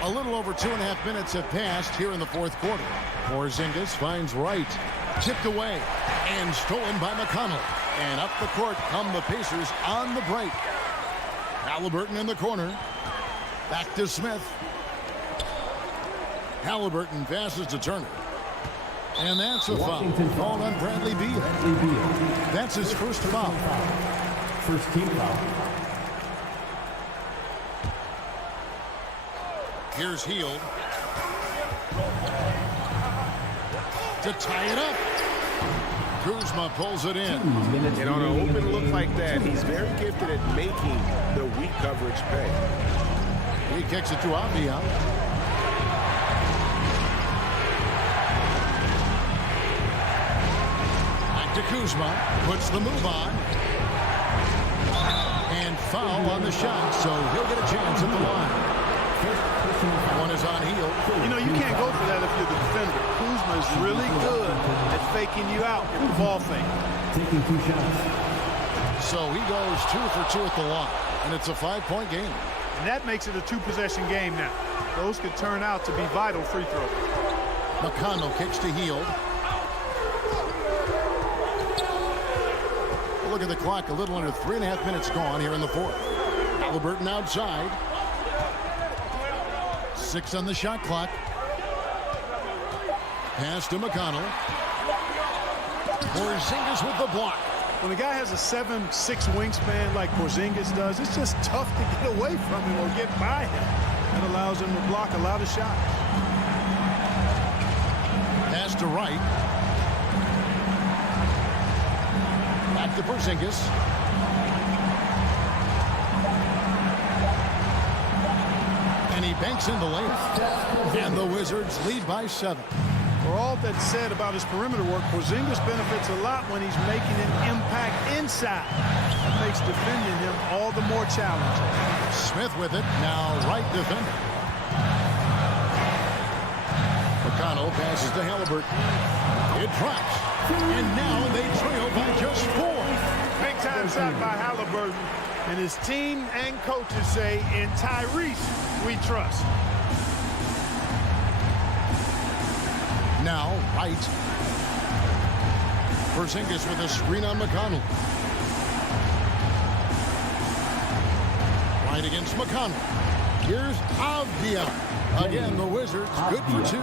A little over 2.5 minutes have passed here in the 4th quarter. Porzingis finds Wright. Tipped away and stolen by McConnell. And up the court come the Pacers on the break. Halliburton in the corner. Back to Smith. Halliburton passes to Turner. And that's a foul called on Bradley Beal. That's his first foul. First team foul. Here's Hield. To tie it up. Kuzma pulls it in. And on an open look like that, he's very gifted at making the weak coverage pay. He kicks it to Avdia. Back to Kuzma. Puts the move on. And foul on the shot, so he'll get a chance at the line. One is on Hield. You know, you can't go for that if you're the defender. Kuzma is really good at faking you out with the ball fake. Taking 2 shots. So he goes 2 for 2 at the line, and it's a 5-point game. And that makes it a 2-possession game now. Those could turn out to be vital free throws. McConnell kicks to Hield. Look at the clock, a little under 3.5 minutes gone here in the 4th. Halliburton outside. 6 on the shot clock. Pass to McConnell. Porzingis with the block. When a guy has a 7'6" wingspan like Porzingis does, it's just tough to get away from him or get by him. That allows him to block a lot of shots. Pass to Wright. Back to Porzingis. And he banks in the layup. And the Wizards lead by 7. For all that's said about his perimeter work, Porzingis benefits a lot when he's making an impact inside. That makes defending him all the more challenging. Smith with it. Now Wright defending. McConnell passes to Halliburton. It drops. And now they trail by just 4. Big time shot by Halliburton. And his team and coaches say, in Tyrese, we trust. Now, Wright. Porzingis with a screen on McConnell. Wright against McConnell. Here's Avdia. Again, the Wizards good for 2.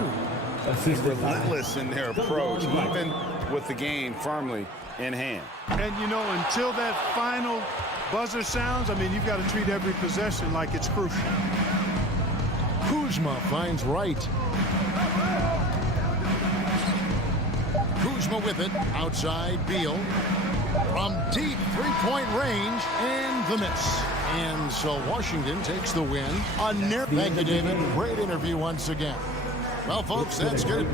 Relentless in their approach, even with the game firmly in hand. And, you know, until that final buzzer sounds, I mean, you've got to treat every possession like it's crucial. Kuzma finds Wright. Kuzma with it. Outside Beal. From deep three-point range, and the miss. And so Washington takes the win. Thank you, David. Great interview once again. Well, folks, that's good.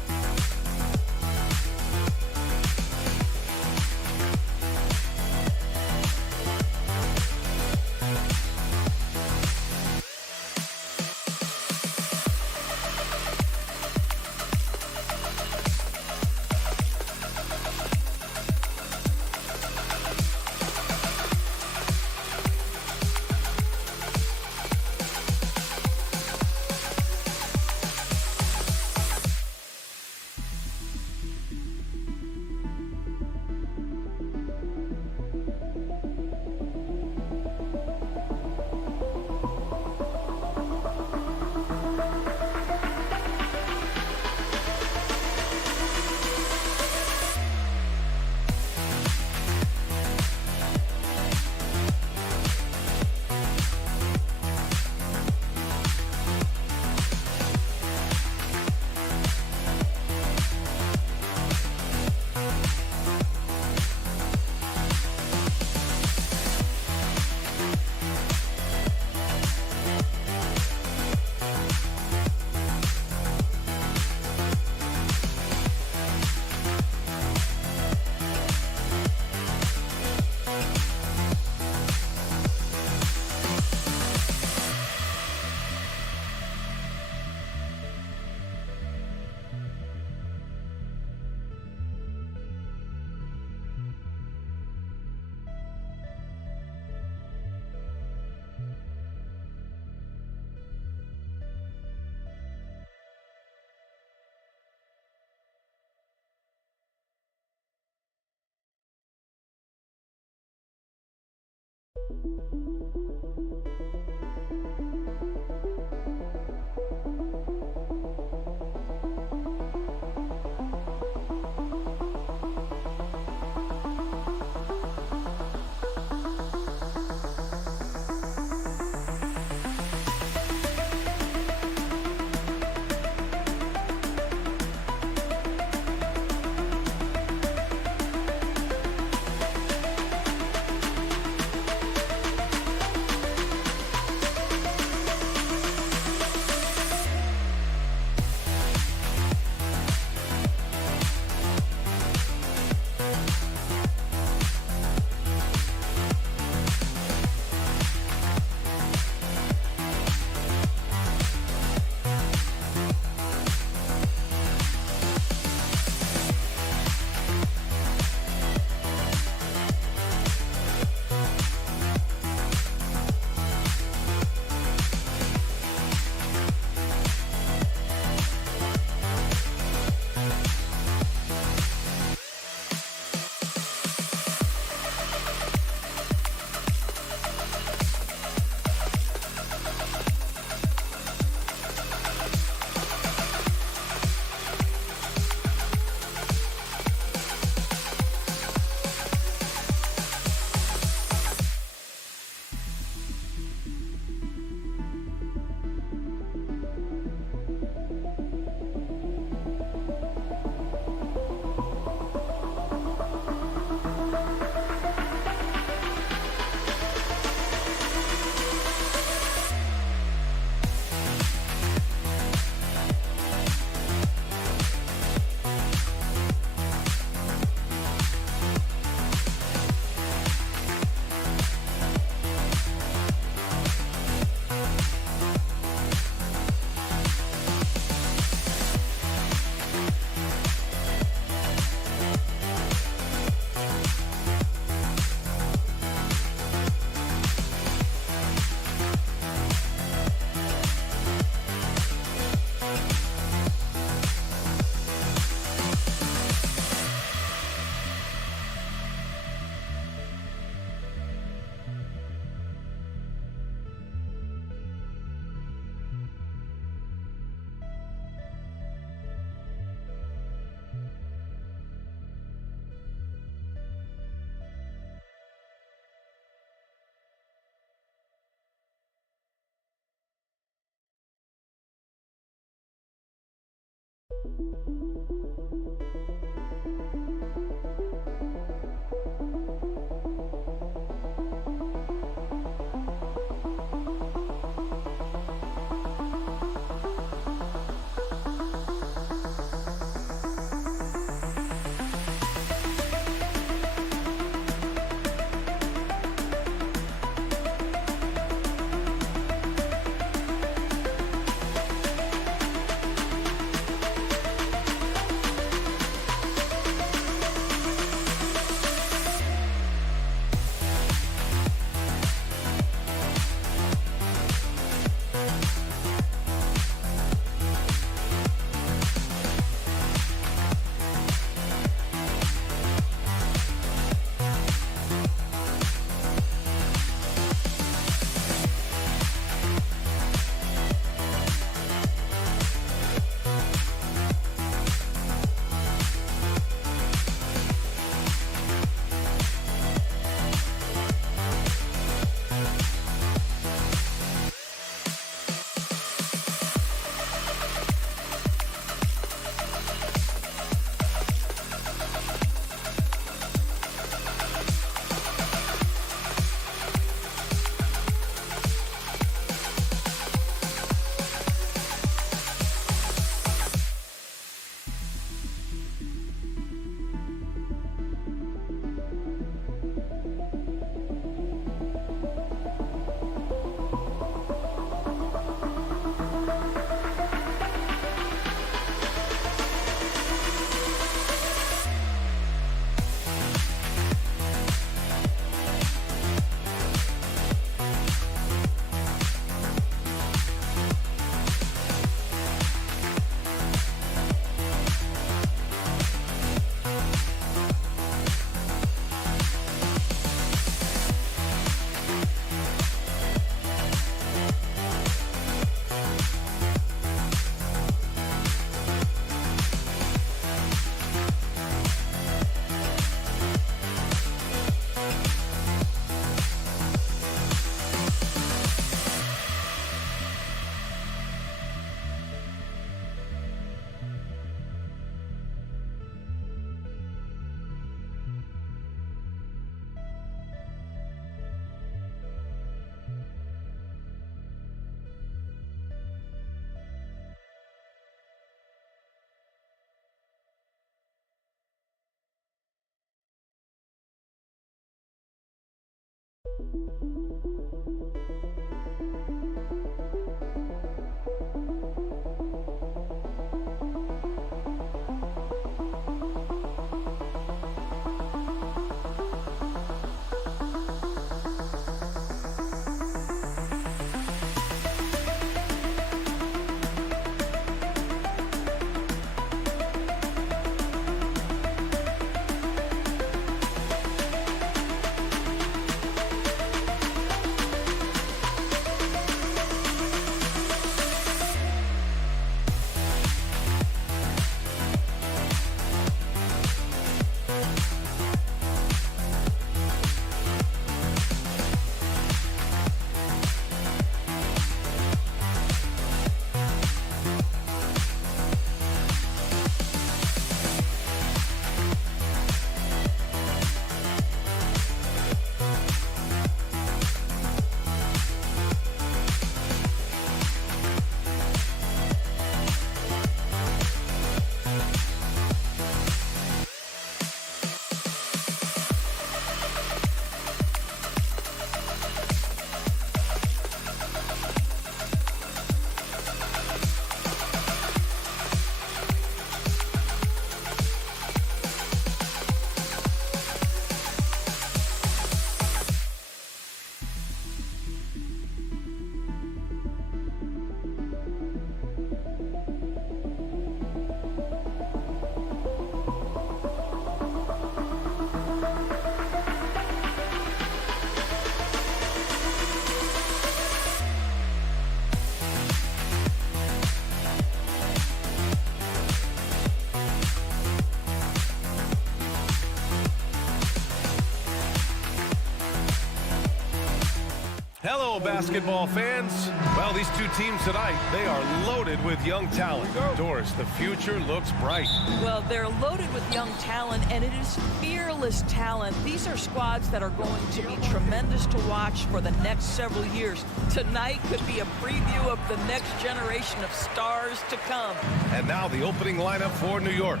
basketball fans. Well, these two teams tonight, they are loaded with young talent. Doris, the future looks bright. Well, they're loaded with young talent, and it is fearless talent. These are squads that are going to be tremendous to watch for the next several years. Tonight could be a preview of the next generation of stars to come. And now the opening lineup for New York.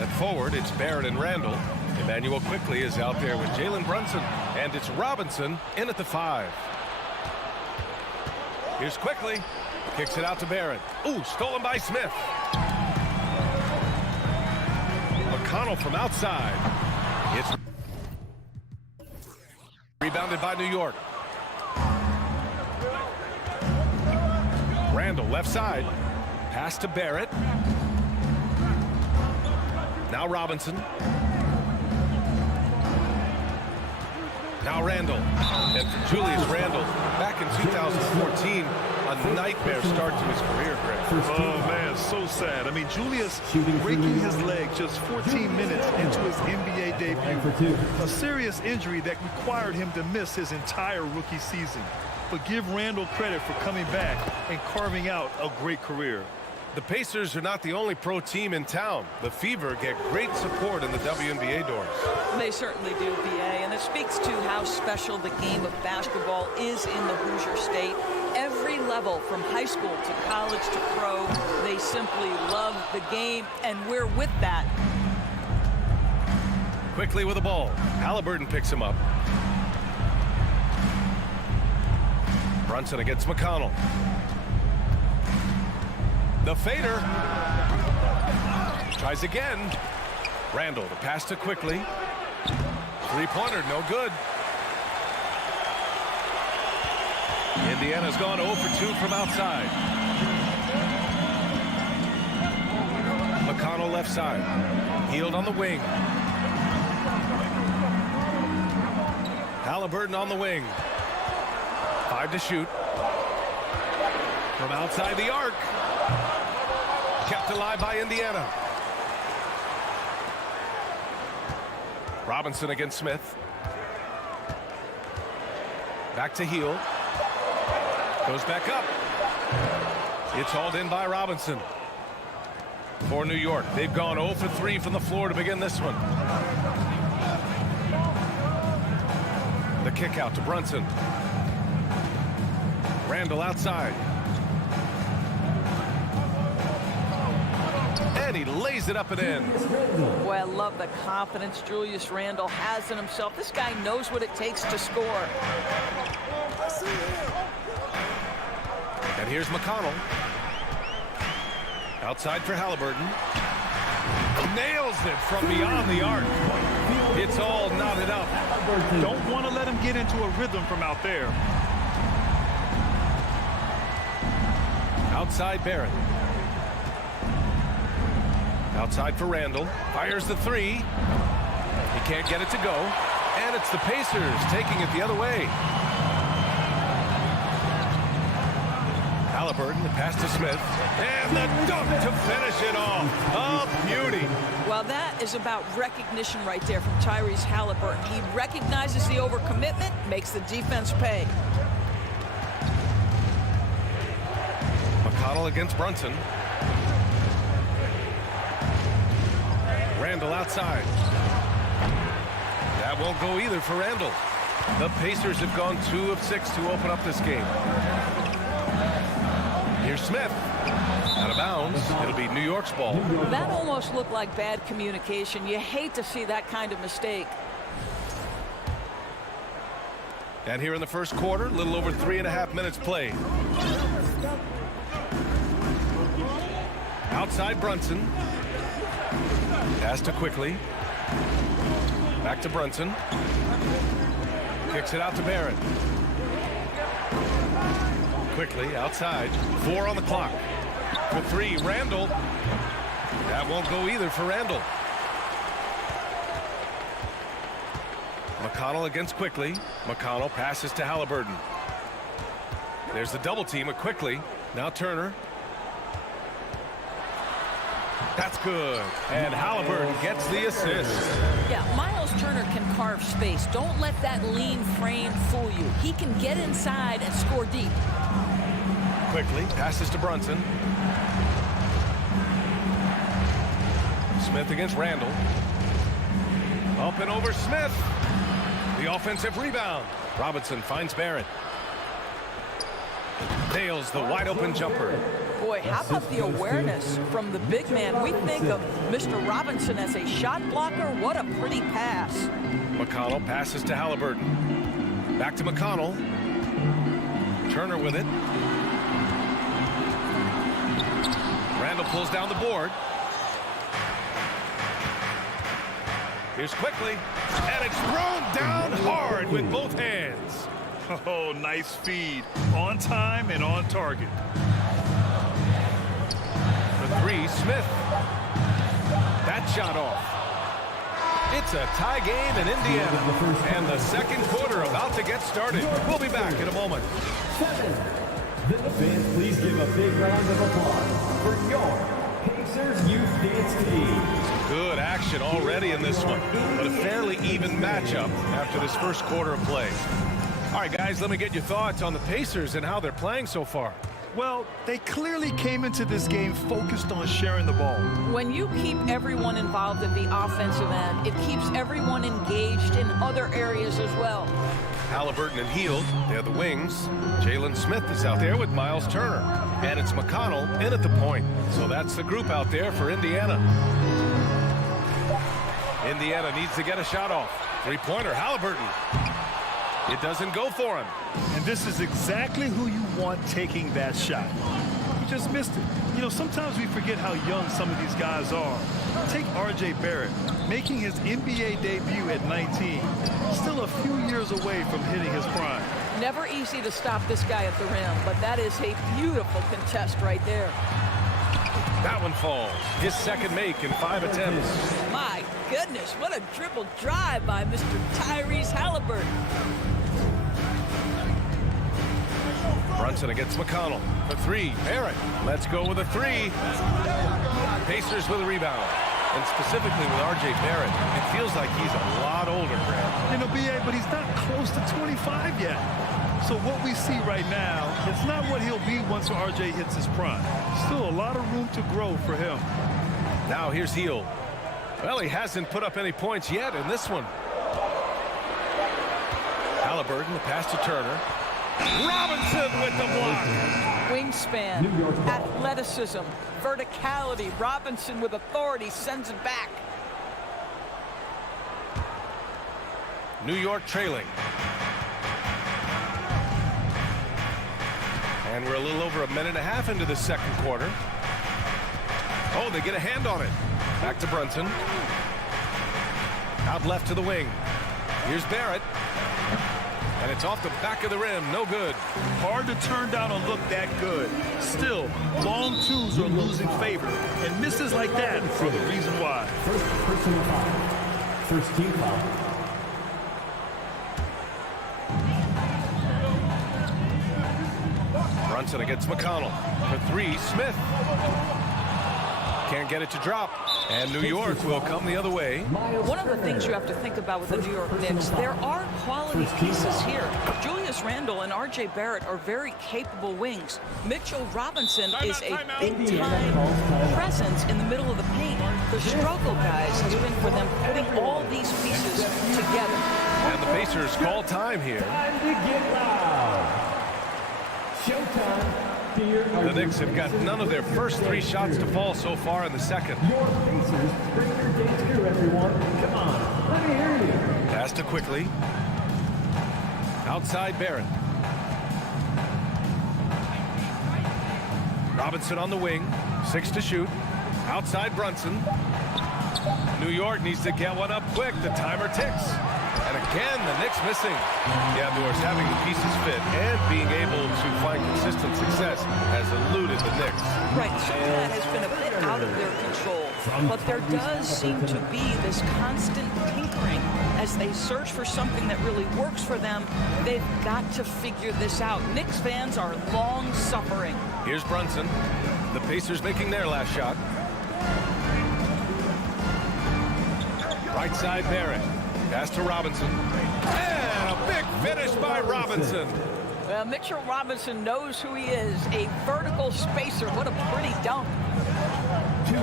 At forward, it's Barrett and Randall. Emmanuel Quickly is out there with Jalen Brunson, and it's Robinson in at the 5. Here's Quickly, kicks it out to Barrett. Ooh, stolen by Smith. McConnell from outside. It's rebounded by New York. Randall left side, pass to Barrett. Now Robinson. Now Randall. And for Julius Randall, back in 2014, a nightmare start to his career, Greg. Oh, man, so sad. I mean, Julius breaking his leg just 14 minutes into his NBA debut. A serious injury that required him to miss his entire rookie season. But give Randall credit for coming back and carving out a great career. The Pacers are not the only pro team in town. The Fever get great support in the WNBA doors. They certainly do, BA, and it speaks to how special the game of basketball is in the Hoosier State. Every level, from high school to college to pro, they simply love the game, and we're with that. Quickly with the ball. Halliburton picks him up. Brunson against McConnell. The fader. Tries again. Randall, the pass to Quickly. Three-pointer, no good. Indiana's gone 0 for 2 from outside. McConnell left side. Healed on the wing. Halliburton on the wing. 5 to shoot. From outside the arc. Kept alive by Indiana. Robinson against Smith. Back to Heel. Goes back up. It's hauled in by Robinson. For New York, they've gone 0 for 3 from the floor to begin this one. The kick out to Brunson. Randall outside. And he lays it up and in. Boy, I love the confidence Julius Randall has in himself. This guy knows what it takes to score. And here's McConnell. Outside for Halliburton. Nails it from beyond the arc. It's all knotted up. Don't want to let him get into a rhythm from out there. Outside Barrett. Outside for Randall. Fires the 3. He can't get it to go. And it's the Pacers taking it the other way. Halliburton, the pass to Smith. And the dunk to finish it off. A beauty. Well, that is about recognition right there from Tyrese Halliburton. He recognizes the overcommitment, makes the defense pay. McConnell against Brunson. Randall outside. That won't go either for Randall. The Pacers have gone 2 of 6 to open up this game. Here's Smith. Out of bounds. It'll be New York's ball. That almost looked like bad communication. You hate to see that kind of mistake. And here in the first quarter, a little over 3.5 minutes played. Outside Brunson. Pass to Quickly. Back to Brunson. Kicks it out to Barrett. Quickly outside. 4 on the clock. For 3, Randall. That won't go either for Randall. McConnell against Quickly. McConnell passes to Halliburton. There's the double team at Quickly. Now Turner. That's good. And Halliburton gets the assist. Yeah, Miles Turner can carve space. Don't let that lean frame fool you. He can get inside and score deep. Quickly passes to Brunson. Smith against Randall. Up and over Smith. The offensive rebound. Robinson finds Barrett. Nails the wide open jumper. Boy, how about the awareness from the big man? We think of Mr. Robinson as a shot blocker. What a pretty pass. McConnell passes to Halliburton. Back to McConnell. Turner with it. Randall pulls down the board. Here's Quickly, and it's thrown down hard with both hands. Oh, nice feed. On time and on target. The three, Smith. That shot off. It's a tie game in Indiana, and the second quarter about to get started. We'll be back in a moment. Fans, please give a big round of applause for your Pacers Youth Dance Team. Good action already in this one, but a fairly even matchup after this first quarter of play. All right, guys, let me get your thoughts on the Pacers and how they're playing so far. Well, they clearly came into this game focused on sharing the ball. When you keep everyone involved at the offensive end, it keeps everyone engaged in other areas as well. Halliburton and Hield, they're the wings. Jalen Smith is out there with Miles Turner. And it's McConnell in at the point. So that's the group out there for Indiana. Indiana needs to get a shot off. Three-pointer, Halliburton. It doesn't go for him. And this is exactly who you want taking that shot. He just missed it. You know, sometimes we forget how young some of these guys are. Take R.J. Barrett, making his NBA debut at 19. Still a few years away from hitting his prime. Never easy to stop this guy at the rim, but that is a beautiful contest right there. That one falls. His second make in 5 attempts. My goodness, what a dribble drive by Mr. Tyrese Halliburton. Brunson against McConnell. The three, Barrett. Let's go with a three. Pacers with a rebound. And specifically with R.J. Barrett, it feels like he's a lot older, Grant. You know, B.A., but he's not close to 25 yet. So what we see right now, it's not what he'll be once R.J. hits his prime. Still a lot of room to grow for him. Now here's Hield. Well, he hasn't put up any points yet in this one. Halliburton, the pass to Turner. Robinson with the block. Wingspan, athleticism, verticality. Robinson with authority sends it back. New York trailing. And we're a little over a minute and a half into the second quarter. Oh, they get a hand on it. Back to Brunson. Out left to the wing. Here's Barrett. And it's off the back of the rim. No good. Hard to turn down a look that good. Still, long twos are losing favor. And misses like that are the reason why. First personal foul. First team foul. Brunson against McConnell. For three, Smith. Can't get it to drop. And New York will come the other way. One of the things you have to think about with the New York Knicks, there are quality pieces here. Julius Randle and R.J. Barrett are very capable wings. Mitchell Robinson is a big-time presence in the middle of the paint. The struggle, guys, has been for them putting all these pieces together. And the Pacers call time here. Time to get loud. Showtime. The Knicks have got none of their first three shots to fall so far in the second. Your Pacers, bring your dance crew, everyone. Come on, let me hear you. Pass to Quickly. Outside Barrett. Robinson on the wing. 6 to shoot. Outside Brunson. New York needs to get one up quick. The timer ticks. And again, the Knicks missing. Yeah, Doris, having the pieces fit and being able to find consistent success has eluded the Knicks. Right, so that has been a bit out of their control. But there does seem to be this constant tinkering as they search for something that really works for them. They've got to figure this out. Knicks fans are long suffering. Here's Brunson. The Pacers making their last shot. Right side Barrett. Pass to Robinson. And a big finish by Robinson. Well, Mitchell Robinson knows who he is, a vertical spacer. What a pretty dunk. 2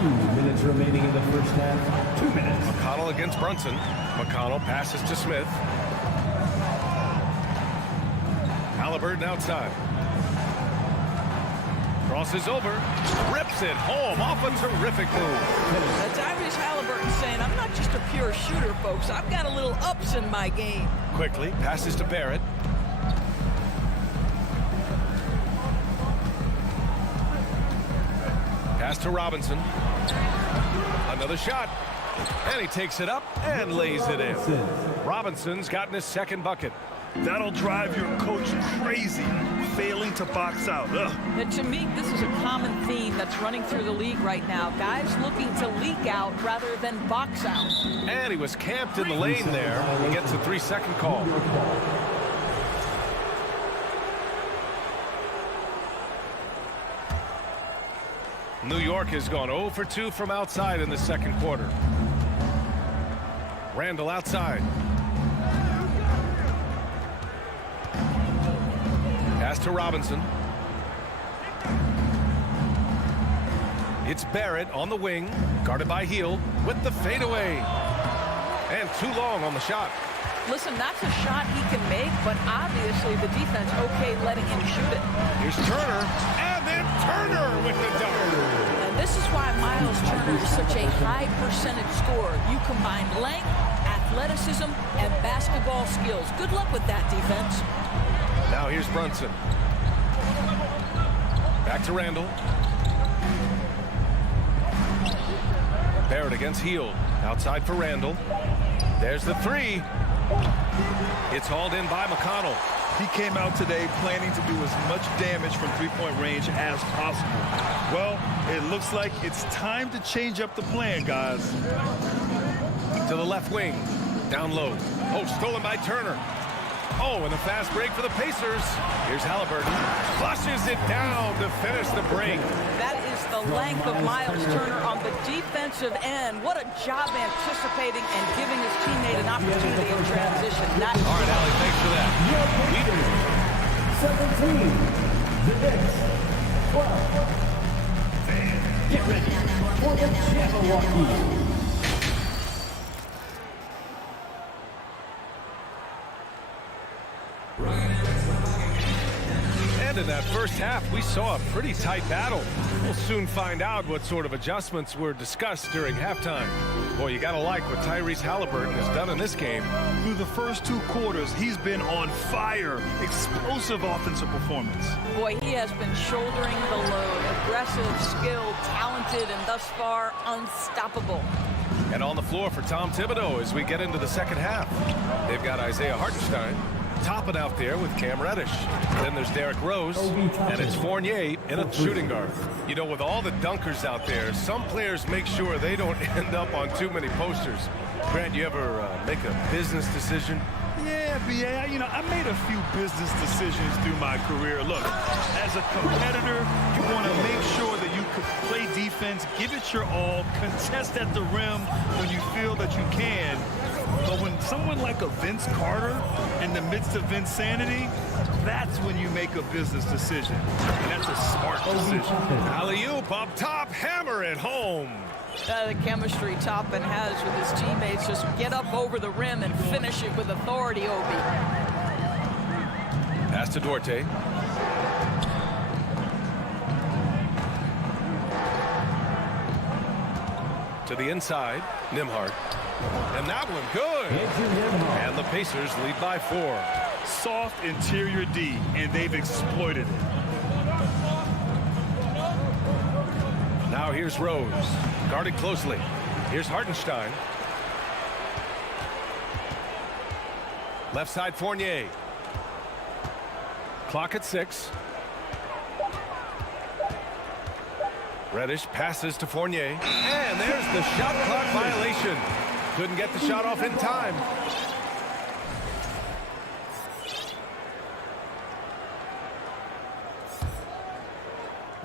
minutes remaining in the first half. 2 minutes. McConnell against Brunson. McConnell passes to Smith. Halliburton outside. Crosses over. Rips it home off a terrific move. Tyrese Halliburton saying, I'm not just a pure shooter, folks. I've got a little ups in my game. Quickly passes to Barrett. Pass to Robinson. Another shot. And he takes it up and lays it in. Robinson's gotten his second bucket. That'll drive your coach crazy, failing to box out. And to me, this is a common theme that's running through the league right now. Guys looking to leak out rather than box out. And he was camped in the lane there. He gets a 3-second call. New York has gone 0 for 2 from outside in the second quarter. Randall outside. Pass to Robinson. It's Barrett on the wing, guarded by Hield with the fadeaway. And too long on the shot. Listen, that's a shot he can make, but obviously the defense okay letting him shoot it. Here's Turner, and then Turner with the dunk. And this is why Miles Turner is such a high percentage scorer. You combine length, athleticism, and basketball skills. Good luck with that, defense. Now here's Brunson. Back to Randall. Barrett against Hield. Outside for Randall. There's the three. It's hauled in by McConnell. He came out today planning to do as much damage from three-point range as possible. Well, it looks like it's time to change up the plan, guys. To the left wing. Down low. Oh, stolen by Turner. Oh, and a fast break for the Pacers. Here's Halliburton. Flushes it down to finish the break. That is the length of Miles Turner on the defensive end. What a job anticipating and giving his teammate an opportunity in transition. All right, Allie, thanks for that. 17. The Knicks. 12. Get ready for the Jabberwocky. And in that first half, we saw a pretty tight battle. We'll soon find out what sort of adjustments were discussed during halftime. Boy, you gotta like what Tyrese Halliburton has done in this game. Through the first 2 quarters, he's been on fire. Explosive offensive performance. Boy, he has been shouldering the load. Aggressive, skilled, talented, and thus far unstoppable. And on the floor for Tom Thibodeau as we get into the second half. They've got Isaiah Hartenstein topping out there with Cam Reddish. Then there's Derrick Rose, and it's Fournier in a shooting guard. You know, with all the dunkers out there, some players make sure they don't end up on too many posters. Grant, you ever make a business decision? Yeah, B.A., you know, I made a few business decisions through my career. Look, as a competitor, you want to make sure that you could play defense, give it your all, contest at the rim when you feel that you can. But when someone like a Vince Carter in the midst of insanity, that's when you make a business decision. And that's a smart decision. Alley-oop up top, hammer it home. The chemistry Toppin has with his teammates. Just get up over the rim and finish it with authority, Obi. Pass to Duarte. To the inside, Nembhard. And that one good. And the Pacers lead by 4. Soft interior D, and they've exploited it. Now here's Rose, guarded closely. Here's Hartenstein. Left side Fournier. Clock at 6. Reddish passes to Fournier. And there's the shot clock violation. Couldn't get the shot off in time.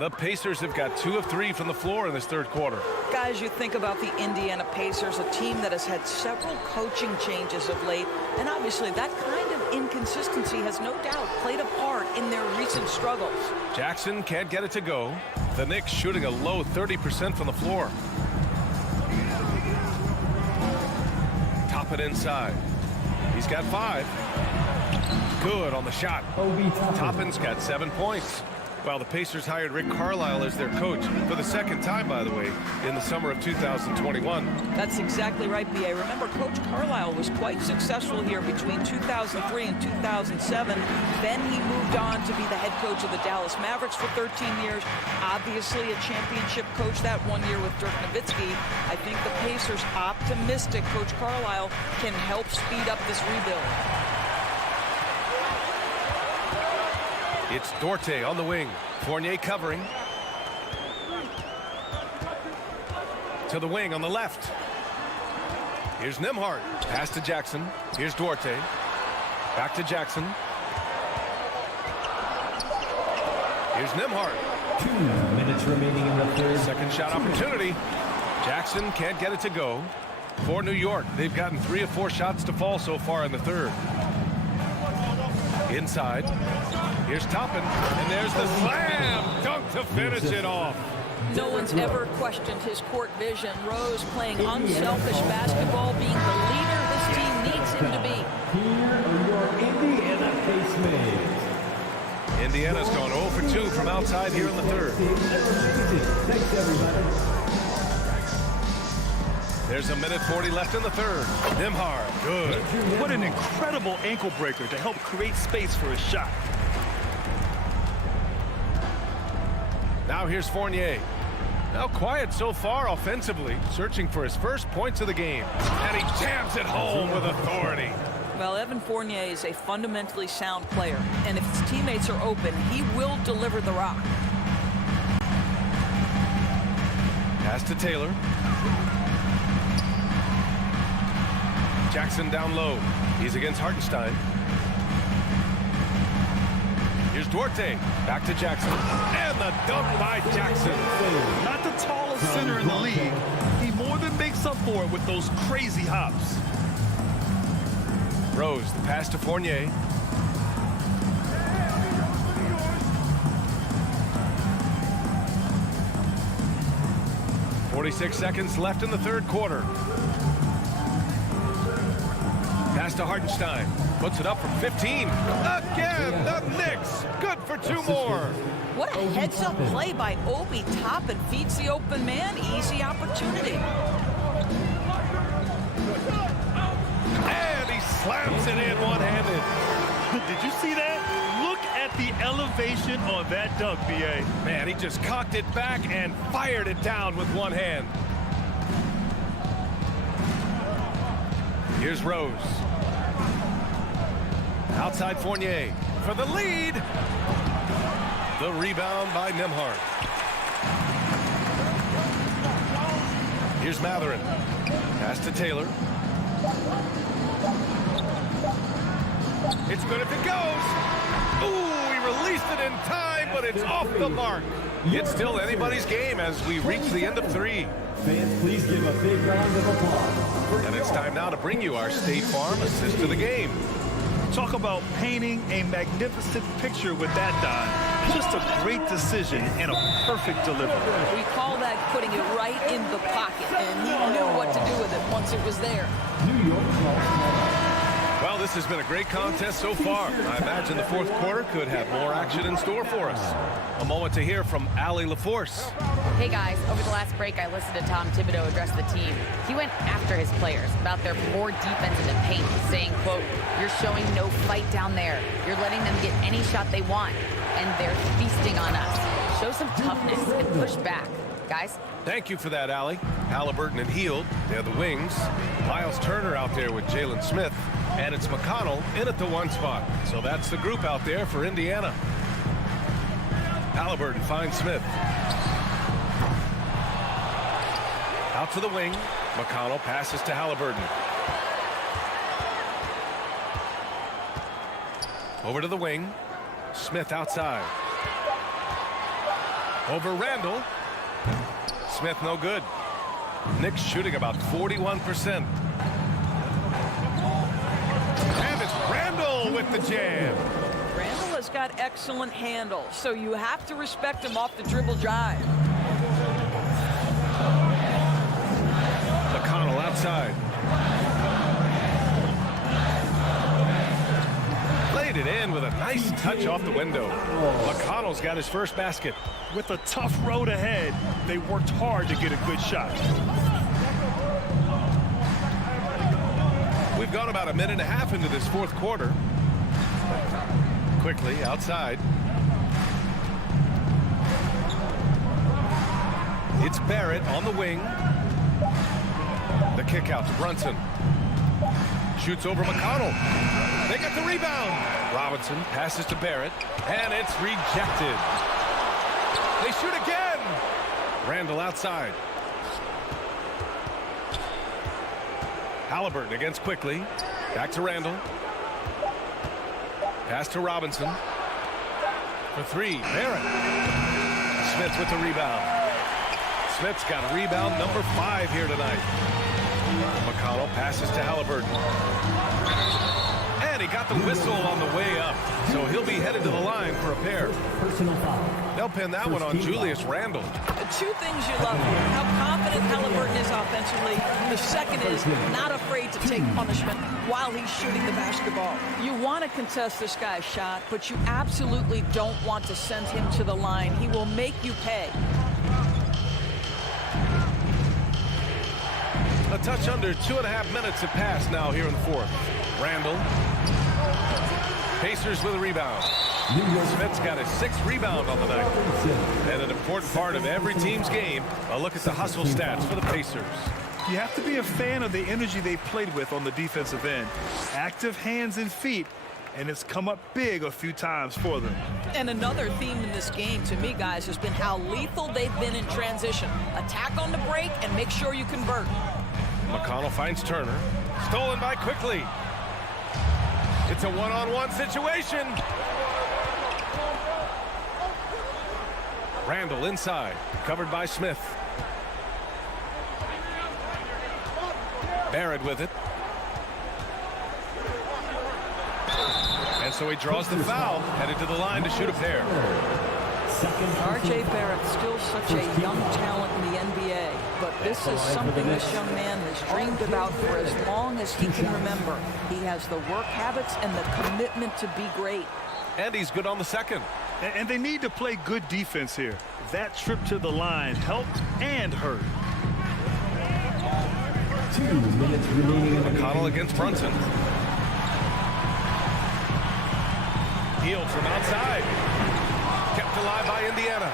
The Pacers have got 2 of 3 from the floor in this third quarter. Guys, you think about the Indiana Pacers, a team that has had several coaching changes of late, and obviously that kind of inconsistency has no doubt played a part in their recent struggles. Jackson can't get it to go. The Knicks shooting a low 30% from the floor. Top it inside. He's got 5. Good on the shot. Toppin's got 7 points. Well, the Pacers hired Rick Carlisle as their coach for the second time, by the way, in the summer of 2021. That's exactly right, B.A. Remember, Coach Carlisle was quite successful here between 2003 and 2007. Then he moved on to be the head coach of the Dallas Mavericks for 13 years. Obviously a championship coach that 1 year with Dirk Nowitzki. I think the Pacers optimistic Coach Carlisle can help speed up this rebuild. It's Duarte on the wing. Fournier covering. To the wing on the left. Here's Nembhard. Pass to Jackson. Here's Duarte. Back to Jackson. Here's Nembhard. 2 minutes remaining in the third. Second shot opportunity. Jackson can't get it to go. For New York, they've gotten 3 of 4 shots to fall so far in the third. Inside. Here's Toppin, and there's the slam dunk to finish it off. No one's ever questioned his court vision. Rose playing unselfish basketball, being the leader this team needs him to be. Here are your Indiana face mates. Indiana's gone 0 for 2 from outside here in the third. Thanks, everybody. There's a minute 40 left in the third. Nembhard, good. What an incredible ankle breaker to help create space for a shot. Now here's Fournier. Now quiet so far offensively, searching for his first points of the game. And he jams it home with authority. Well, Evan Fournier is a fundamentally sound player, and if his teammates are open, he will deliver the rock. Pass to Taylor. Jackson down low. He's against Hartenstein. Here's Duarte. Back to Jackson. And the dunk by Jackson. Not the tallest center in the league. He more than makes up for it with those crazy hops. Rose, the pass to Fournier. .46 seconds left in the third quarter. Pass to Hartenstein. Puts it up from 15. Again, the Knicks. Good for 2 more. What a heads-up play by Obi Toppin. Feeds the open man. Easy opportunity. And he slams it in one-handed. Did you see that? Look at the elevation on that dunk, B.A. Man, he just cocked it back and fired it down with one hand. Here's Rose. Outside Fournier for the lead. The rebound by Nembhard. Here's Matherin. Pass to Taylor. It's good if it goes. Ooh, he released it in time, but it's off the mark. It's still anybody's game as we reach the end of 3. Fans, please give a big round of applause. And it's time now to bring you our State Farm assist to the game. Talk about painting a magnificent picture with that dime. Just a great decision and a perfect delivery. We call that putting it right in the pocket, and he knew what to do with it once it was there. New York. Well, this has been a great contest so far. I imagine the fourth quarter could have more action in store for us. A moment to hear from Allie LaForce. Hey guys, over the last break, I listened to Tom Thibodeau address the team. He went after his players about their poor defense in the paint, saying, quote, "You're showing no fight down there. You're letting them get any shot they want, and they're feasting on us. Show some toughness and push back." Guys? Thank you for that, Allie. Halliburton and Hield, they're the wings. Miles Turner out there with Jalen Smith. And it's McConnell in at the 1 spot. So that's the group out there for Indiana. Halliburton finds Smith. Out to the wing. McConnell passes to Halliburton. Over to the wing. Smith outside. Over Randall. Smith no good. Knicks shooting about 41%. And it's Randall with the jam. Randall has got excellent handle, so you have to respect him off the dribble drive. McConnell outside. Laid it in with a nice touch off the window. McConnell's got his first basket. With a tough road ahead, they worked hard to get a good shot. We've gone about a minute and a half into this fourth quarter. Quickly outside. It's Barrett on the wing. The kick out to Brunson. Shoots over McConnell. They get the rebound. Robinson passes to Barrett, and it's rejected. They shoot again. Randall outside. Halliburton against Quickly. Back to Randall. Pass to Robinson. For three, Barrett. Smith with the rebound. Smith's got rebound number 5 here tonight. McConnell passes to Halliburton. And he got the whistle on the way up. So he'll be headed to the line for a pair. Personal foul. They'll pin that one on Julius Randle. Two things you love here: how confident Halliburton is offensively. The second is not afraid to take punishment while he's shooting the basketball. You want to contest this guy's shot, but you absolutely don't want to send him to the line. He will make you pay. A touch under 2.5 minutes have passed now here in the fourth. Randall. Pacers with a rebound. Smith's got his 6th rebound on the night. And an important part of every team's game, a look at the hustle stats for the Pacers. You have to be a fan of the energy they played with on the defensive end. Active hands and feet, and it's come up big a few times for them. And another theme in this game, to me, guys, has been how lethal they've been in transition. Attack on the break and make sure you convert. McConnell finds Turner. Stolen by Quickly. It's a one-on-one situation. Randall inside, covered by Smith. Barrett with it. And so he draws the foul, headed to the line to shoot a pair. R.J. Barrett, still such a young talent in the NBA, but this is something this young man has dreamed about for as long as he can remember. He has the work habits and the commitment to be great. And he's good on the second. And they need to play good defense here. That trip to the line helped and hurt. 2 minutes remaining in the McConnell against Brunson. Healed from outside. Kept alive by Indiana.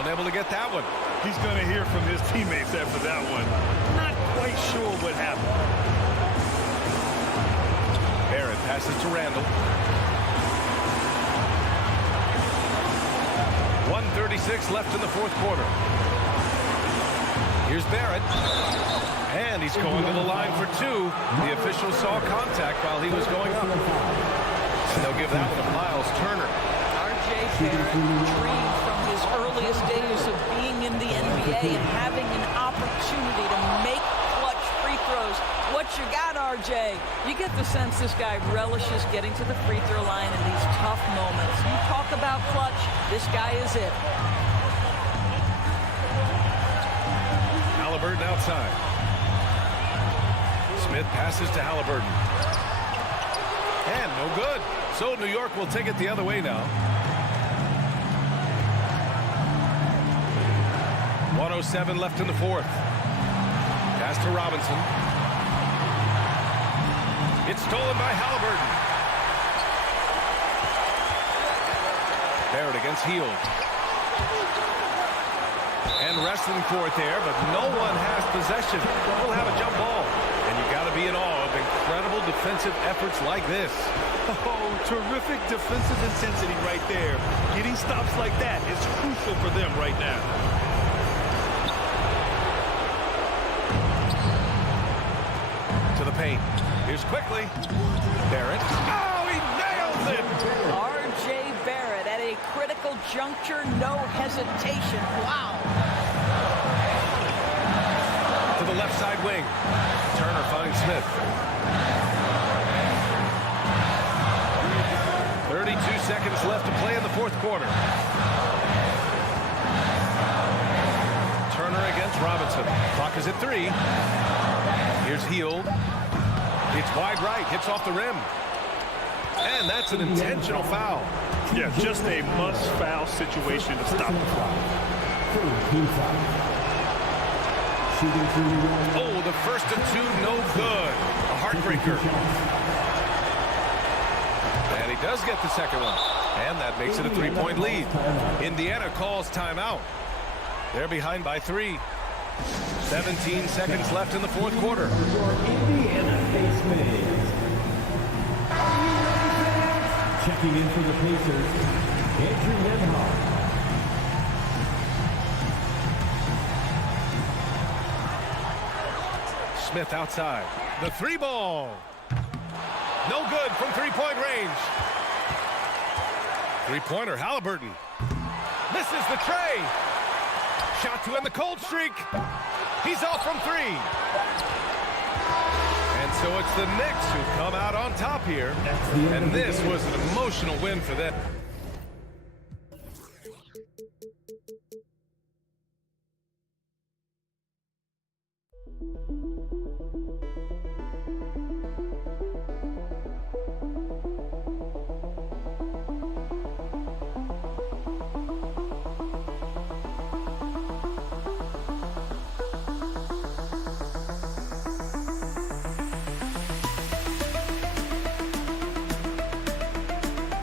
Unable to get that one. He's going to hear from his teammates after that one. Not quite sure what happened. Barrett passes to Randall. 1:36 left in the fourth quarter. Here's Barrett. And he's going to the line for 2. The official saw contact while he was going up. And they'll give that one to Miles Turner. R.J. Barrett dreamed from his earliest days of being in the NBA and having an opportunity to make clutch free throws. What you got, R.J.? You get the sense this guy relishes getting to the free throw line in these tough moments. You talk about clutch, this guy is it. Halliburton outside. Smith passes to Halliburton. And no good. So New York will take it the other way now. 1:07 left in the fourth. Pass to Robinson. It's stolen by Halliburton. Barrett against Hield. And wrestling for it there, but no one has possession. We'll have a jump ball. And you got to be in awe of incredible defensive efforts like this. Oh, terrific defensive intensity right there. Getting stops like that is crucial for them right now. To the paint. Here's Quickly. Barrett. Oh, he nails it! R.J. Barrett at a critical juncture, no hesitation. Wow. To the left side wing. Turner finds Smith. 32 seconds left to play in the fourth quarter. Turner against Robinson. Clock is at 3. Here's Hield. It's wide right, hits off the rim. And that's an intentional foul. Yeah, just a must-foul situation to stop the foul. Oh, the first of 2, no good. A heartbreaker. And he does get the second one. And that makes it a 3-point lead. Indiana calls timeout. They're behind by 3. 17 seconds left in the fourth quarter. Indiana Pacers. Checking in for the Pacers, Andrew Nembhard. Smith outside. The 3 ball. No good from 3-point range. 3-pointer, Halliburton. Misses the tray. Shot to end the cold streak. He's off from 3. And so it's the Knicks who come out on top here. And this was an emotional win for them.